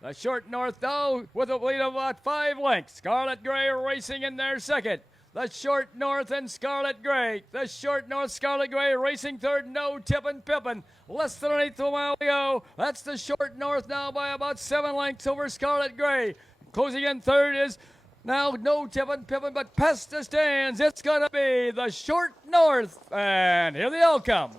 The Short North, though, with a lead of about 5 lengths. Scarlet Gray racing in their second. The Short North and Scarlet Gray. The Short North Scarlet Gray racing third. No Tippin' Pippin. Less than an eighth of a mile to go. That's the Short North now by about 7 lengths over Scarlet Gray. Closing in third is now no Tippin' Pippin, but past the stands. It's going to be the Short North. And here they all come.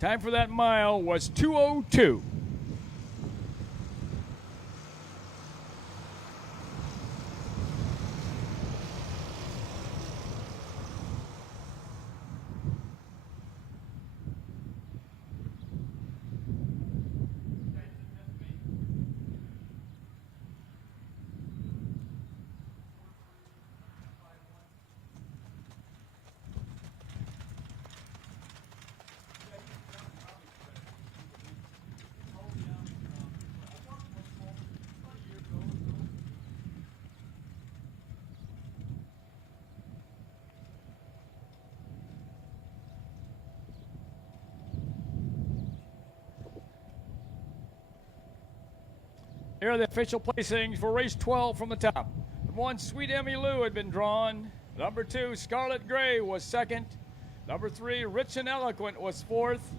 Time for that mile was 2:02. Here are the official placings for race 12 from the top. Number 1, Sweet Emmy Lou had been drawn. Number 2, Scarlet Gray was second. Number 3, Rich and Eloquent was fourth.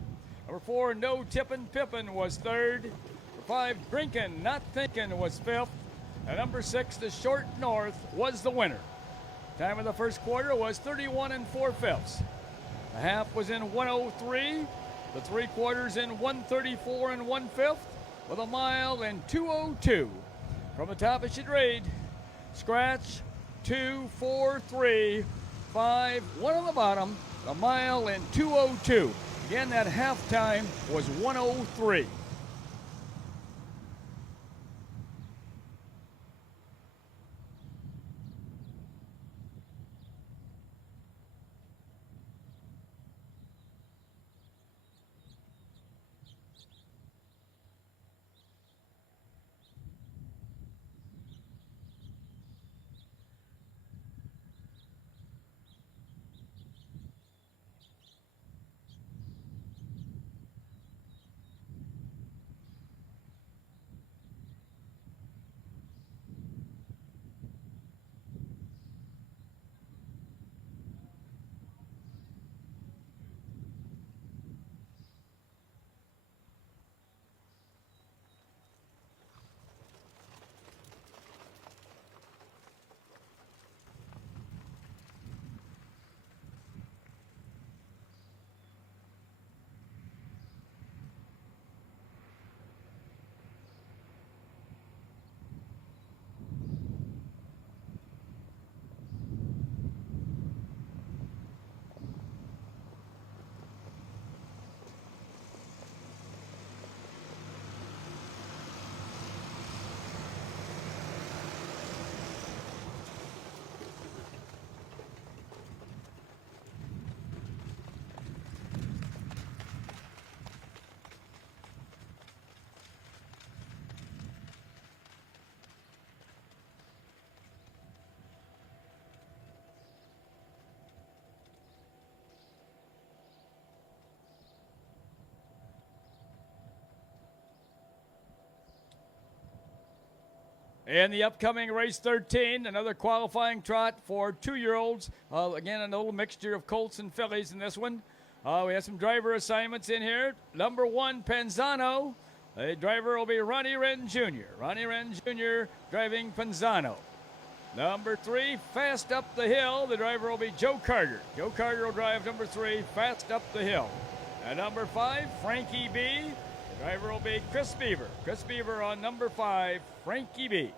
Number 4, No Tippin' Pippin was third. Number 5, Drinkin' Not Thinkin' was fifth. And number 6, The Short North was the winner. Time of the first quarter was 31 4/5. The half was in 1:03. The 3 quarters in 1:34 1/5. With a mile in 2:02. From the top, it should read scratch 2, 4, 3, 5, 1 on the bottom. A mile in 2:02. Again, that halftime was 1:03. In the upcoming race 13, another qualifying trot for 2-year-olds. Again, a little mixture of colts and fillies in this one. We have some driver assignments in here. Number 1, Penzano. The driver will be Ronnie Wren Jr. Ronnie Wren Jr. driving Penzano. Number 3, Fast Up the Hill. The driver will be Joe Carter. Joe Carter will drive number 3, Fast Up the Hill. And number 5, Frankie B. The driver will be Chris Beaver. Chris Beaver on number 5, Frankie B.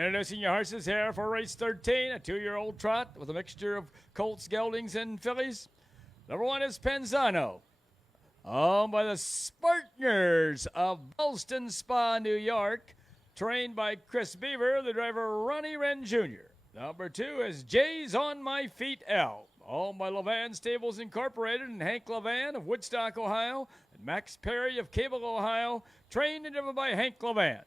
Introducing your horses here for race 13, a 2-year-old trot with a mixture of colts, geldings, and fillies. Number 1 is Penzano, owned by the Spartaners of Bellston Spa, New York, trained by Chris Beaver, the driver Ronnie Wren Jr. Number 2 is Jay's On My Feet L, owned by Levan Stables Incorporated and Hank Levan of Woodstock, Ohio, and Max Perry of Cable, Ohio, trained and driven by Hank Levan.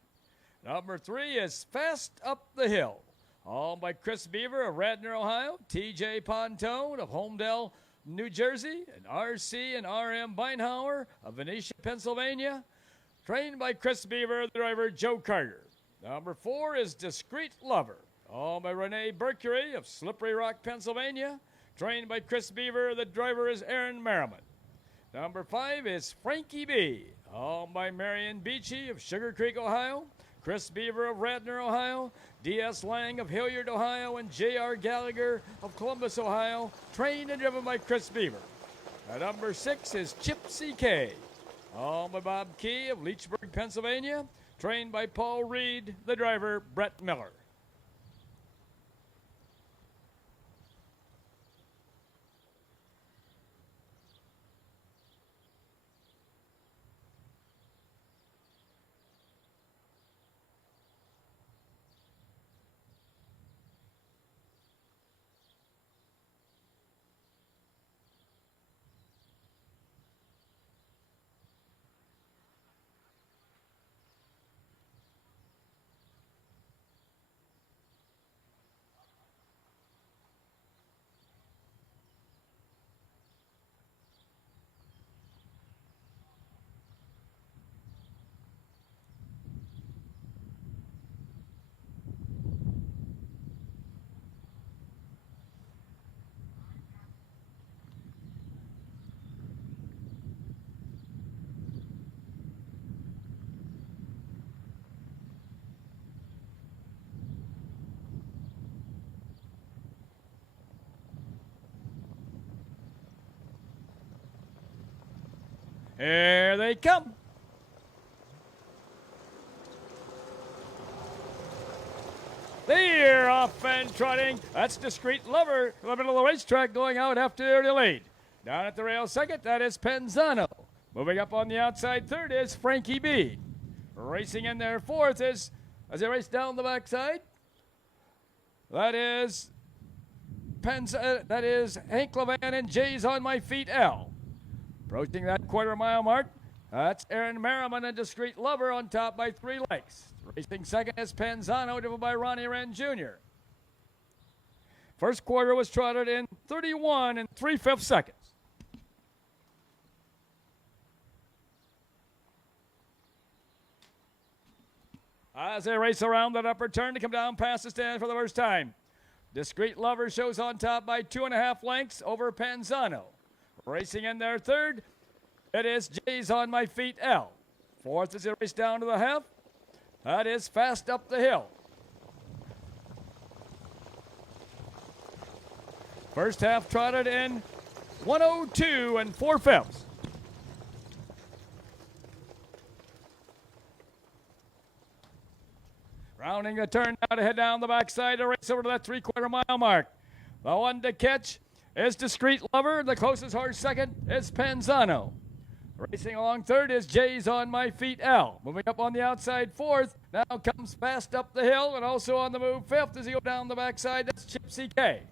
Number 3 is Fast Up the Hill, owned by Chris Beaver of Radnor, Ohio, T.J. Pontone of Homedale, New Jersey, and R.C. and R.M. Beinhauer of Venetia, Pennsylvania, trained by Chris Beaver, the driver Joe Carter. Number 4 is Discreet Lover, owned by Renee Mercury of Slippery Rock, Pennsylvania, trained by Chris Beaver, the driver is Aaron Merriman. Number 5 is Frankie B, owned by Marion Beachy of Sugar Creek, Ohio, Chris Beaver of Radnor, Ohio, D.S. Lang of Hilliard, Ohio, and J.R. Gallagher of Columbus, Ohio, trained and driven by Chris Beaver. At number 6 is Chipsy K, owned by Bob Key of Leechburg, Pennsylvania, trained by Paul Reed, the driver Brett Miller. Here they come. They're off and trotting. That's Discreet Lover in the middle of the racetrack going out after the lead. Down at the rail second, that is Penzano. Moving up on the outside third is Frankie B. Racing in there fourth is, as they race down the backside, that is Hank Levan and Jay's On My Feet L. Approaching that quarter-mile mark, that's Aaron Merriman and Discreet Lover on top by 3 lengths. Racing second is Penzano, driven by Ronnie Wren Jr. First quarter was trotted in 31 3/5 seconds. As they race around that upper turn to come down past the stand for the first time, Discreet Lover shows on top by 2.5 lengths over Penzano. Racing in there third, it is Jay's On My Feet L. Fourth as they race down to the half, that is Fast Up the Hill. First half trotted in 102 4/5. Rounding the turn now to head down the backside to race over to that 3/4 mile mark. The one to catch is Discreet Lover. The closest horse second is Penzano. Racing along third is Jay's On My Feet L. Moving up on the outside fourth, now comes Fast Up the Hill, and also on the move fifth as he goes down the backside, that's Chipsy K.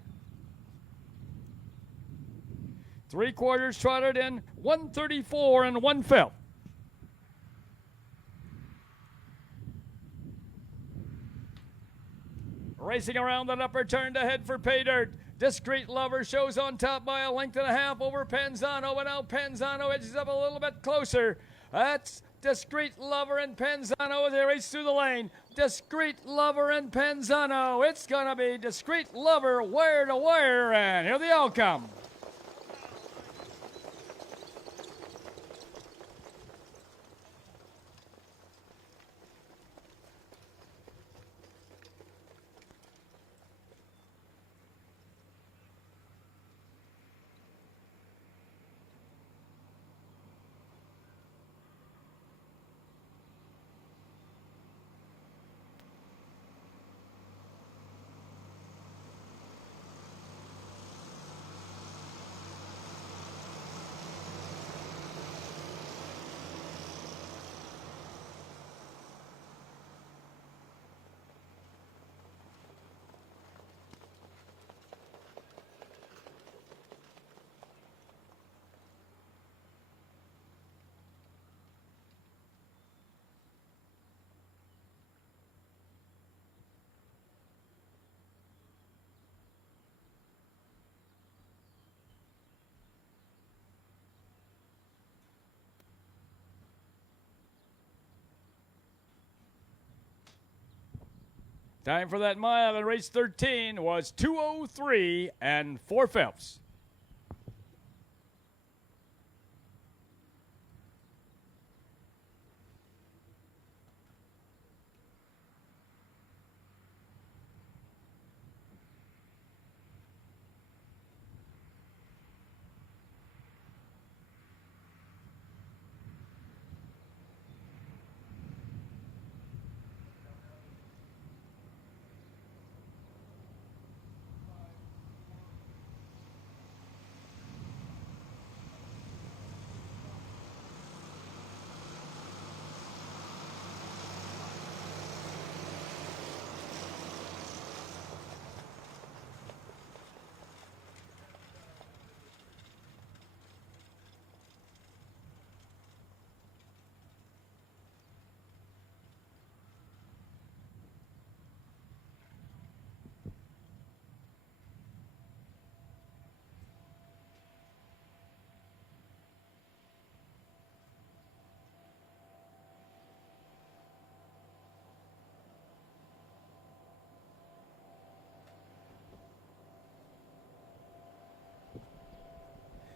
3/4 trotted in 134 1/5. Racing around that upper turn to head for pay dirt. Discreet Lover shows on top by 1.5 lengths over Penzano, and now Penzano edges up a little bit closer. That's Discreet Lover and Penzano as they race through the lane. Discreet Lover and Penzano. It's going to be Discreet Lover wire to wire, and here the outcome. Time for that mile in race 13 was 2:03 and 4/5.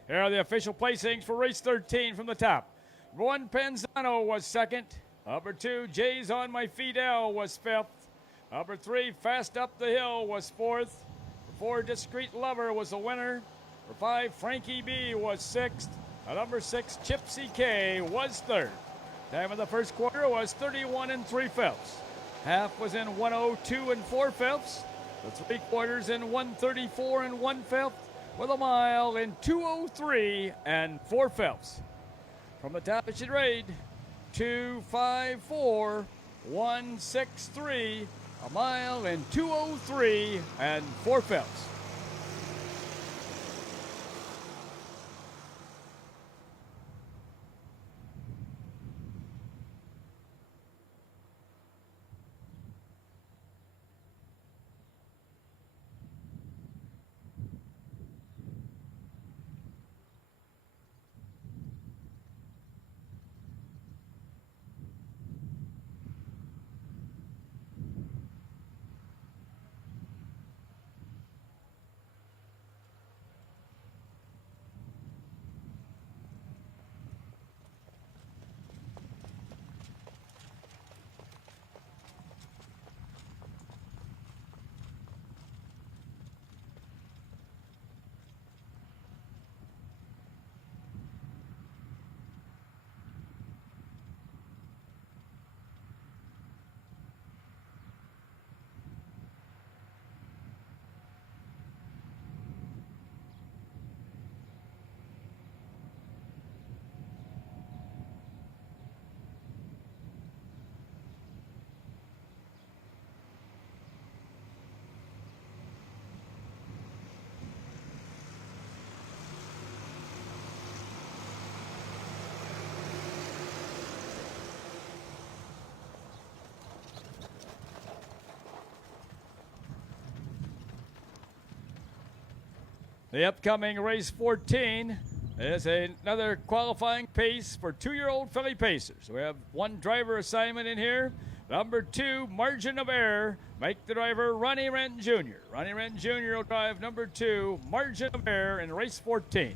Here are the official placings for race 13 from the top. Number 1, Panzano was second. Number 2, Jay's On My Feet L was fifth. Number 3, Fast Up the Hill was fourth. Number 4, Discreet Lover was the winner. Number 5, Frankie B was sixth. And number 6, Chipsy K was third. Time of the first quarter was 31 and 3/5. Half was in 1:02 and 4/5. The 3 quarters in 1:34 and 1/5. With a mile in 2:03 and 4/5. From the top, it should read 2:54.163, a mile in 2:03 and 4/5. The upcoming race 14 is another qualifying pace for 2-year-old filly pacers. We have 1 driver assignment in here. Number 2, Margin of Error. Make the driver Ronnie Wren Jr. Ronnie Wren Jr. will drive number 2, Margin of Error, in race 14.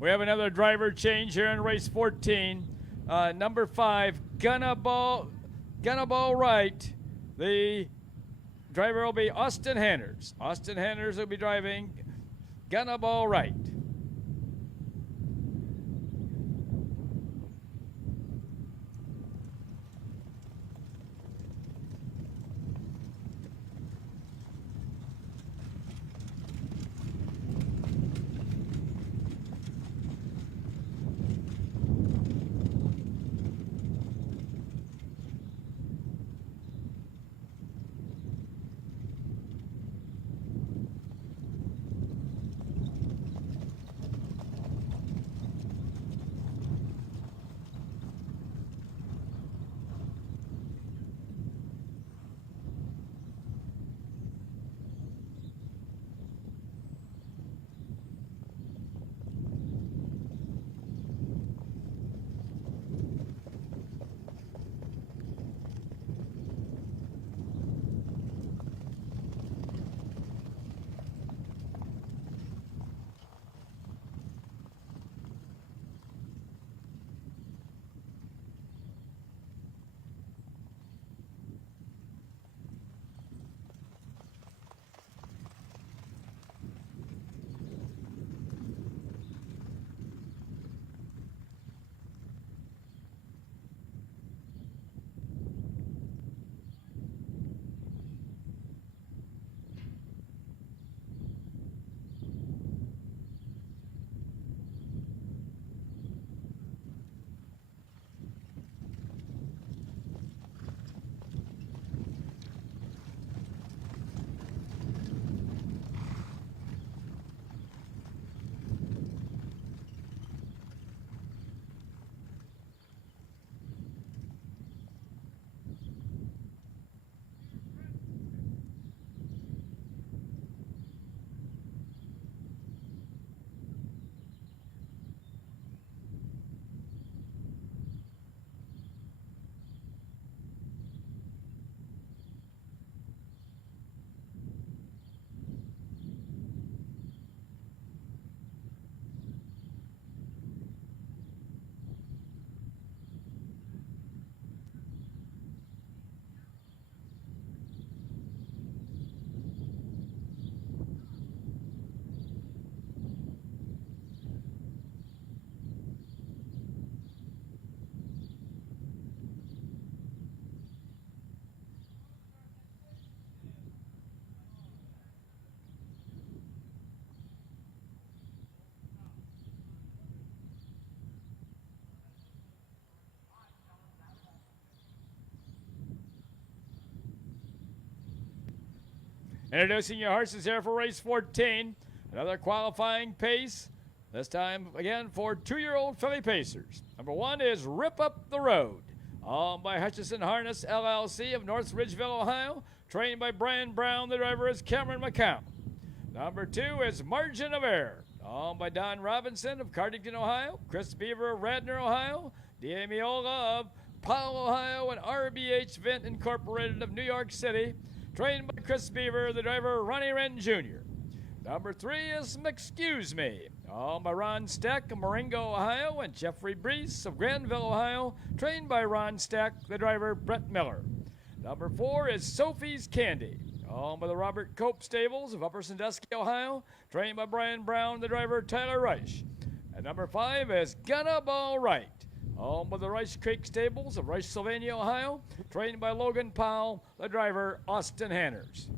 We have another driver change here in race 14. Number 5, Gonna Ball Right. The driver will be Austin Hanners. Austin Hanners will be driving Gonna Ball Right. Introducing your horses here for race 14. Another qualifying pace. This time, again, for 2-year-old filly pacers. Number 1 is Rip Up the Road, owned by Hutchison Harness, LLC of North Ridgeville, Ohio. Trained by Brian Brown. The driver is Cameron McCown. Number 2 is Margin of Error, owned by Don Robinson of Cardington, Ohio. Chris Beaver of Radnor, Ohio. D'Amiola of Powell, Ohio. And RBH Vent Incorporated of New York City. Trained by Chris Beaver, the driver Ronnie Wren Jr. Number 3 is M'Excuse Me, owned by Ron Steck of Marengo, Ohio, and Jeffrey Brees of Granville, Ohio, trained by Ron Steck, the driver Brett Miller. Number 4 is Sophie's Candy, owned by the Robert Cope Stables of Upper Sandusky, Ohio, trained by Brian Brown, the driver Tyler Reich. And number 5 is Gonna Ball Right, owned by the Rice Creek Stables of Rice, Sylvania, Ohio, trained by Logan Powell, the driver Austin Hanners.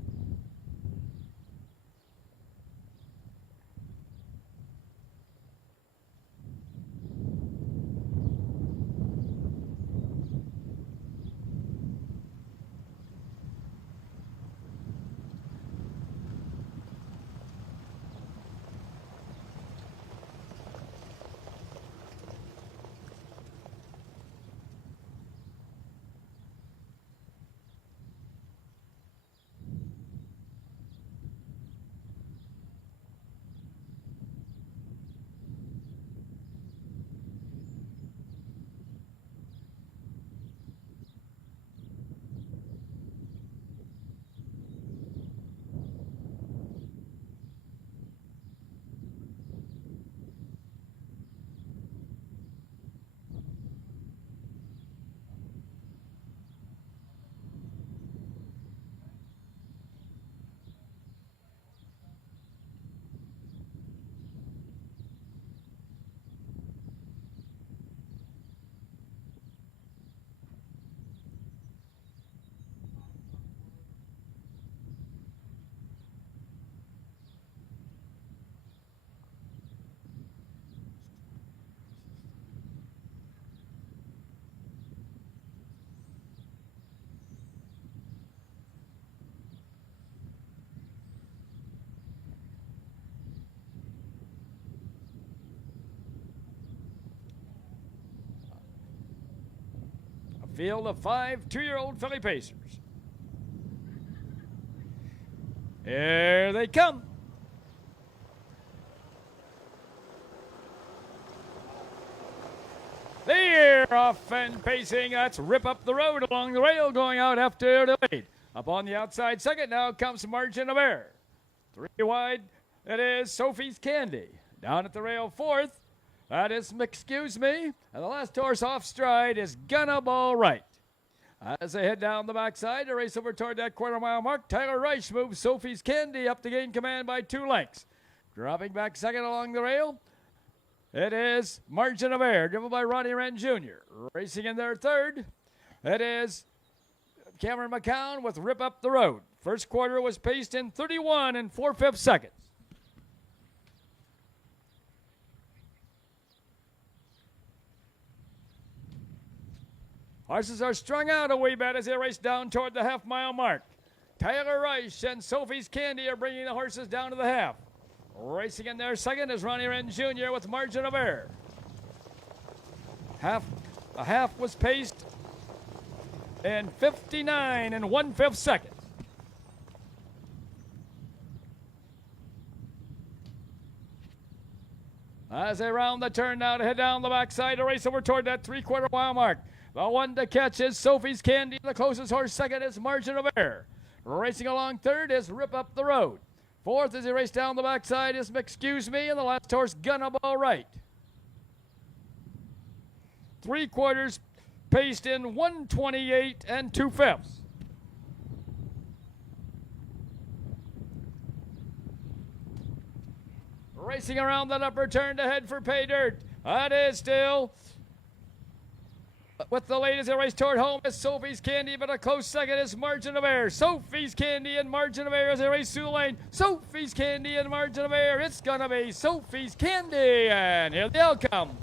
field of 5 two-year-old filly pacers. Here they come. They're off and pacing. That's Rip Up the Road along the rail, going out after the lead. Up on the outside second now comes Margin of Error. 3 wide, it is Sophie's Candy. Down at the rail fourth, that is Excuse Me. And the last horse off stride is Gonna Ball Right. As they head down the backside to race over toward that quarter-mile mark, Tyler Reich moves Sophie's Candy up to gain command by 2 lengths. Dropping back second along the rail, it is Margin of Error, driven by Ronnie Wren Jr. Racing in their third, it is Cameron McCown with Rip Up the Road. First quarter was paced in 31 4/5 seconds. Horses are strung out a wee bit as they race down toward the half-mile mark. Tyler Reich and Sophie's Candy are bringing the horses down to the half. Racing in their second is Ronnie Wren Jr. with Margin of Error. A half was paced in 59 1/5 seconds. As they round the turn now to head down the backside to race over toward that 3/4 mile mark. The one to catch is Sophie's Candy. The closest horse second is Margin of Error. Racing along third is Rip Up the Road. Fourth as they race down the backside is Excuse Me, and the last horse Gonna Ball Right. 3/4 paced in 1:28 2/5. Racing around that upper turn to head for pay dirt. That is still with the ladies that race toward home is Sophie's Candy, but a close second is Margin of Error. Sophie's Candy and Margin of Error as they race through the lane. Sophie's Candy and Margin of Error. It's gonna be Sophie's Candy, and here they'll come.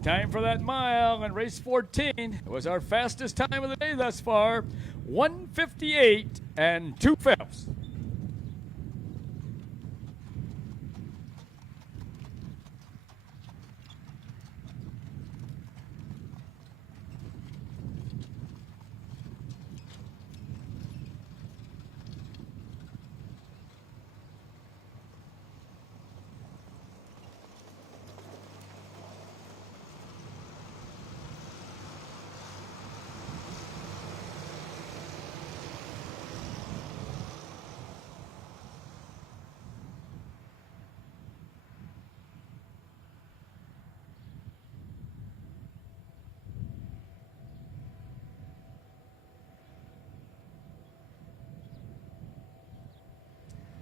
Time for that mile in race 14. It was our fastest time of the day thus far. 1:58 2/5.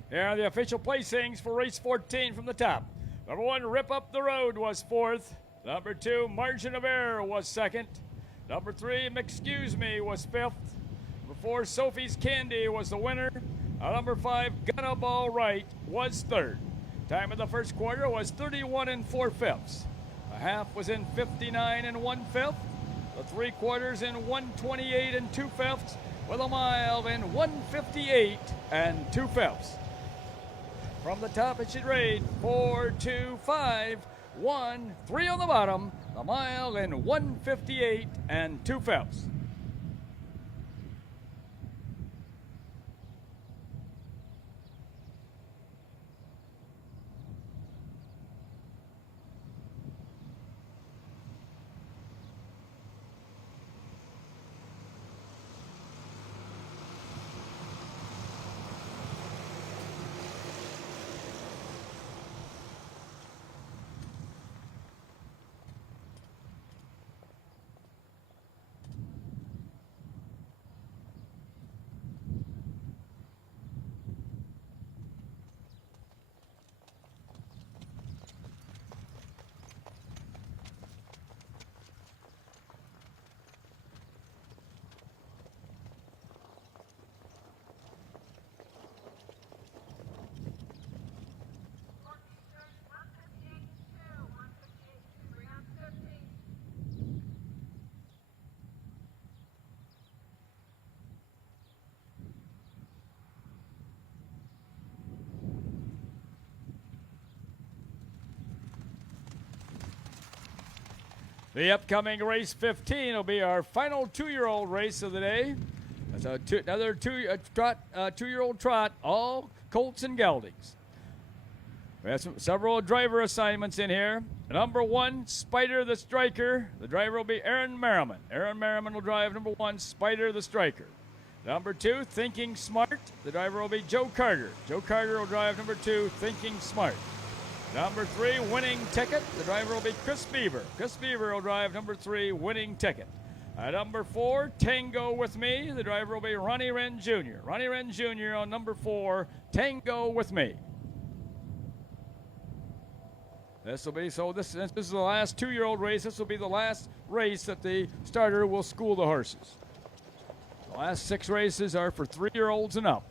Here are the official placings for race 14 from the top. Number 1, Rip Up the Road was 4th. Number 2, Margin of Error was 2nd. Number 3, Excuse Me was 5th. Number 4, Sophie's Candy was the winner. Number 5, Gonna Ball Right was 3rd. Time of the first quarter was 31 4/5. A half was in 59 1/5. The 3/4 in 1:28 2/5, with a mile in 1:58 2/5. From the top, it should read 4, 2, 5, 1, 3 on the bottom. a mile in 1:58 and 2/5. The upcoming race 15 will be our final 2-year-old race of the day. That's another two-year-old trot, all colts and geldings. We have several driver assignments in here. Number 1, Spider the Striker. The driver will be Aaron Merriman. Aaron Merriman will drive number 1, Spider the Striker. Number 2, Thinking Smart. The driver will be Joe Carter. Joe Carter will drive number 2, Thinking Smart. Number 3, Winning Ticket. The driver will be Chris Beaver. Chris Beaver will drive number 3, Winning Ticket. Number 4, Tango With Me. The driver will be Ronnie Wren Jr. Ronnie Wren Jr. on number 4, Tango With Me. This is the last 2-year-old race. This will be the last race that the starter will school the horses. The last 6 races are for 3-year-olds and up.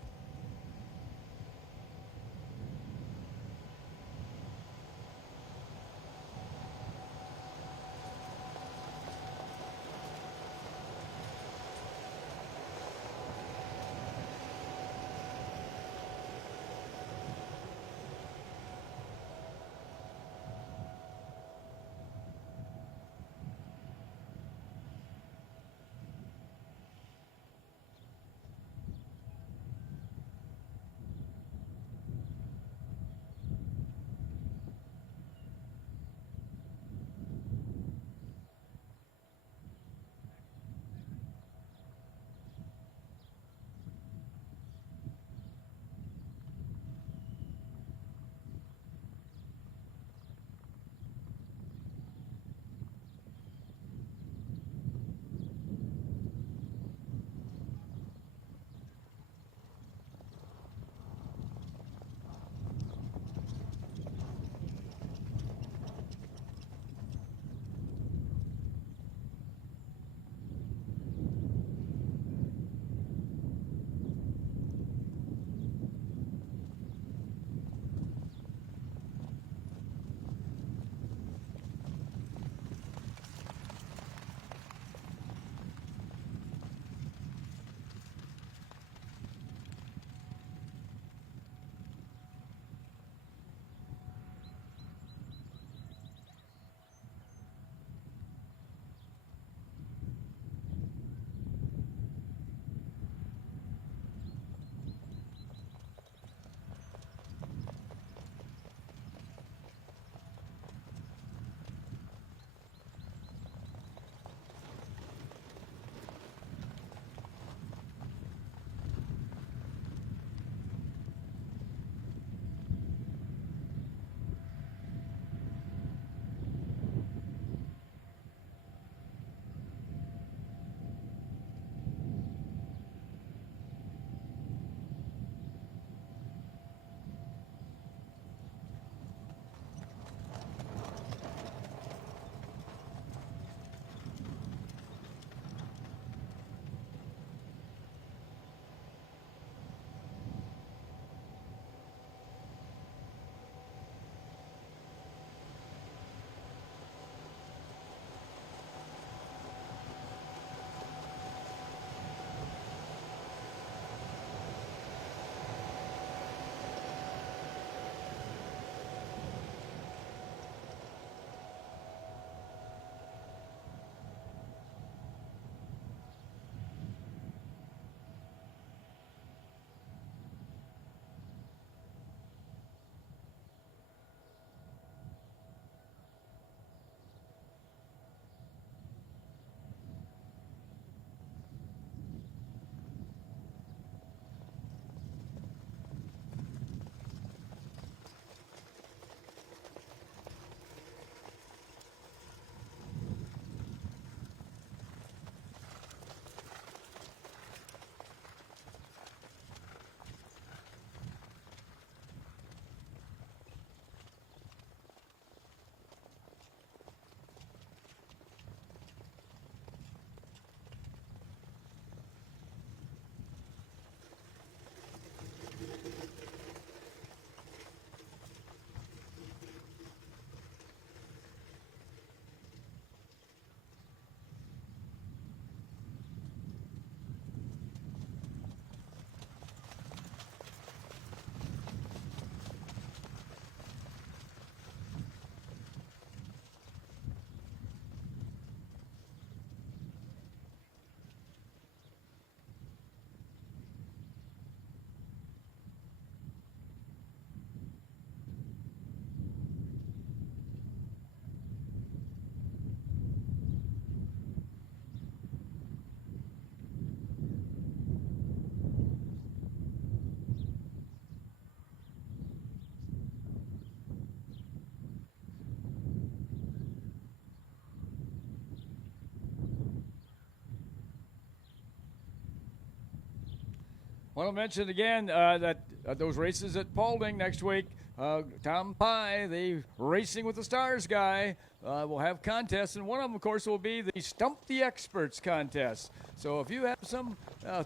Want to mention again that those races at Paulding next week, Tom Pye, the Racing with the Stars guy, will have contests, and one of them, of course, will be the Stump the Experts contest. So if you have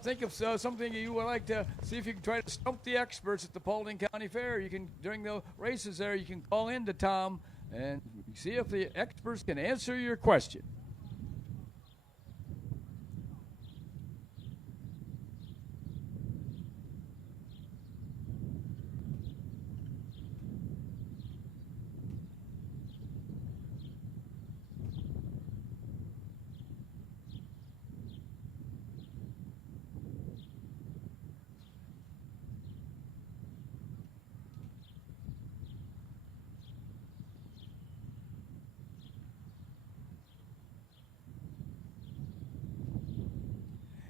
think of something you would like to see if you can try to stump the experts at the Paulding County Fair, you can, during the races there, you can call in to Tom and see if the experts can answer your question.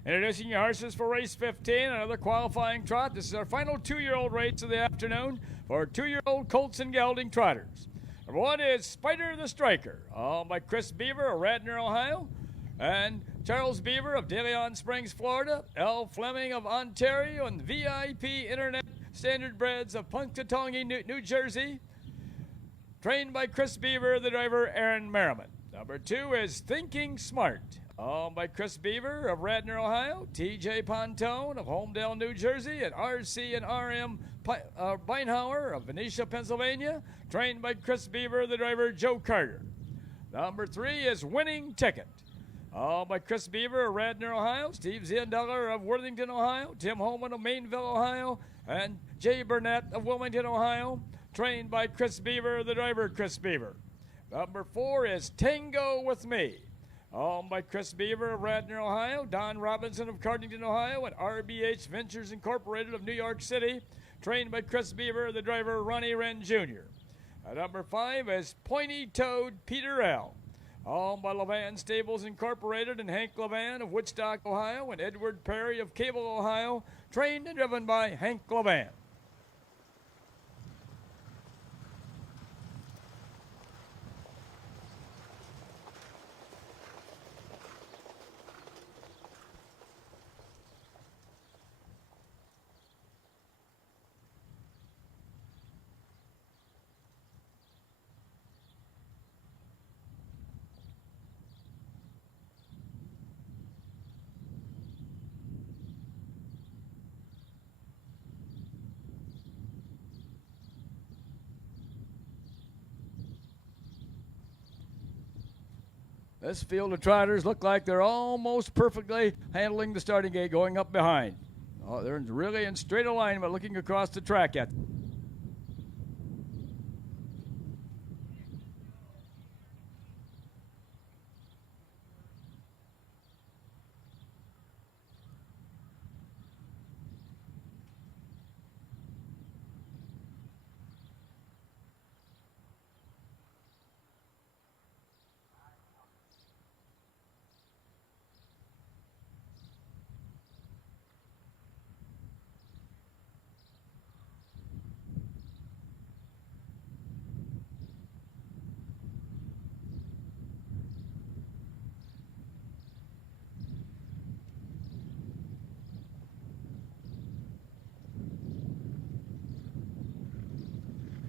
Introducing your horses for race 15, another qualifying trot. This is our final 2-year-old race of the afternoon for 2-year-old colts and gelding trotters. Number 1 is Spider the Striker, owned by Chris Beaver of Radnor, Ohio, and Charles Beaver of De Leon Springs, Florida, L. Fleming of Ontario, and VIP Internet Standard Breds of Punxsutawney, New Jersey, trained by Chris Beaver, the driver Aaron Merriman. Number 2 is Thinking Smart, owned by Chris Beaver of Radnor, Ohio, TJ Pontone of Homedale, New Jersey, and RC and RM Beinhauer of Venetia, Pennsylvania, trained by Chris Beaver, the driver Joe Carter. Number 3 is Winning Ticket, owned by Chris Beaver of Radnor, Ohio, Steve Ziendeller of Worthington, Ohio, Tim Holman of Mainville, Ohio, and Jay Burnett of Wilmington, Ohio, trained by Chris Beaver, the driver Chris Beaver. Number 4 is Tango With Me, owned by Chris Beaver of Radnor, Ohio, Don Robinson of Cardington, Ohio, and RBH Ventures Incorporated of New York City, trained by Chris Beaver, the driver Ronnie Wren Jr. Number 5 is Pointy Toed Peter L., owned by Levan Stables Incorporated and Hank Levan of Woodstock, Ohio, and Edward Perry of Cable, Ohio, trained and driven by Hank Levan. This field of trotters look like they're almost perfectly handling the starting gate going up behind. Oh, they're really in straight alignment looking across the track at them.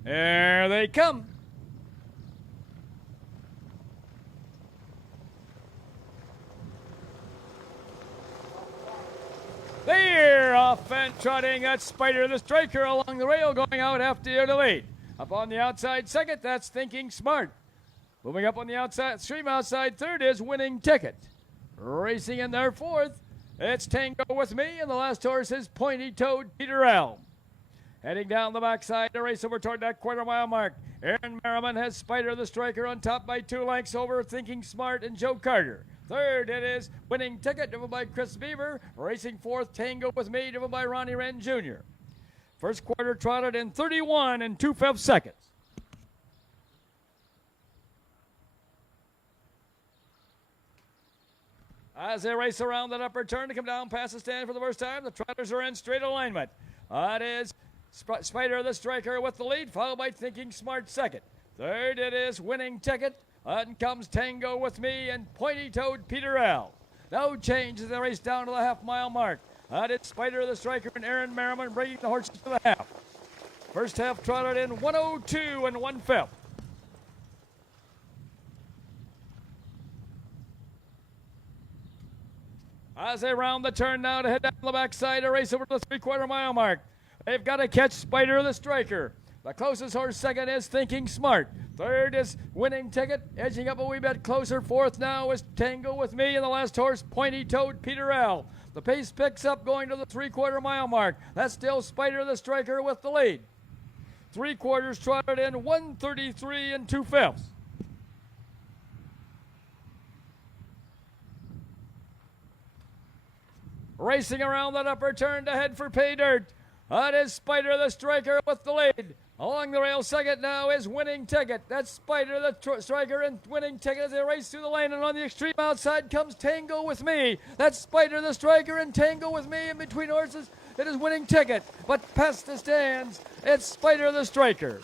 There they come. They're off and trotting. That's Spider the Striker along the rail going out after the lead. Up on the outside second, that's Thinking Smart. Moving up on the outside, stream outside third is Winning Ticket. Racing in there fourth, it's Tango With Me, and the last horse is Pointy Toed Peter Elm. Heading down the backside to race over toward that quarter-mile mark. Aaron Merriman has Spider the Striker on top by 2 lengths over Thinking Smart and Joe Carter. Third, it is Winning Ticket, driven by Chris Beaver. Racing fourth, Tango With Me, driven by Ronnie Wren Jr. First quarter trotted in 31 2/5 seconds. As they race around that upper turn to come down past the stand for the first time, the trotters are in straight alignment. It is Spider the Striker with the lead, followed by Thinking Smart second. Third, it is Winning Ticket. On comes Tango With Me and Pointy Toed Peter L. No change as they race down to the half-mile mark. That is Spider the Striker and Aaron Merriman bringing the horses to the half. First half trotted in 102 and 1/5. As they round the turn now to head down the backside, a race over to the 3/4 mile mark. They've got to catch Spider the Striker. The closest horse second is Thinking Smart. Third is Winning Ticket, edging up a wee bit closer. Fourth now is Tango With Me, and the last horse, Pointy Toed Peter L. The pace picks up going to the 3/4 mile mark. That's still Spider the Striker with the lead. 3/4 trotted in 133 and 2/5. Racing around that upper turn to head for pay dirt. That is Spider the Striker with the lead. Along the rail second now is Winning Ticket. That's Spider the Striker and Winning Ticket as they race through the lane. And on the extreme outside comes Tango With Me. That's Spider the Striker and Tango With Me. In between horses, it is Winning Ticket. But past the stands, it's Spider the Striker.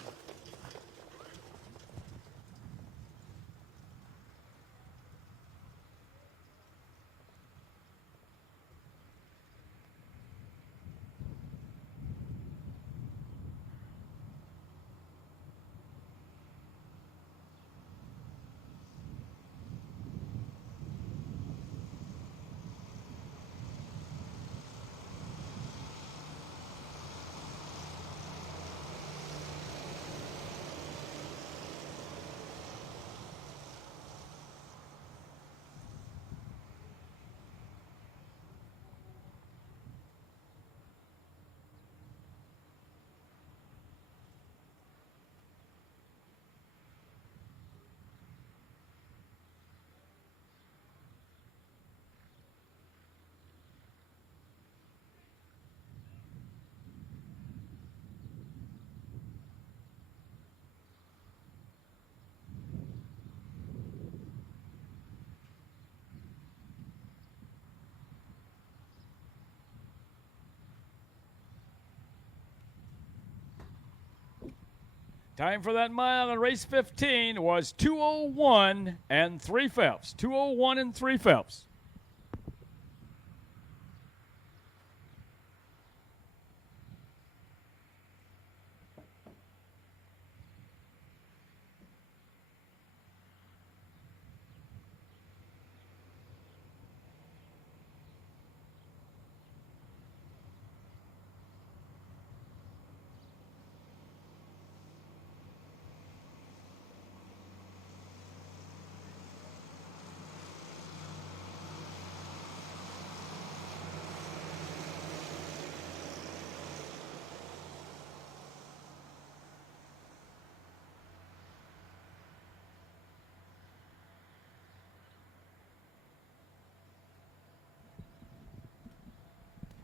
Time for that mile in race 15 was 2:01 and 3/5. 2:01 and 3/5.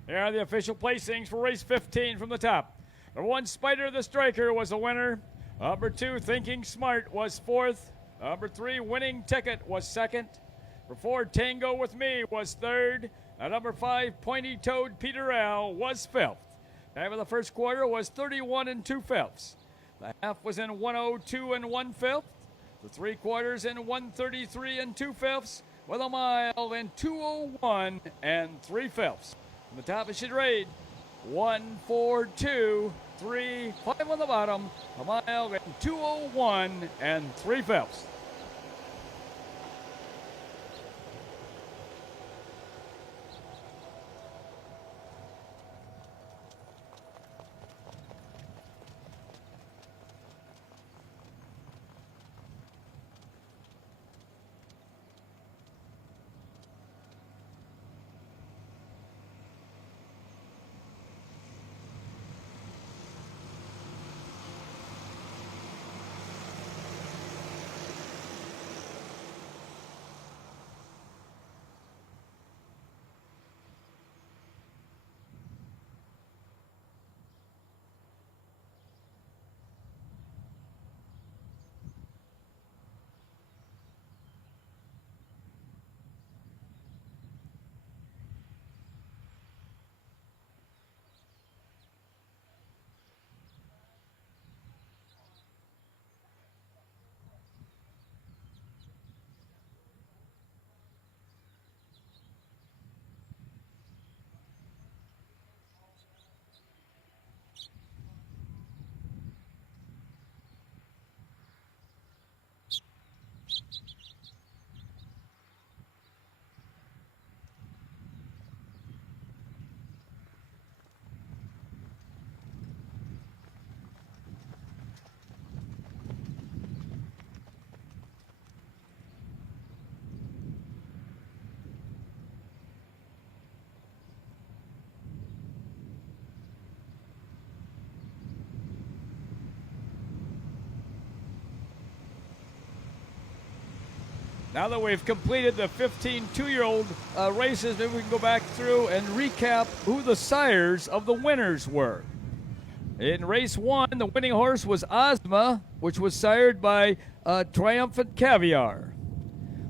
Here are the official placings for race 15 from the top. Number 1, Spider the Striker was the winner. Number 2, Thinking Smart was 4th. Number 3, Winning Ticket was 2nd. Number 4, Tango With Me was 3rd. And number 5, Pointy Toed Peter L was 5th. Time of the first quarter was 31 and 2/5. The half was in 102 and 1/5. The 3/4 in 133 and 2/5. With a mile in 2:01 and 3/5. From the top, it should read 1, 4, 2, 3, 5 on the bottom. A mile in 2:01 and 3/5. Now that we've completed the 15 two-year-old races, maybe we can go back through and recap who the sires of the winners were. In race 1, the winning horse was Ozma, which was sired by Triumphant Caviar.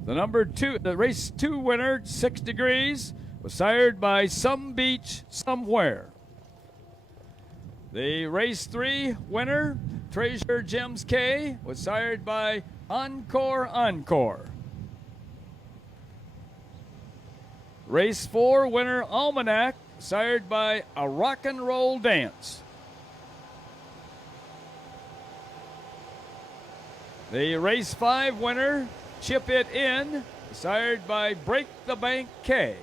The race 2 winner, 6 Degrees, was sired by Some Beach Somewhere. The race 3 winner, Treasure Gems K, was sired by Encore Encore. Race 4 winner, Almanac, sired by A Rock and Roll Dance. The race 5 winner, Chip It In, sired by Break the Bank K.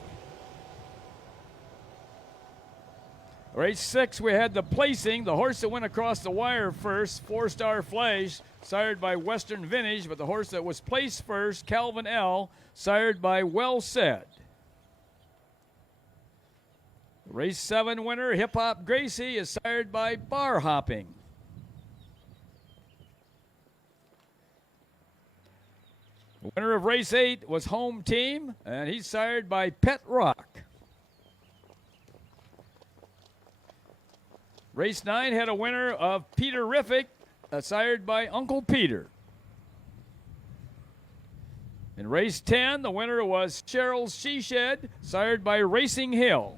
Race 6, we had the placing. The horse that went across the wire first, 4-Star Flash, sired by Western Vintage, but the horse that was placed first, Calvin L., sired by Well Said. Race 7 winner, Hip Hop Gracie, is sired by Bar Hopping. The winner of race 8 was Home Team, and he's sired by Pet Rock. Race 9 had a winner of Peter Riffick, sired by Uncle Peter. In race 10, the winner was Cheryl's She Shed, sired by Racing Hill.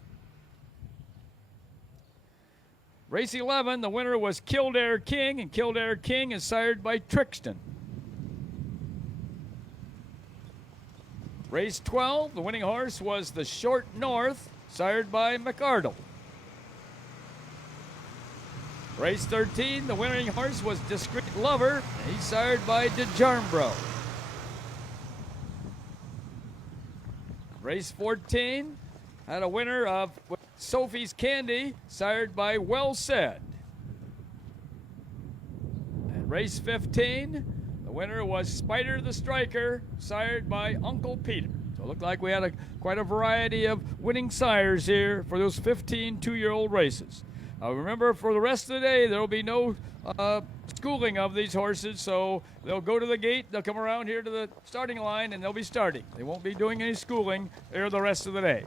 Race 11, the winner was Kildare King, and Kildare King is sired by Trixton. Race 12, the winning horse was the Short North, sired by McArdle. Race 13, the winning horse was Discreet Lover, and he's sired by DeJarmbro. Race 14 had a winner of Sophie's Candy, sired by Well Said. And race 15, the winner was Spider the Striker, sired by Uncle Peter. So it looked like we had quite a variety of winning sires here for those 15 two-year-old races. Remember, for the rest of the day, there will be no schooling of these horses, so they'll go to the gate, they'll come around here to the starting line, and they'll be starting. They won't be doing any schooling there the rest of the day.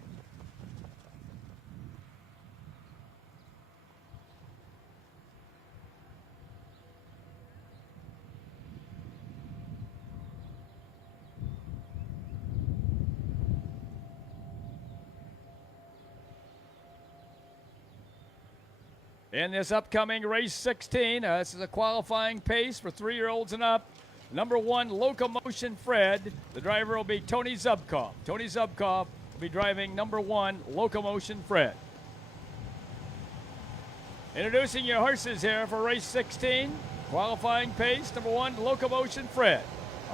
In this upcoming race 16, this is a qualifying pace for 3-year-olds and up. Number 1, Locomotion Fred. The driver will be Tony Zubkov. Tony Zubkov will be driving number 1, Locomotion Fred. Introducing your horses here for race 16. Qualifying pace, number 1, Locomotion Fred.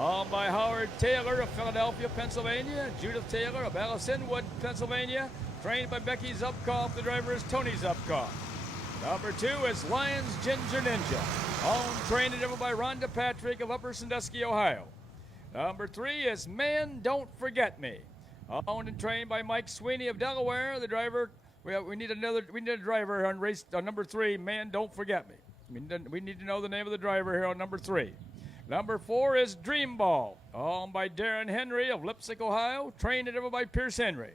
Owned by Howard Taylor of Philadelphia, Pennsylvania. Judith Taylor of Alice Inwood, Pennsylvania. Trained by Becky Zubkov. The driver is Tony Zubkov. Number 2 is Lions Ginger Ninja. Owned, trained, and driven by Rhonda Patrick of Upper Sandusky, Ohio. Number 3 is Man Don't Forget Me. Owned and trained by Mike Sweeney of Delaware. The driver, we need a driver on number 3, Man Don't Forget Me. We need to know the name of the driver here on number 3. Number 4 is Dream Ball. Owned by Darren Henry of Lipsick, Ohio. Trained and driven by Pierce Henry.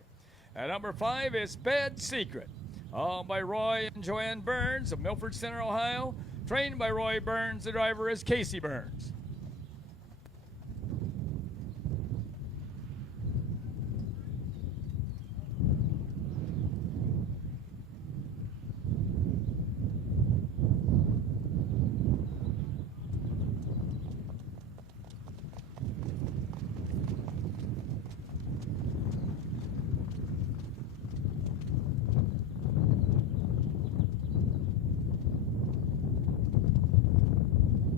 And number 5 is Bad Secret. Owned by Roy and Joanne Burns of Milford Center, Ohio. Trained by Roy Burns. The driver is Casey Burns.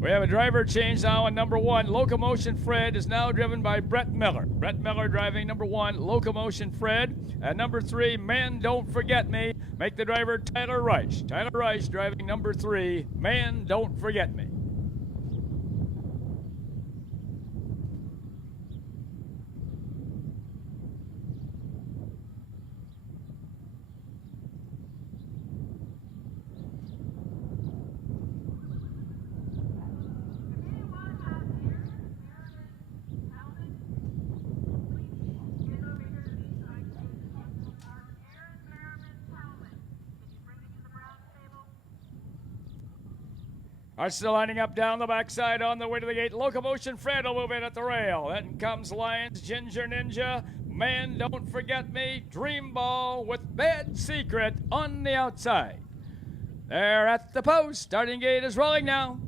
We have a driver change now on number 1. Locomotion Fred is now driven by Brett Miller. Brett Miller driving number 1, Locomotion Fred. And number 3, Man Don't Forget Me. Make the driver Tyler Reich. Tyler Reich driving number 3, Man Don't Forget Me. are still lining up down the backside on the way to the gate. Locomotion Fred will move in at the rail. Then comes Lions, Ginger Ninja, Man Don't Forget Me, Dream Ball with Bad Secret on the outside. They're at the post. Starting gate is rolling now.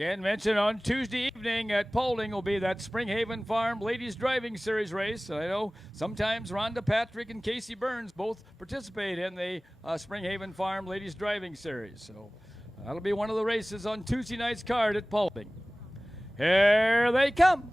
Again, mentioned on Tuesday evening at Paulding will be that Springhaven Farm Ladies Driving Series race. I know sometimes Rhonda Patrick and Casey Burns both participate in the Springhaven Farm Ladies Driving Series. So that'll be one of the races on Tuesday night's card at Paulding. Here they come.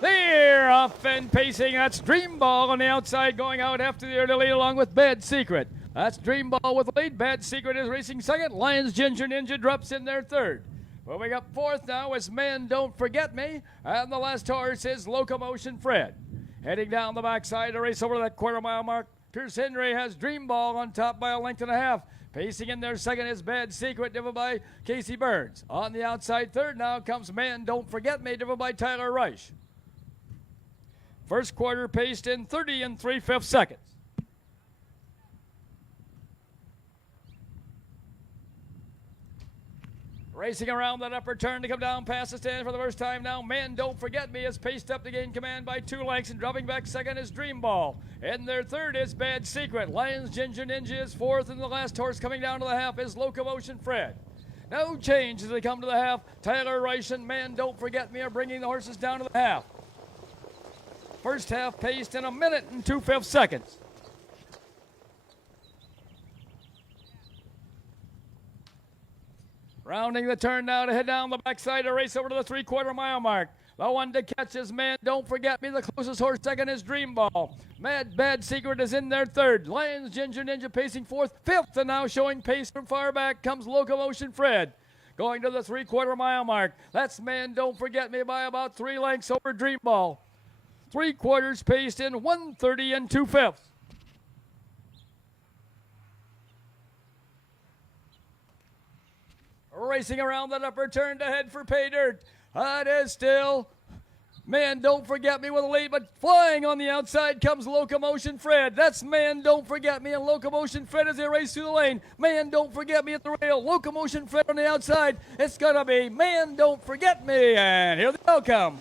They're off and pacing. That's Dream Ball on the outside going out after the early lead along with Bad Secret. That's Dream Ball with the lead. Bad Secret is racing second. Lions Ginger Ninja drops in their third. Moving up fourth now is Man Don't Forget Me. And the last horse is Locomotion Fred. Heading down the backside to race over that quarter-mile mark. Pierce Henry has Dream Ball on top by a length and a half. Pacing in there second is Bad Secret, driven by Casey Burns. On the outside third now comes Man Don't Forget Me, driven by Tyler Reich. First quarter paced in 30 3/5 seconds. Racing around that upper turn to come down past the stand for the first time now. Man Don't Forget Me is paced up to gain command by 2 lengths, and dropping back second is Dream Ball. In their third is Bad Secret. Lions Ginger Ninja is fourth, and the last horse coming down to the half is Locomotion Fred. No change as they come to the half. Tyler Reich and Man Don't Forget Me are bringing the horses down to the half. First half paced in 1 minute and 2/5 seconds. Rounding the turn now to head down the backside to race over to the 3/4 mile mark. The one to catch is Man Don't Forget Me. The closest horse second is Dream Ball. Bad Secret is in their third. Lions Ginger Ninja pacing fourth. Fifth, and now showing pace from far back comes Locomotion Fred. Going to the 3/4 mile mark. That's Man Don't Forget Me by about 3 lengths over Dream Ball. 3/4 paced in 1:30 2/5. Racing around that upper turn to head for pay dirt. That is still Man Don't Forget Me with a lead, but flying on the outside comes Locomotion Fred. That's Man Don't Forget Me and Locomotion Fred as they race through the lane. Man Don't Forget Me at the rail. Locomotion Fred on the outside. It's going to be Man Don't Forget Me, and here they all come.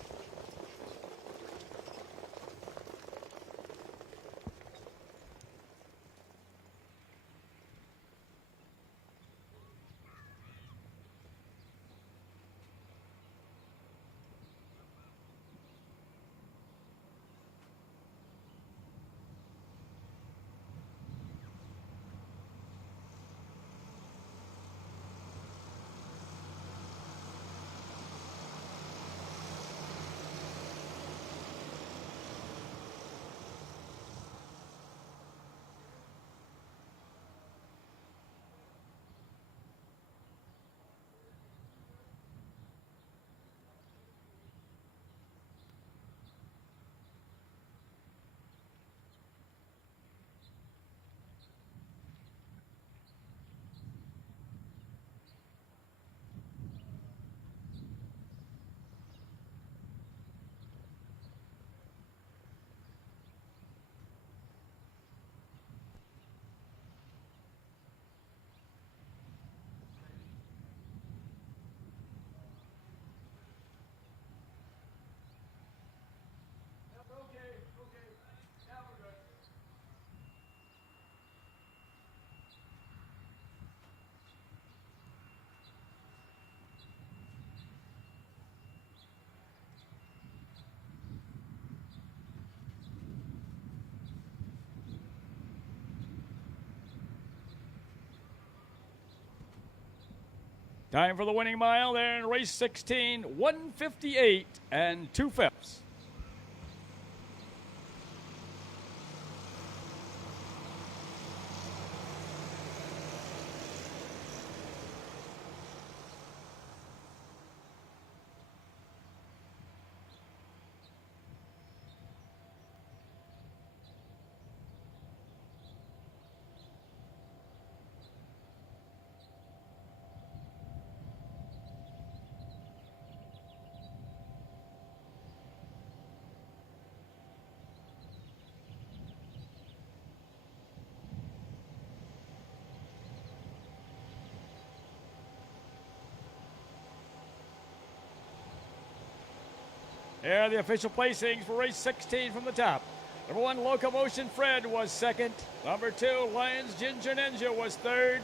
Time for the winning mile there in race 16, 158 and 2/5. Here are the official placings for race 16 from the top. Number 1, Locomotion Fred was second. Number 2, Lions Ginger Ninja was third.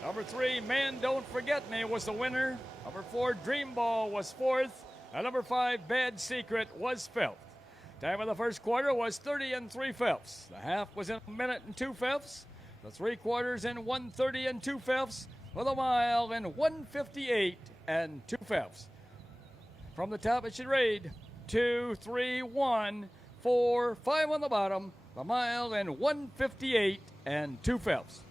Number 3, Man Don't Forget Me was the winner. Number 4, Dream Ball was fourth. And number 5, Bad Secret was fifth. Time of the first quarter was 30 3/5. The half was in 1 minute and 2/5. The 3/4 in 1:30 and 2/5. For the mile in 1:58 and 2/5. From the top, it should read 2, 3, 1, 4, 5 on the bottom. The mile in 1:58 and 2/5.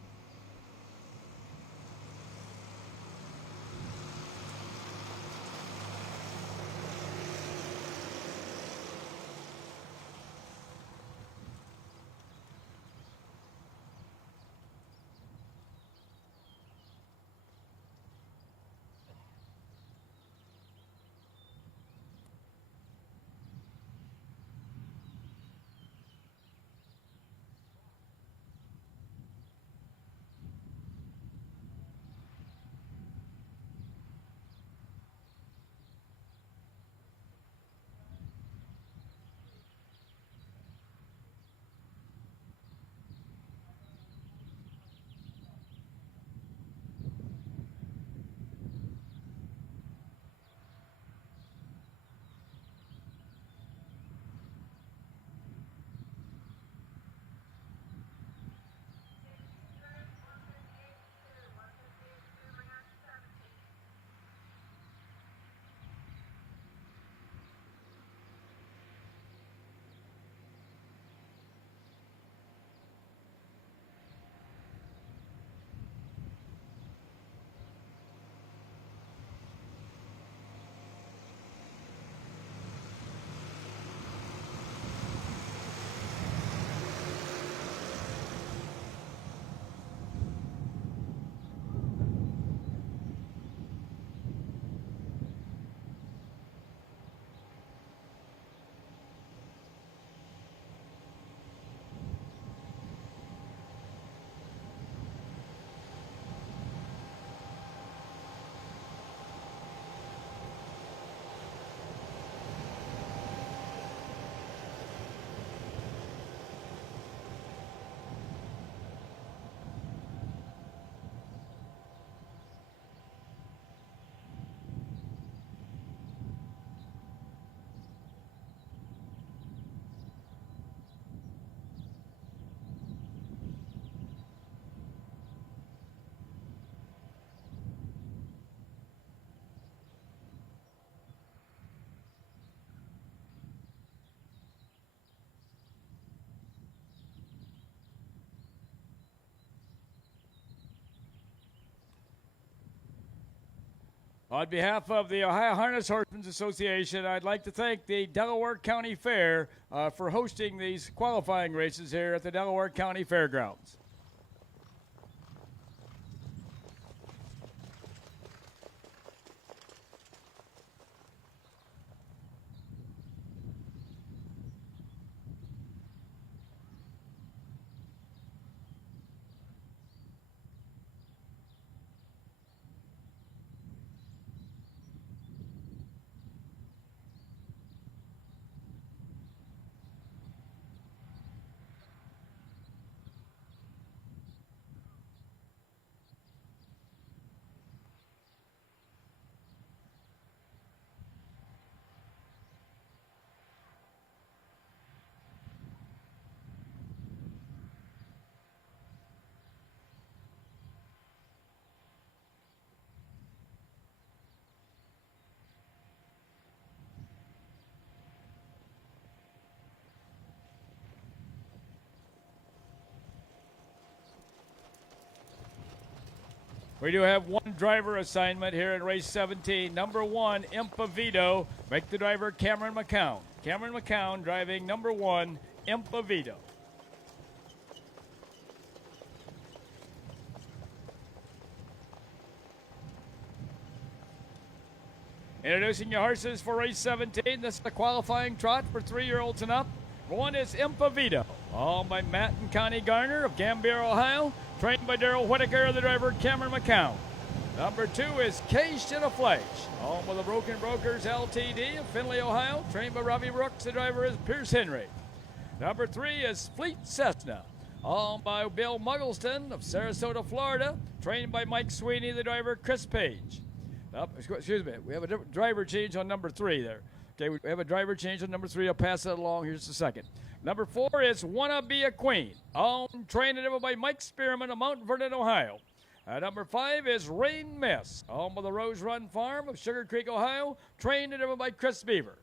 On behalf of the Ohio Harness Horsemen's Association, I'd like to thank the Delaware County Fair for hosting these qualifying races here at the Delaware County Fairgrounds. We do have one driver assignment here in race 17. Number 1, Impavito. Make the driver Cameron McCown. Cameron McCown driving number 1, Impavito. Introducing your horses for race 17. This is the qualifying trot for 3-year-olds and up. One is Impavito, owned by Matt and Connie Garner of Gambier, Ohio. Trained by Darrell Whitaker, the driver Cameron McCown. Number 2 is Cage in a Flash, owned by the Broken Brokers LTD of Findlay, Ohio. Trained by Robbie Brooks, the driver is Pierce Henry. Number 3 is Fleet Cessna, owned by Bill Muggleston of Sarasota, Florida. Trained by Mike Sweeney, the driver Chris Page. Excuse me, we have a driver change on number 3 there. Okay, we have a driver change on number 3. I'll pass that along here just a second. Number 4 is Wanna Be a Queen, owned, trained and driven by Mike Spearman of Mount Vernon, Ohio. Number 5 is Rain Miss, owned by the Rose Run Farm of Sugar Creek, Ohio. Trained and driven by Chris Beaver.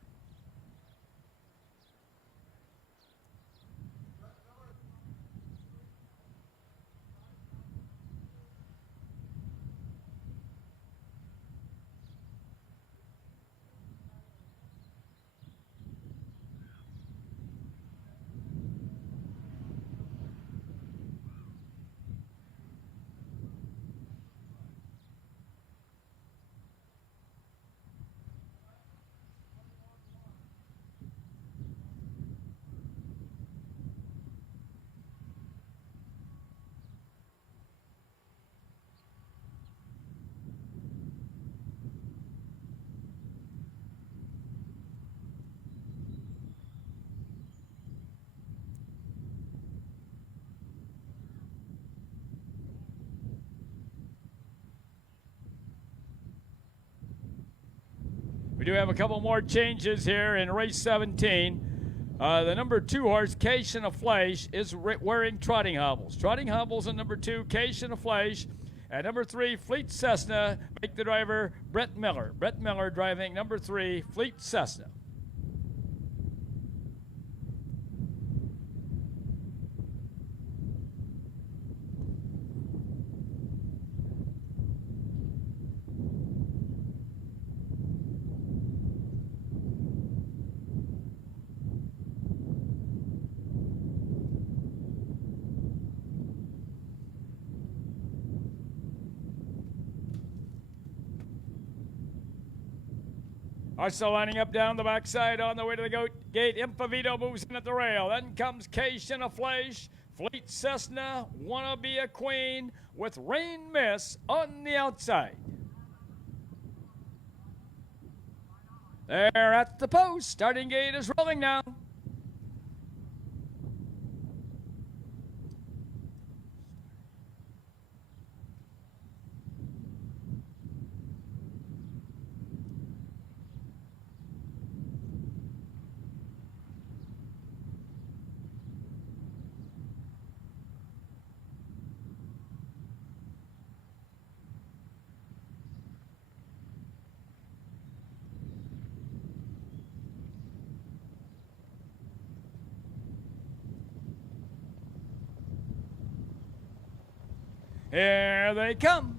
We do have a couple more changes here in race 17. The number 2 horse, Case in a Flash, is wearing trotting hobbles. Trotting hobbles on number 2, Case in a Flash. At number 3, Fleet Cessna, make the driver Brett Miller. Brett Miller driving number 3, Fleet Cessna. Also lining up down the backside on the way to the gate. Impavito moves in at the rail. Then comes Case in a Flash. Fleet Cessna, Wanna Be a Queen, with Rain Miss on the outside. They're at the post. Starting gate is rolling now. Here they come.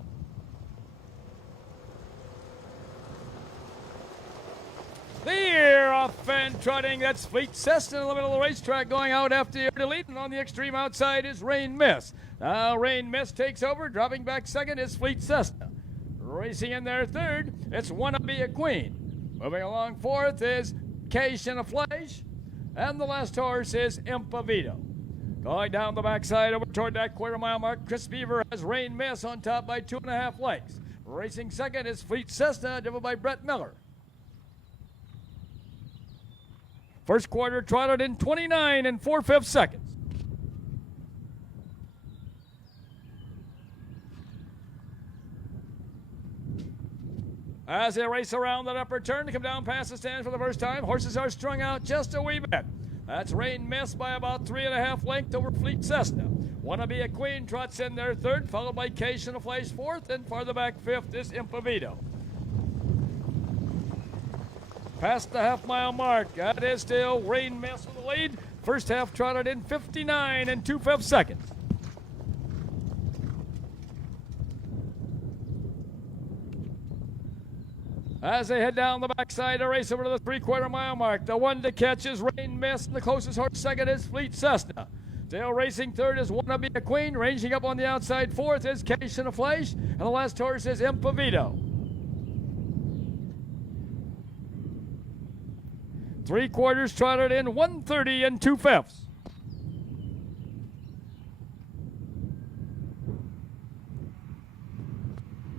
They're off and trotting. That's Fleet Cessna in the middle of the racetrack going out after the lead. And on the extreme outside is Rain Miss. Now Rain Miss takes over. Dropping back second is Fleet Cessna. Racing in there third, it's Wanna Be a Queen. Moving along fourth is Case in a Flash. And the last horse is Impavito. Going down the backside over toward that quarter-mile mark, Chris Beaver has Rain Miss on top by 2.5 lengths. Racing second is Fleet Cessna, driven by Brett Miller. First quarter trotted in 29 4/5 seconds. As they race around that upper turn to come down past the stand for the first time, horses are strung out just a wee bit. That's Rain Miss by about 3.5 lengths over Fleet Cessna. Wanna Be a Queen trots in there third, followed by Case in a Flash fourth, and farther back fifth is Impavito. Past the half-mile mark, that is still Rain Miss with the lead. First half trotted in 59 2/5 seconds. As they head down the backside to race over to the 3/4 mile mark. The one to catch is Rain Mist. The closest horse second is Fleet Cessna. Tail racing third is Wanna Be a Queen. Ranging up on the outside fourth is Case and a Flash. And the last horse is Impavito. 3/4 trotted in 1:30 and 2/5.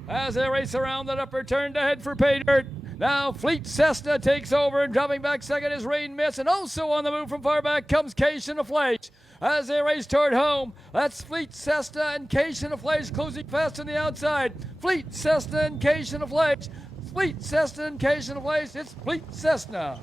As they race around that upper turn to head for pay dirt. Now Fleet Cessna takes over, and dropping back second is Rain Miss, and also on the move from far back comes Case and a Flash. As they race toward home, that's Fleet Cessna and Case and a Flash closing fast on the outside. Fleet Cessna and Case and a Flash. Fleet Cessna and Case and a Flash. It's Fleet Cessna.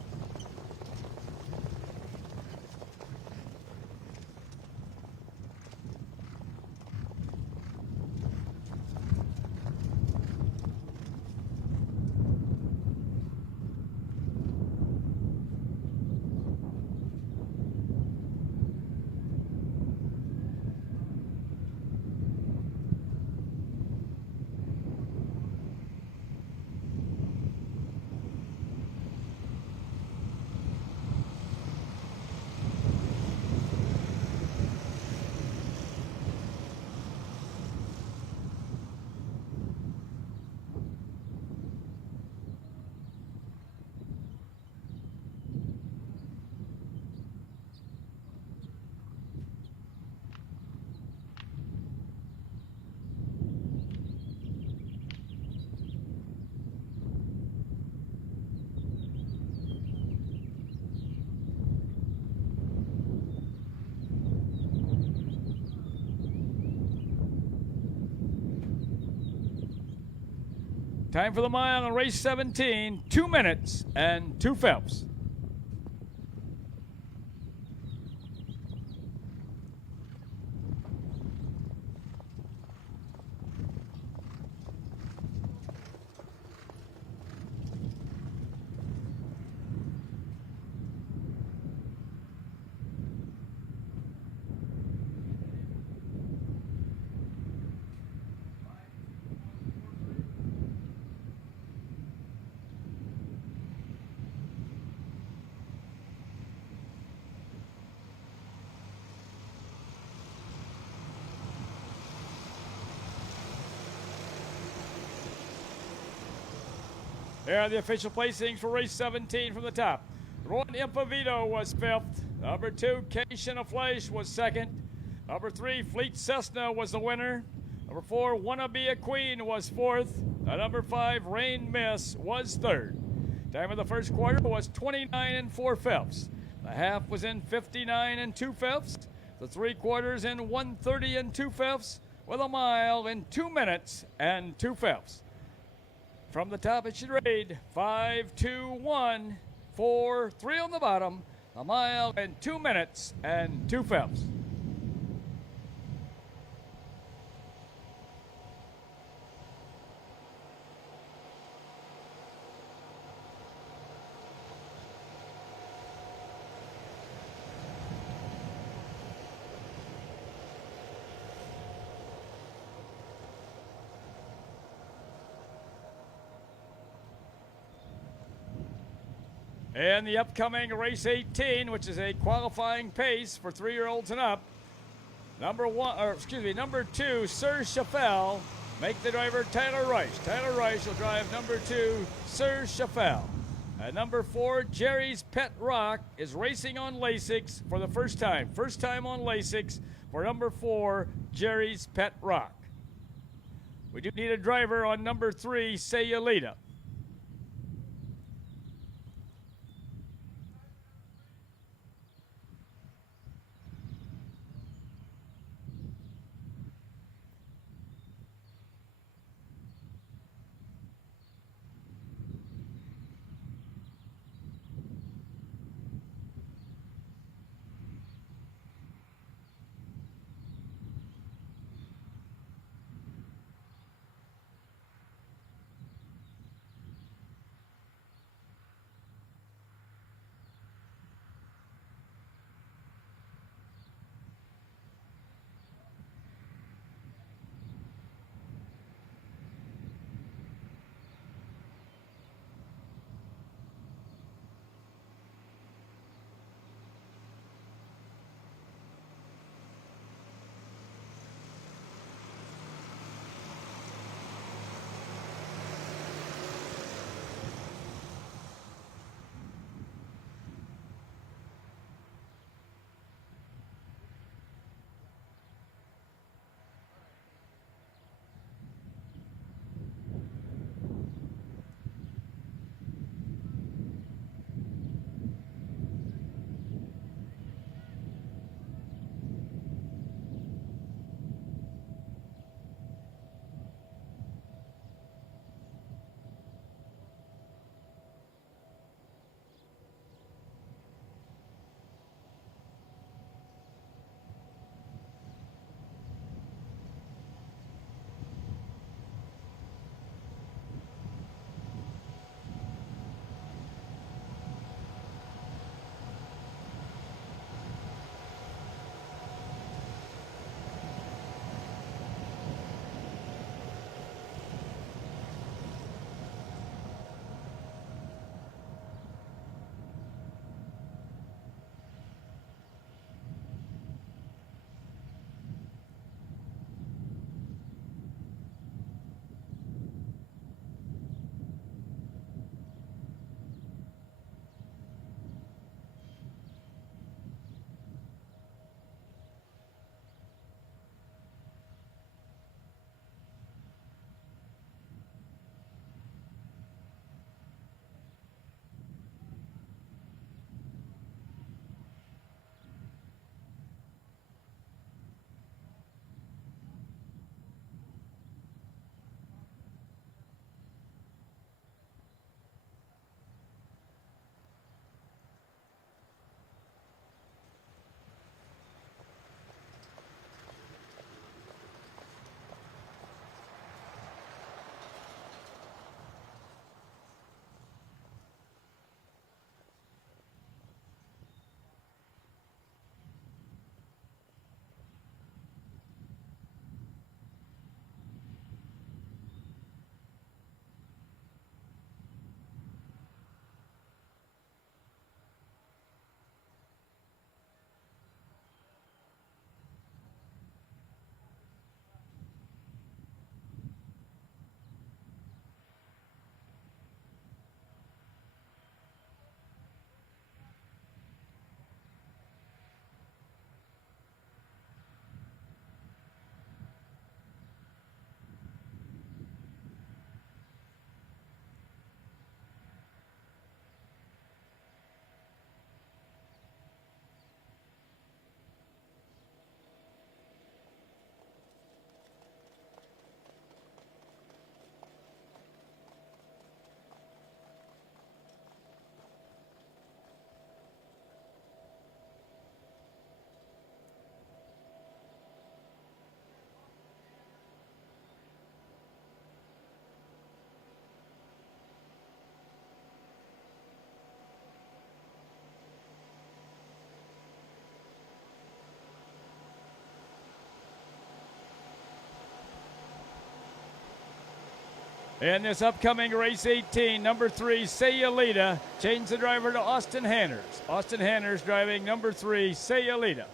Time for the mile on race 17, 2 minutes and 2/5. There are the official placings for race 17 from the top. One Impavito was 5th. Number 2, Case and a Flash was 2nd. Number 3, Fleet Cessna was the winner. Number 4, Wanna Be a Queen was 4th. Number 5, Rain Miss was 3rd. Time of the first quarter was 29 and 4/5. The half was in 59 and 2/5. The 3/4 in 1:30 and 2/5, with a mile in 2 minutes and 2/5. From the top, it should read 5, 2, 1, 4, 3 on the bottom, a mile in 2 minutes and 2/5. And the upcoming race 18, which is a qualifying pace for 3-year-olds and up. Number 2, Sir Chaffel, make the driver Tyler Rice. Tyler Rice will drive number 2, Sir Chaffel. And number 4, Jerry's Pet Rock, is racing on Lasix for the first time. First time on Lasix for number 4, Jerry's Pet Rock. We do need a driver on number 3, Sayulita. In this upcoming race 18, number 3, Sayulita, changed the driver to Austin Hanners. Austin Hanners driving number 3, Sayulita.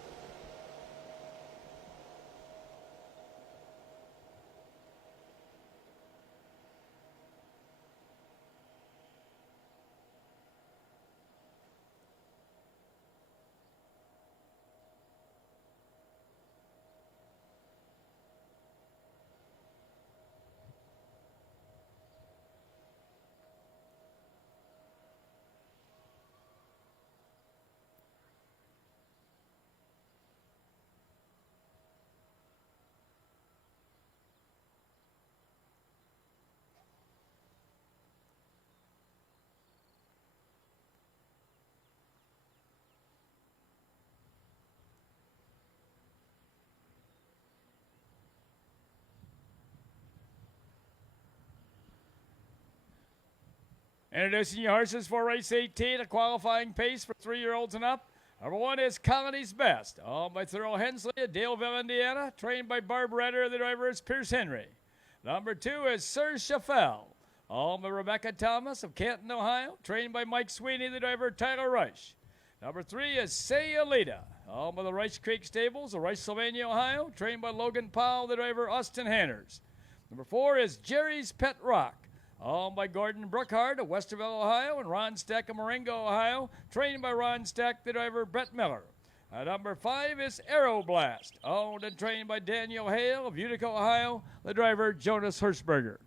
Introducing your horses for race 18, a qualifying pace for 3-year-olds and up. Number 1 is Colony's Best, owned by Thurl Hensley of Daleville, Indiana, trained by Barb Redder. The driver is Pierce Henry. Number 2 is Sir Chaffel, owned by Rebecca Thomas of Canton, Ohio, trained by Mike Sweeney. The driver, Tyler Reich. Number 3 is Sayulita, owned by the Rice Creek Stables of Rice, Sylvania, Ohio, trained by Logan Powell. The driver, Austin Hanners. Number 4 is Jerry's Pet Rock, owned by Gordon Brookhart of Westerville, Ohio, and Ron Steck of Marengo, Ohio, trained by Ron Steck. The driver, Brett Miller. Number 5 is Aeroblast, owned and trained by Daniel Hale of Utica, Ohio. The driver, Jonas Hirschberger.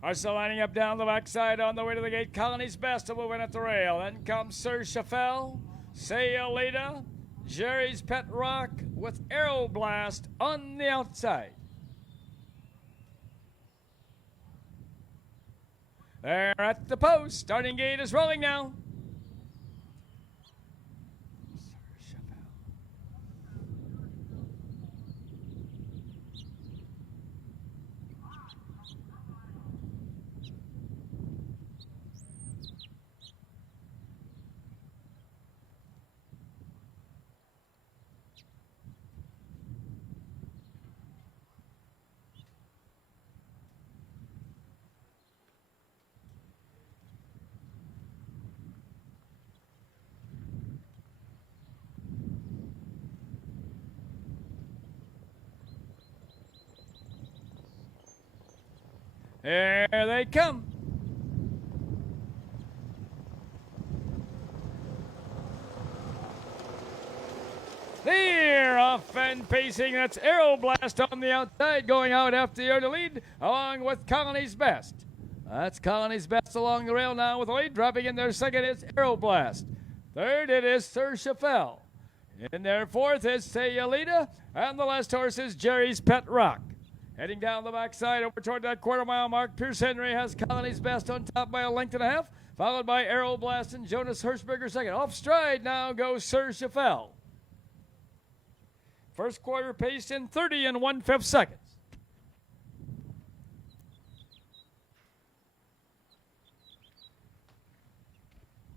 Arsenal lining up down the backside on the way to the gate. Colony's Best will win at the rail. Then comes Sir Chaffel, Sayalita, Jerry's Pet Rock with Aeroblast on the outside. They're at the post. Starting gate is rolling now. Here they come. They're off and pacing. That's Aeroblast on the outside, going out after the early lead, along with Colony's Best. That's Colony's Best along the rail now with the lead. Dropping in their second is Aeroblast. Third, it is Sir Chaffel. In their fourth is Sayalita. And the last horse is Jerry's Pet Rock. Heading down the backside over toward that quarter-mile mark, Pierce Henry has Colony's Best on top by a length and a half, followed by Aeroblast and Jonas Hirschberger second. Off stride now goes Sir Chaffel. First quarter paced in 30 1/5 seconds.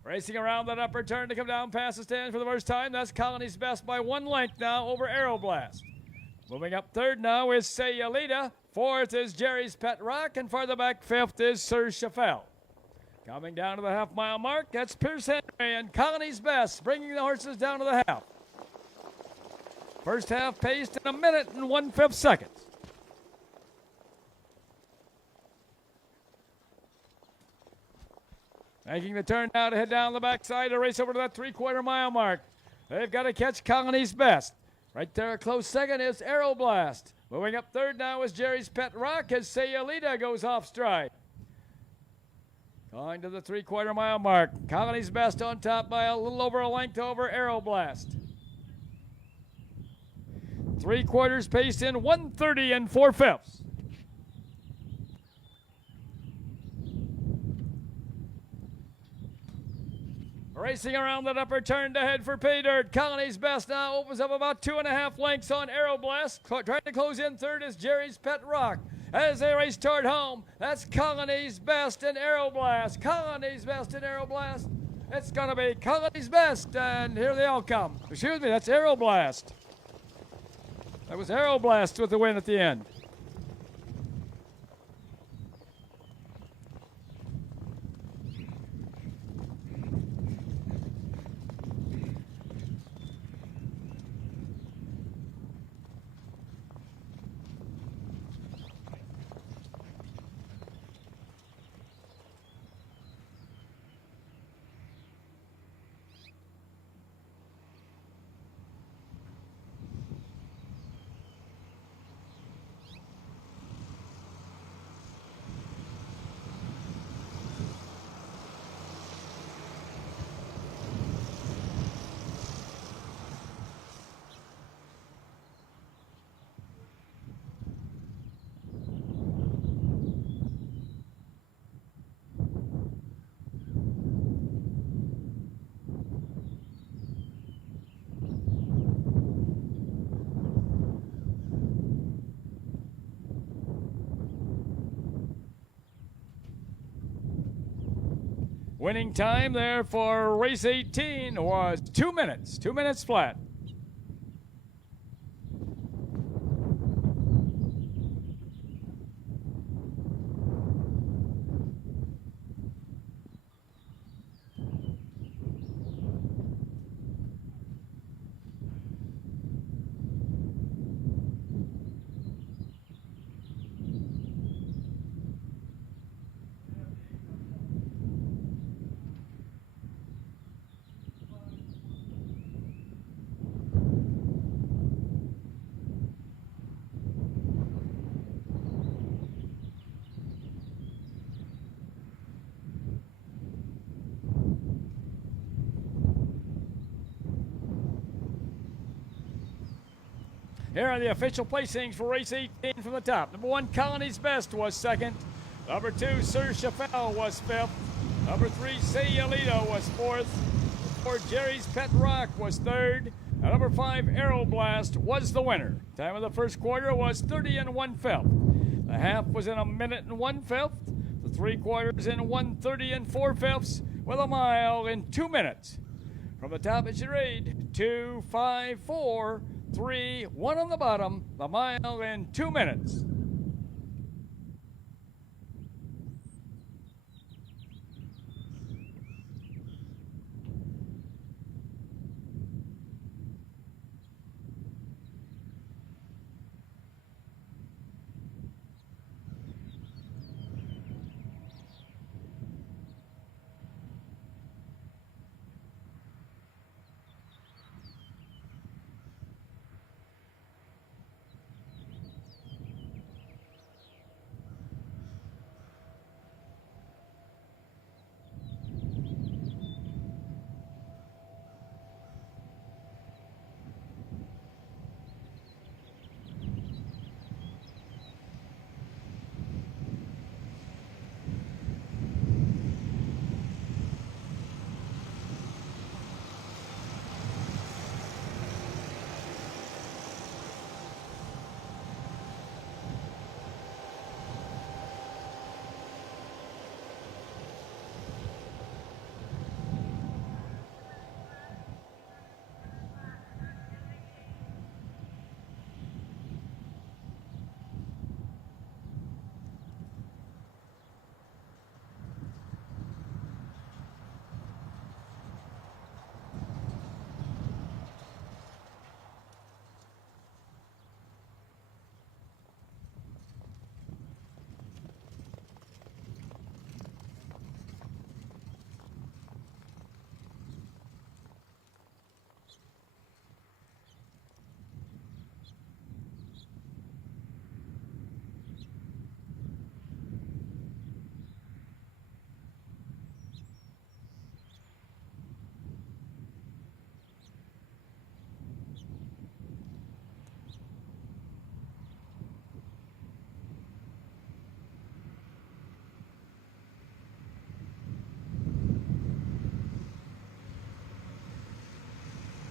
Racing around that upper turn to come down past the stand for the first time. That's Colony's Best by 1 length now over Aeroblast. Moving up third now is Sayalita. Fourth is Jerry's Pet Rock. And farther back, fifth is Sir Chaffel. Coming down to the half-mile mark, that's Pierce Henry and Colony's Best, bringing the horses down to the half. First half paced in 1 minute and 1/5 seconds. Making the turn now to head down the backside to race over to that 3/4 mile mark. They've got to catch Colony's Best. Right there, a close second is Aeroblast. Moving up third now is Jerry's Pet Rock as Sayalita goes off stride. Going to the 3/4 mile mark. Colony's Best on top by a little over a length over Aeroblast. 3/4 paced in 1:30 4/5. Racing around that upper turn to head for pay dirt. Colony's Best now opens up about 2.5 lengths on Aeroblast. Trying to close in third is Jerry's Pet Rock. As they race toward home, that's Colony's Best and Aeroblast. Colony's Best and Aeroblast. It's going to be Colony's Best, and here they all come. Excuse me, that's Aeroblast. That was Aeroblast with the win at the end. Winning time there for race 18 was 2 minutes, 2 minutes flat. Here are the official placings for race 18 from the top. Number 1, Colony's Best was second. Number 2, Sir Chappelle was fifth. Number 3, Sayulito was fourth. 4, Jerry's Pet Rock was third. And number 5, Aeroblast was the winner. Time of the first quarter was 30 and 1/5. The half was in 1 minute and 1/5. The 3/4 in 1:30 and 4/5, with a mile in 2 minutes. From the top it should read 2, 5, 4, 3, 1 on the bottom. The mile in 2 minutes.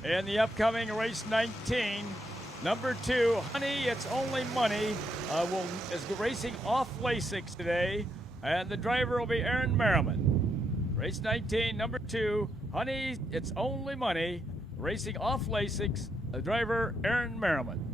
In the upcoming race 19, number 2, Honey, It's Only Money, is racing off Lasix today, and the driver will be Aaron Merriman. Race 19, number 2, Honey, It's Only Money, racing off Lasix, the driver Aaron Merriman.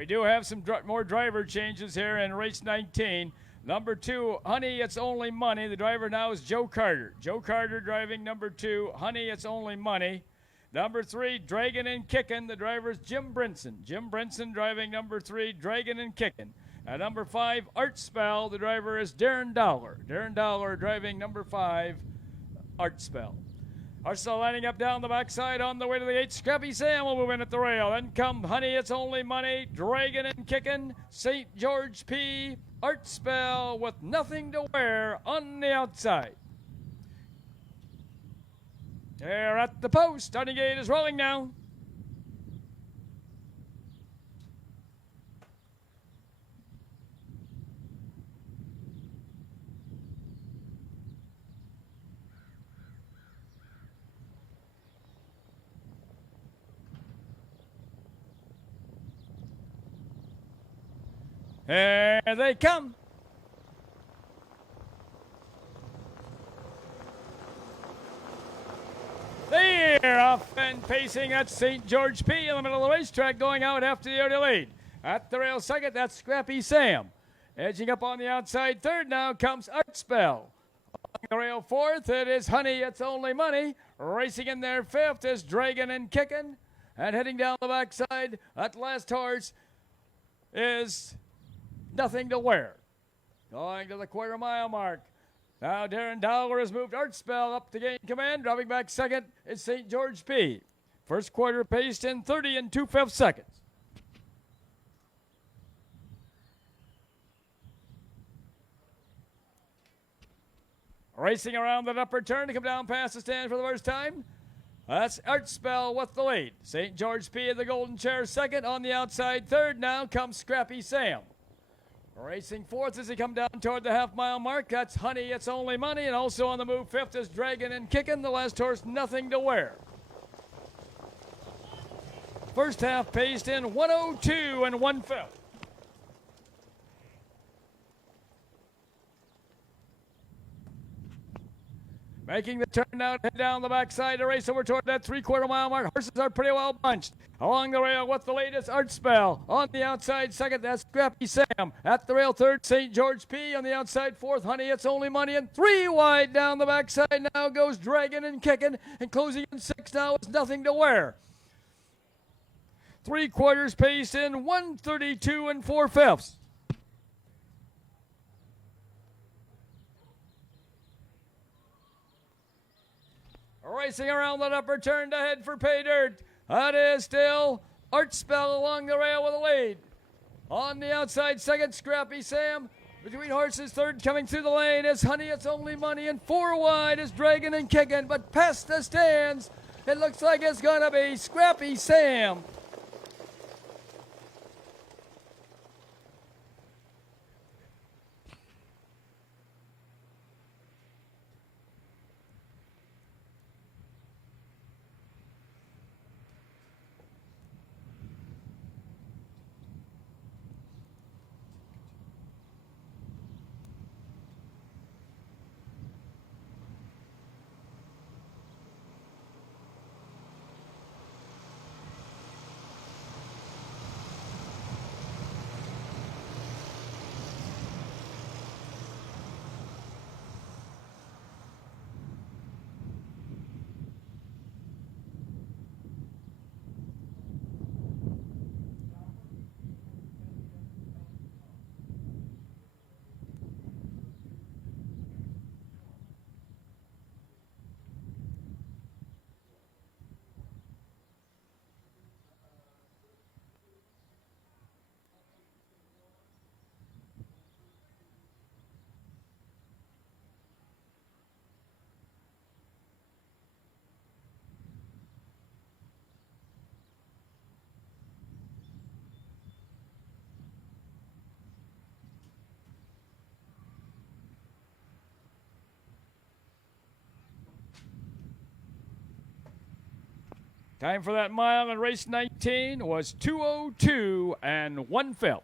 We do have some more driver changes here in race 19. Number 2, Honey, It's Only Money. The driver now is Joe Carter. Joe Carter driving number 2, Honey, It's Only Money. Number 3, Dragon and Kickin'. The driver is Jim Brinson. Jim Brinson driving number 3, Dragon and Kickin'. At number 5, Art Spell. The driver is Darren Dollar. Darren Dollar driving number 5, Art Spell. Arsenal lining up down the backside on the way to the 8. Scrappy Sam will move in at the rail. Then come Honey, It's Only Money, Dragon and Kickin', St. George P, Art Spell with Nothing to Wear on the outside. They're at the post. Starting gate is rolling now. Here they come. They're off and pacing at St. George P in the middle of the racetrack, going out after the early lead. At the rail second, that's Scrappy Sam. Edging up on the outside third now comes Art Spell. On the rail fourth, it is Honey, It's Only Money. Racing in there fifth is Dragon and Kickin'. And heading down the backside, that last horse is Nothing to Wear. Going to the quarter-mile mark. Now Darren Dollar has moved Art Spell up to gain command. Dropping back second is St. George P. First quarter paced in 30 and 2/5 seconds. Racing around that upper turn to come down past the stand for the first time. That's Art Spell with the lead. St. George P in the golden chair second. On the outside third now comes Scrappy Sam. Racing fourth as they come down toward the half-mile mark. That's Honey, It's Only Money. And also on the move fifth is Dragon and Kickin'. The last horse, Nothing to Wear. First half paced in 1:02 and 1/5. Making the turn now to head down the backside to race over toward that 3/4 mile mark. Horses are pretty well bunched. Along the rail with the latest Art Spell. On the outside second, that's Scrappy Sam. At the rail third, St. George P. On the outside fourth, Honey, It's Only Money. And 3 wide down the backside now goes Dragon and Kickin'. And closing in 6 now is Nothing to Wear. 3/4 paced in 1:32 and 4/5. Racing around that upper turn to head for pay dirt. That is still Art Spell along the rail with a lead. On the outside second, Scrappy Sam. Between horses third coming through the lane is Honey, It's Only Money. And 4 wide is Dragon and Kickin'. But past the stands, it looks like it's going to be Scrappy Sam. Time for that mile in race 19 was 2:02 and 1/5.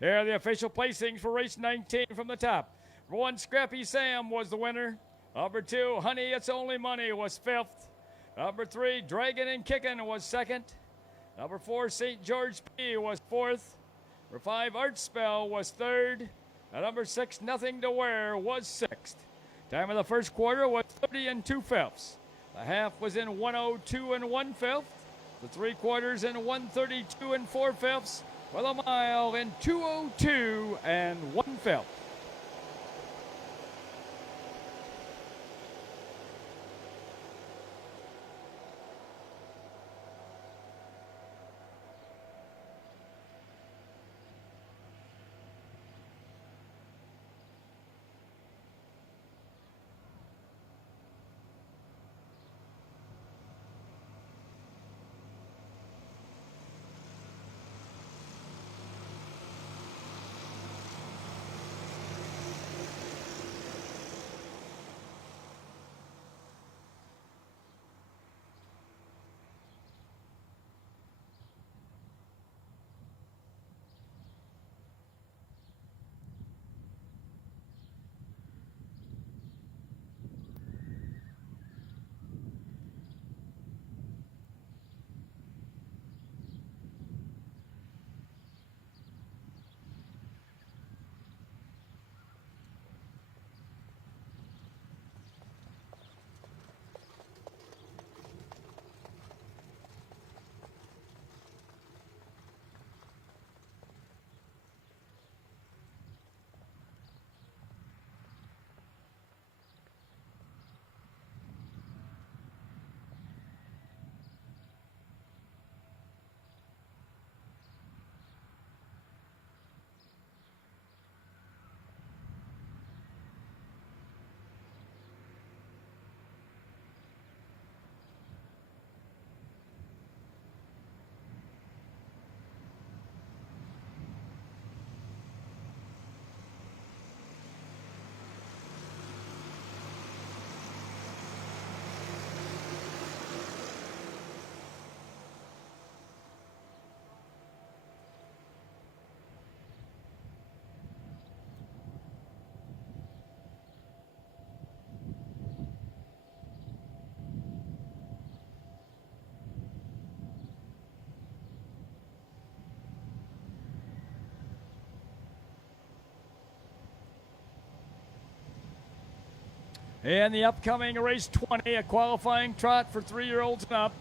Here are the official placings for race 19 from the top. Number 1, Scrappy Sam was the winner. Number 2, Honey It's Only Money was 5th. Number 3, Dragon and Kickin' was 2nd. Number 4, St. George P was 4th. Number 5, Art Spell was 3rd. And number 6, Nothing to Wear was 6th. Time of the first quarter was 30 2/5. The half was in 102 1/5. The 3/4 in 132 4/5. With a mile in 202 1/5. In the upcoming race 20, a qualifying trot for 3-year-olds and up.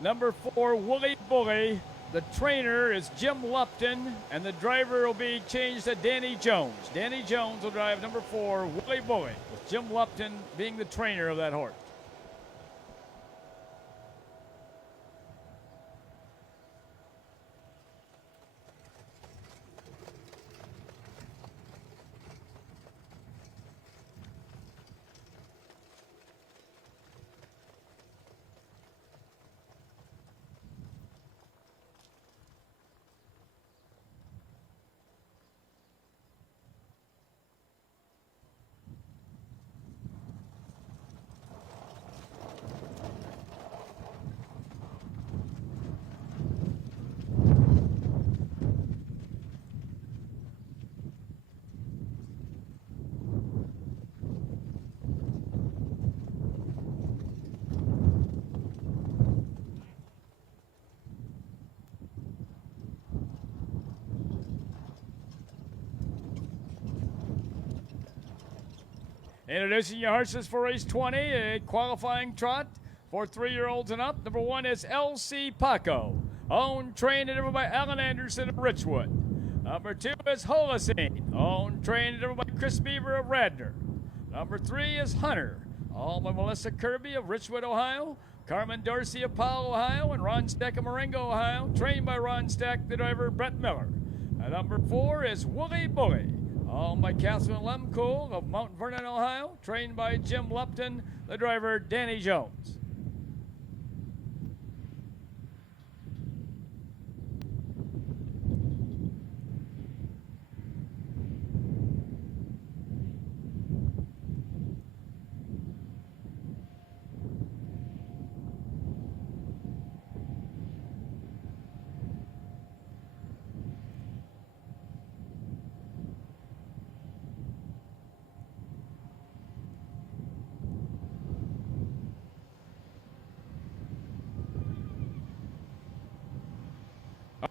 Number 4, Wooly Bully. The trainer is Jim Lupton, and the driver will be changed to Danny Jones. Danny Jones will drive number 4, Wooly Bully, with Jim Lupton being the trainer of that horse. Introducing your horses for race 20, a qualifying trot for 3-year-olds and up. Number 1 is LC Paco, owned, trained, and driven by Alan Anderson of Richwood. Number 2 is Holocene, owned, trained, and driven by Chris Beaver of Radnor. Number 3 is Hunter, owned by Melissa Kirby of Richwood, Ohio, Carmen Dorsey of Powell, Ohio, and Ron Steck of Marengo, Ohio, trained by Ron Steck, the driver Brett Miller. And number 4 is Wooly Bully, owned by Catherine Lemcool of Mount Vernon, Ohio, trained by Jim Lupton, the driver Danny Jones.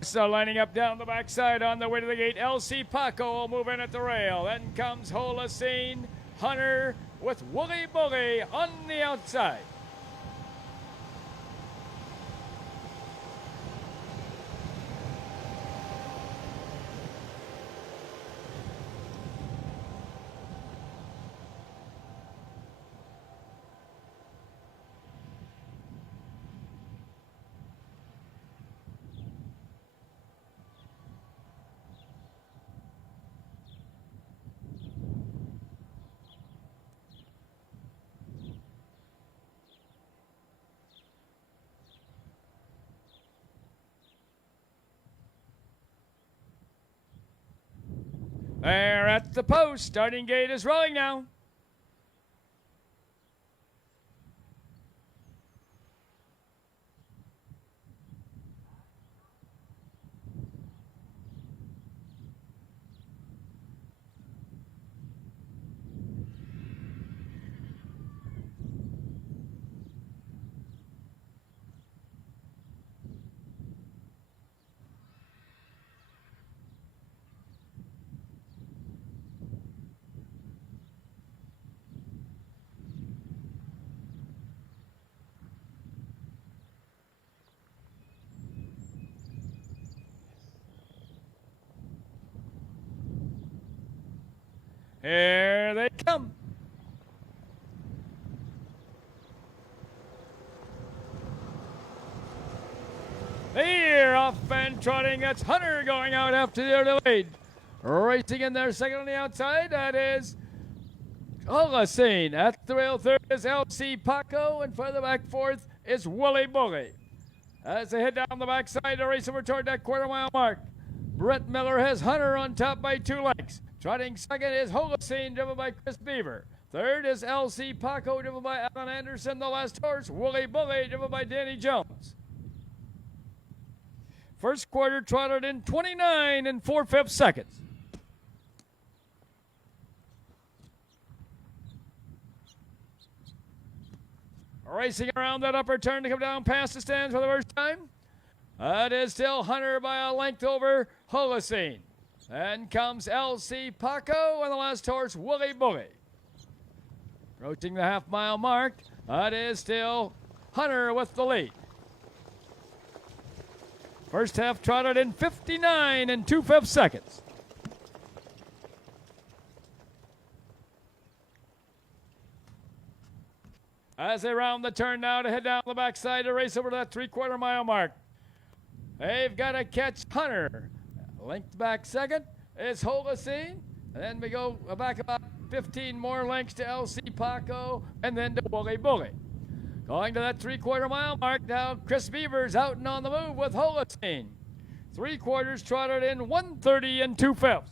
So lining up down the backside on the way to the gate. LC Paco will move in at the rail. Then comes Holocene, Hunter with Wooly Boogie on the outside. They're at the post. Starting gate is rolling now. Here they come. They're off and trotting. That's Hunter going out after their lead. Racing in there second on the outside. That is Holocene. At the rail third is LC Paco. And further back fourth is Wooly Boogie. As they head down the backside to race over toward that quarter-mile mark, Brett Miller has Hunter on top by 2 lengths. Trotting second is Holocene, driven by Chris Beaver. Third is LC Paco, driven by Alan Anderson. The last horse, Wooly Boogie, driven by Danny Jones. First quarter trotted in 29 and 4/5 seconds. Racing around that upper turn to come down past the stands for the first time. It is still Hunter by a length over Holocene. Then comes LC Paco and the last horse, Wooly Boogie. Approaching the half-mile mark, it is still Hunter with the lead. First half trotted in 59 and 2/5 seconds. As they round the turn now to head down the backside to race over to that 3/4 mile mark. They've got to catch Hunter. Length back second is Holocene. And then we go back about 15 more lengths to LC Paco and then to Wooly Boogie. Going to that 3/4 mile mark now, Chris Beaver's out and on the move with Holocene. 3/4 trotted in 1:30 and 2/5.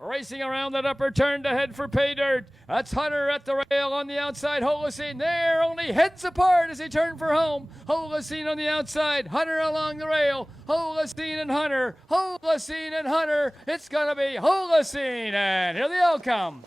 Racing around that upper turn to head for pay dirt. That's Hunter at the rail on the outside. Holocene there, only heads apart as they turn for home. Holocene on the outside, Hunter along the rail. Holocene and Hunter, Holocene and Hunter. It's going to be Holocene, and here they all come.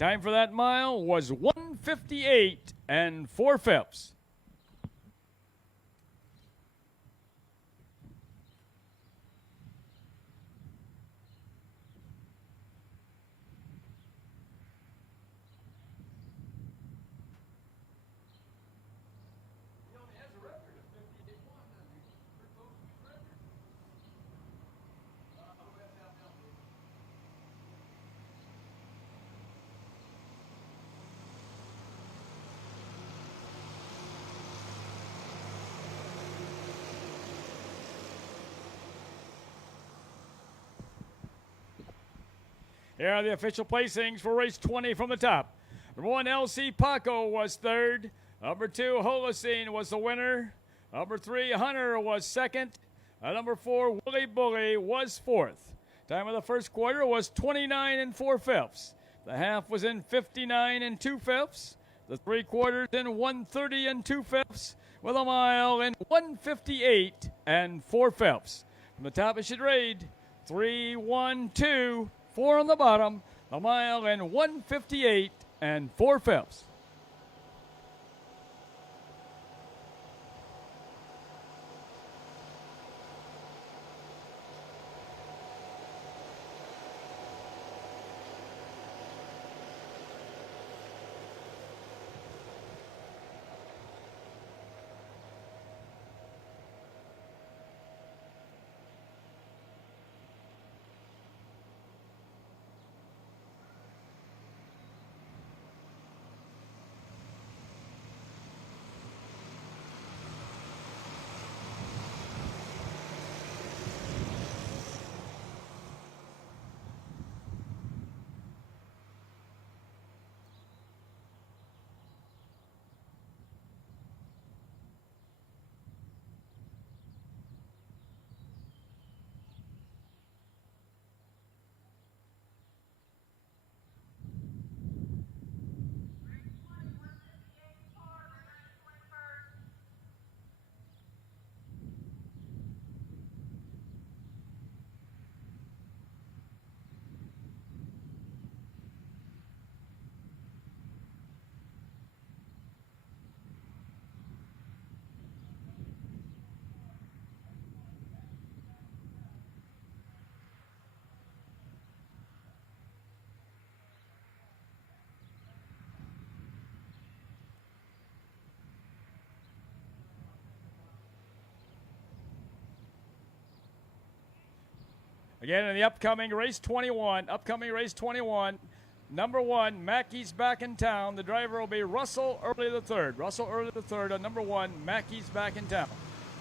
Time for that mile was 1:58 and 4/5. Here are the official placings for race 20 from the top. Number 1, LC Paco was third. Number 2, Holocene was the winner. Number 3, Hunter was second. Number 4, Willie Bully was fourth. Time of the first quarter was 29 and 4/5. The half was in 59 and 2/5. The 3 quarters in 130 and 2/5. With a mile in 1:58 and 4/5. From the top, it should read 3, 1, 2, 4 on the bottom. A mile in 1:58 and 4/5. Again, in the upcoming race 21, number 1, Mackey's back in town. The driver will be Russell Early III. Russell Early III on number 1, Mackey's back in town.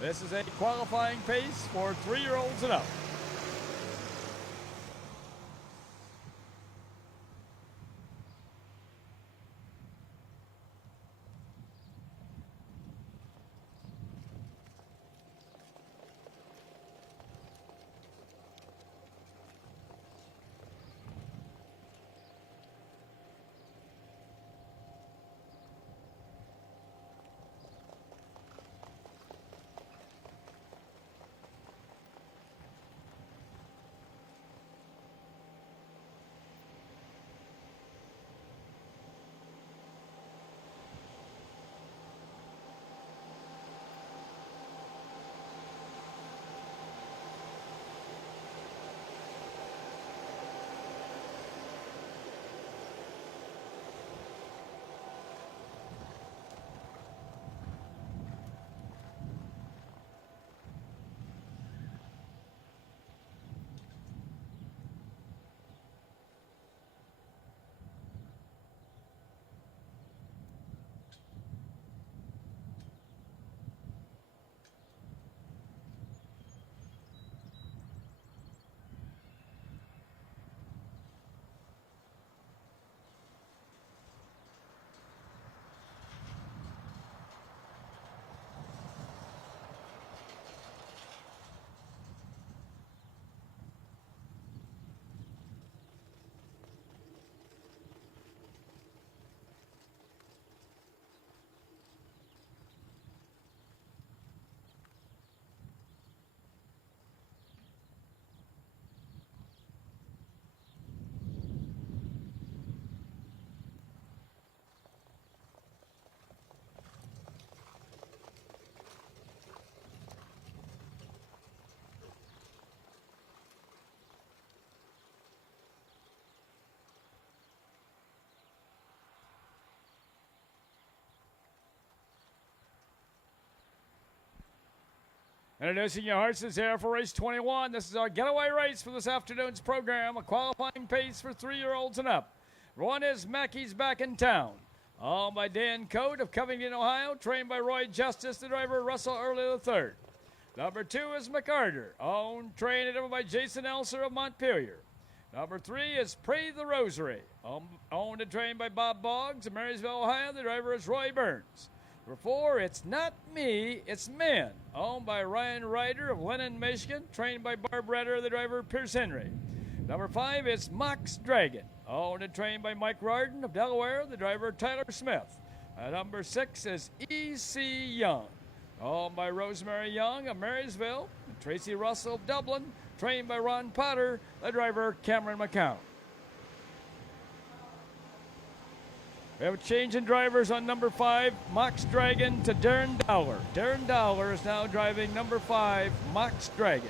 This is a qualifying pace for 3-year-olds and up. Introducing your horses here for race 21. This is our getaway race for this afternoon's program, a qualifying pace for 3-year-olds and up. One is Mackey's Back in Town, owned by Dan Coate of Covington, Ohio, trained by Roy Justice, the driver Russell Early III. Number 2 is McCarter, trained and driven by Jason Elser of Montpelier. Number 3 is Pray the Rosary, owned and trained by Bob Boggs of Marysville, Ohio. The driver is Roy Burns. Number 4, It's Not Me, It's Men, owned by Ryan Ryder of Lennon, Michigan, trained by Barb Redder, the driver Pierce Henry. Number 5 is Mox Dragon, owned and trained by Mike Rarden of Delaware, the driver Tyler Smith. Number 6 is E.C. Young, owned by Rosemary Young of Marysville, and Tracy Russell of Dublin, trained by Ron Potter, the driver Cameron McCown. We have a change in drivers on number 5, Mox Dragon, to Darren Dowler. Darren Dowler is now driving number 5, Mox Dragon.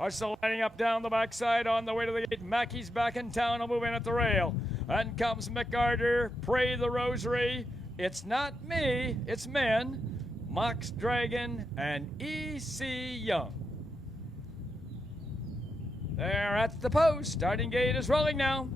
Are still lining up down the backside on the way to the gate. Mackey's Back in Town will move in at the rail. And comes McArthur, Pray the Rosary, It's Not Me, It's Men, Mox Dragon, and E.C. Young. They're at the post. Starting gate is rolling now.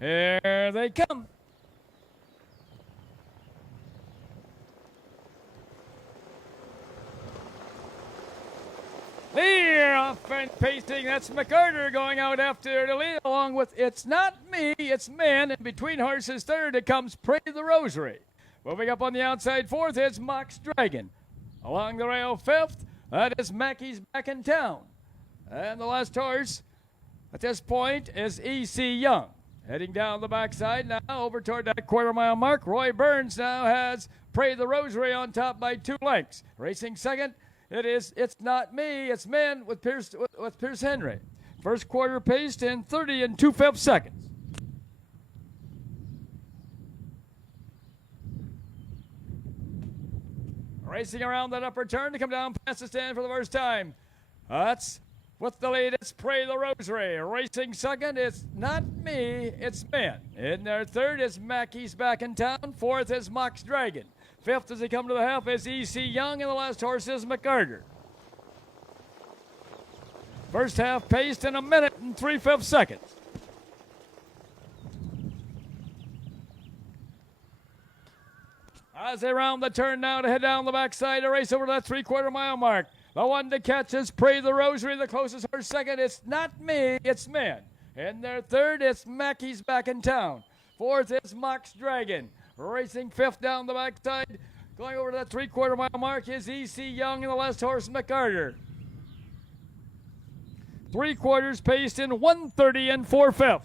Here they come. Lear off and pacing. That's McCarter going out after the lead, along with It's Not Me, It's Men. And between horses third, it comes Pray the Rosary. Moving up on the outside fourth is Mox Dragon. Along the rail fifth, that is Mackey's Back in Town. And the last horse at this point is E.C. Young. Heading down the backside now over toward that quarter-mile mark. Roy Burns now has Pray the Rosary on top by 2 lengths. Racing second, It's Not Me, It's Men with Pierce Henry. First quarter paced in 30 2/5 seconds. Racing around that upper turn to come down past the stand for the first time. That's with the lead, it's Pray the Rosary. Racing second, It's Not Me, It's Men. In their third is Mackey's Back in Town. Fourth is Mox Dragon. Fifth, as they come to the half, is E.C. Young, and the last horse is McArthur. First half paced in 1 minute and 3/5 seconds. As they round the turn now to head down the backside to race over that 3/4 mile mark. The one to catch is Pray the Rosary. The closest horse second, It's Not Me, It's Men. In their third, it's Mackey's Back in Town. Fourth is Mox Dragon. Racing fifth down the backside. Going over to that 3/4 mile mark is E.C. Young, and the last horse, McArthur. 3/4 paced in 1:30 4/5.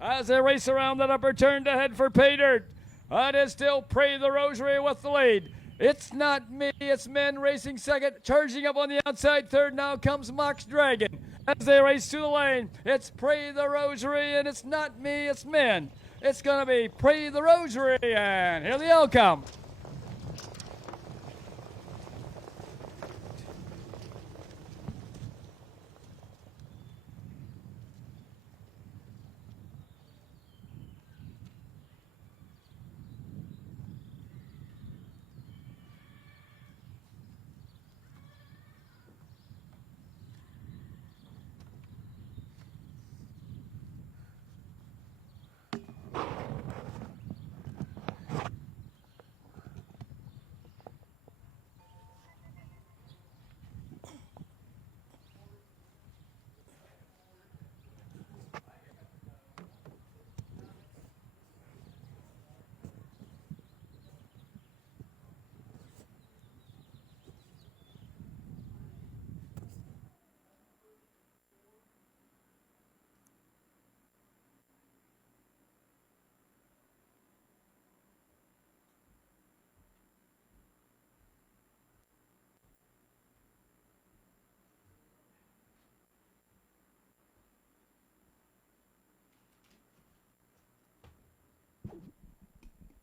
As they race around that upper turn to head for pay dirt. It is still Pray the Rosary with the lead. It's Not Me, It's Men racing second. Charging up on the outside third now comes Mox Dragon. As they race through the lane, it's Pray the Rosary, and It's Not Me, It's Men. It's going to be Pray the Rosary, and here they all come.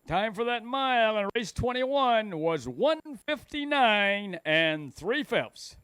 Time for that mile in race 21 was 1:59 3/5.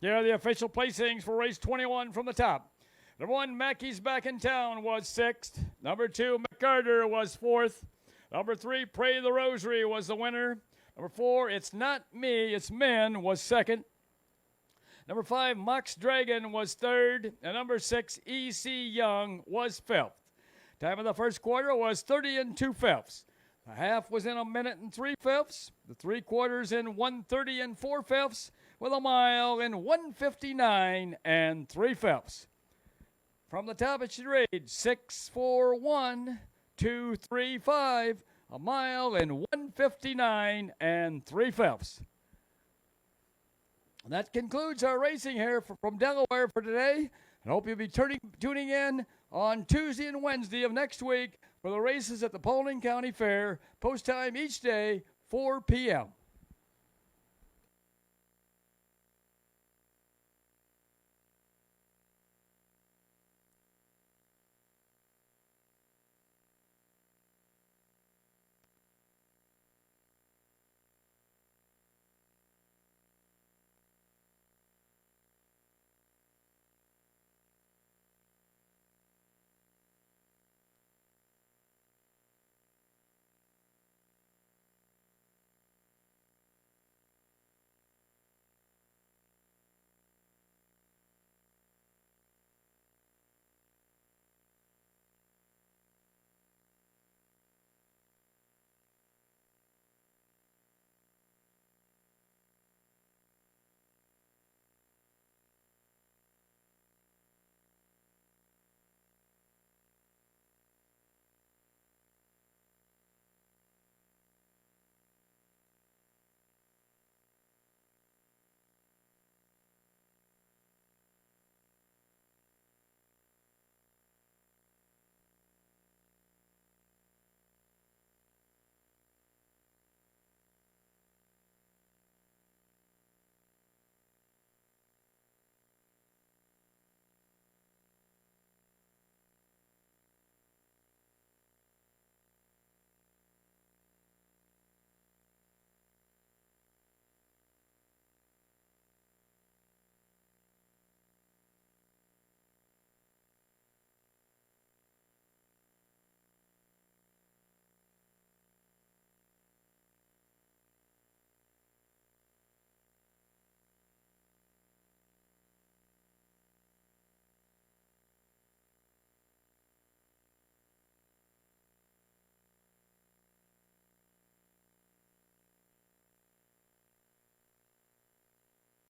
Here are the official placings for race 21 from the top. Number 1, Mackey's Back in Town was 6th. Number 2, McCarter was 4th. Number 3, Pray the Rosary was the winner. Number 4, It's Not Me, It's Men was 2nd. Number 5, Mox Dragon was 3rd. And number 6, E.C. Young was 5th. Time of the first quarter was 30 2/5. The half was in 1 minute and 3/5. The 3/4 in 1:30 4/5. With a mile in 1:59 3/5. From the top, it should read 6:41 2:35, a mile in 1:59 3/5. And that concludes our racing here from Delaware for today. I hope you'll be tuning in on Tuesday and Wednesday of next week for the races at the Paulding County Fair. Post time each day, 4 p.m.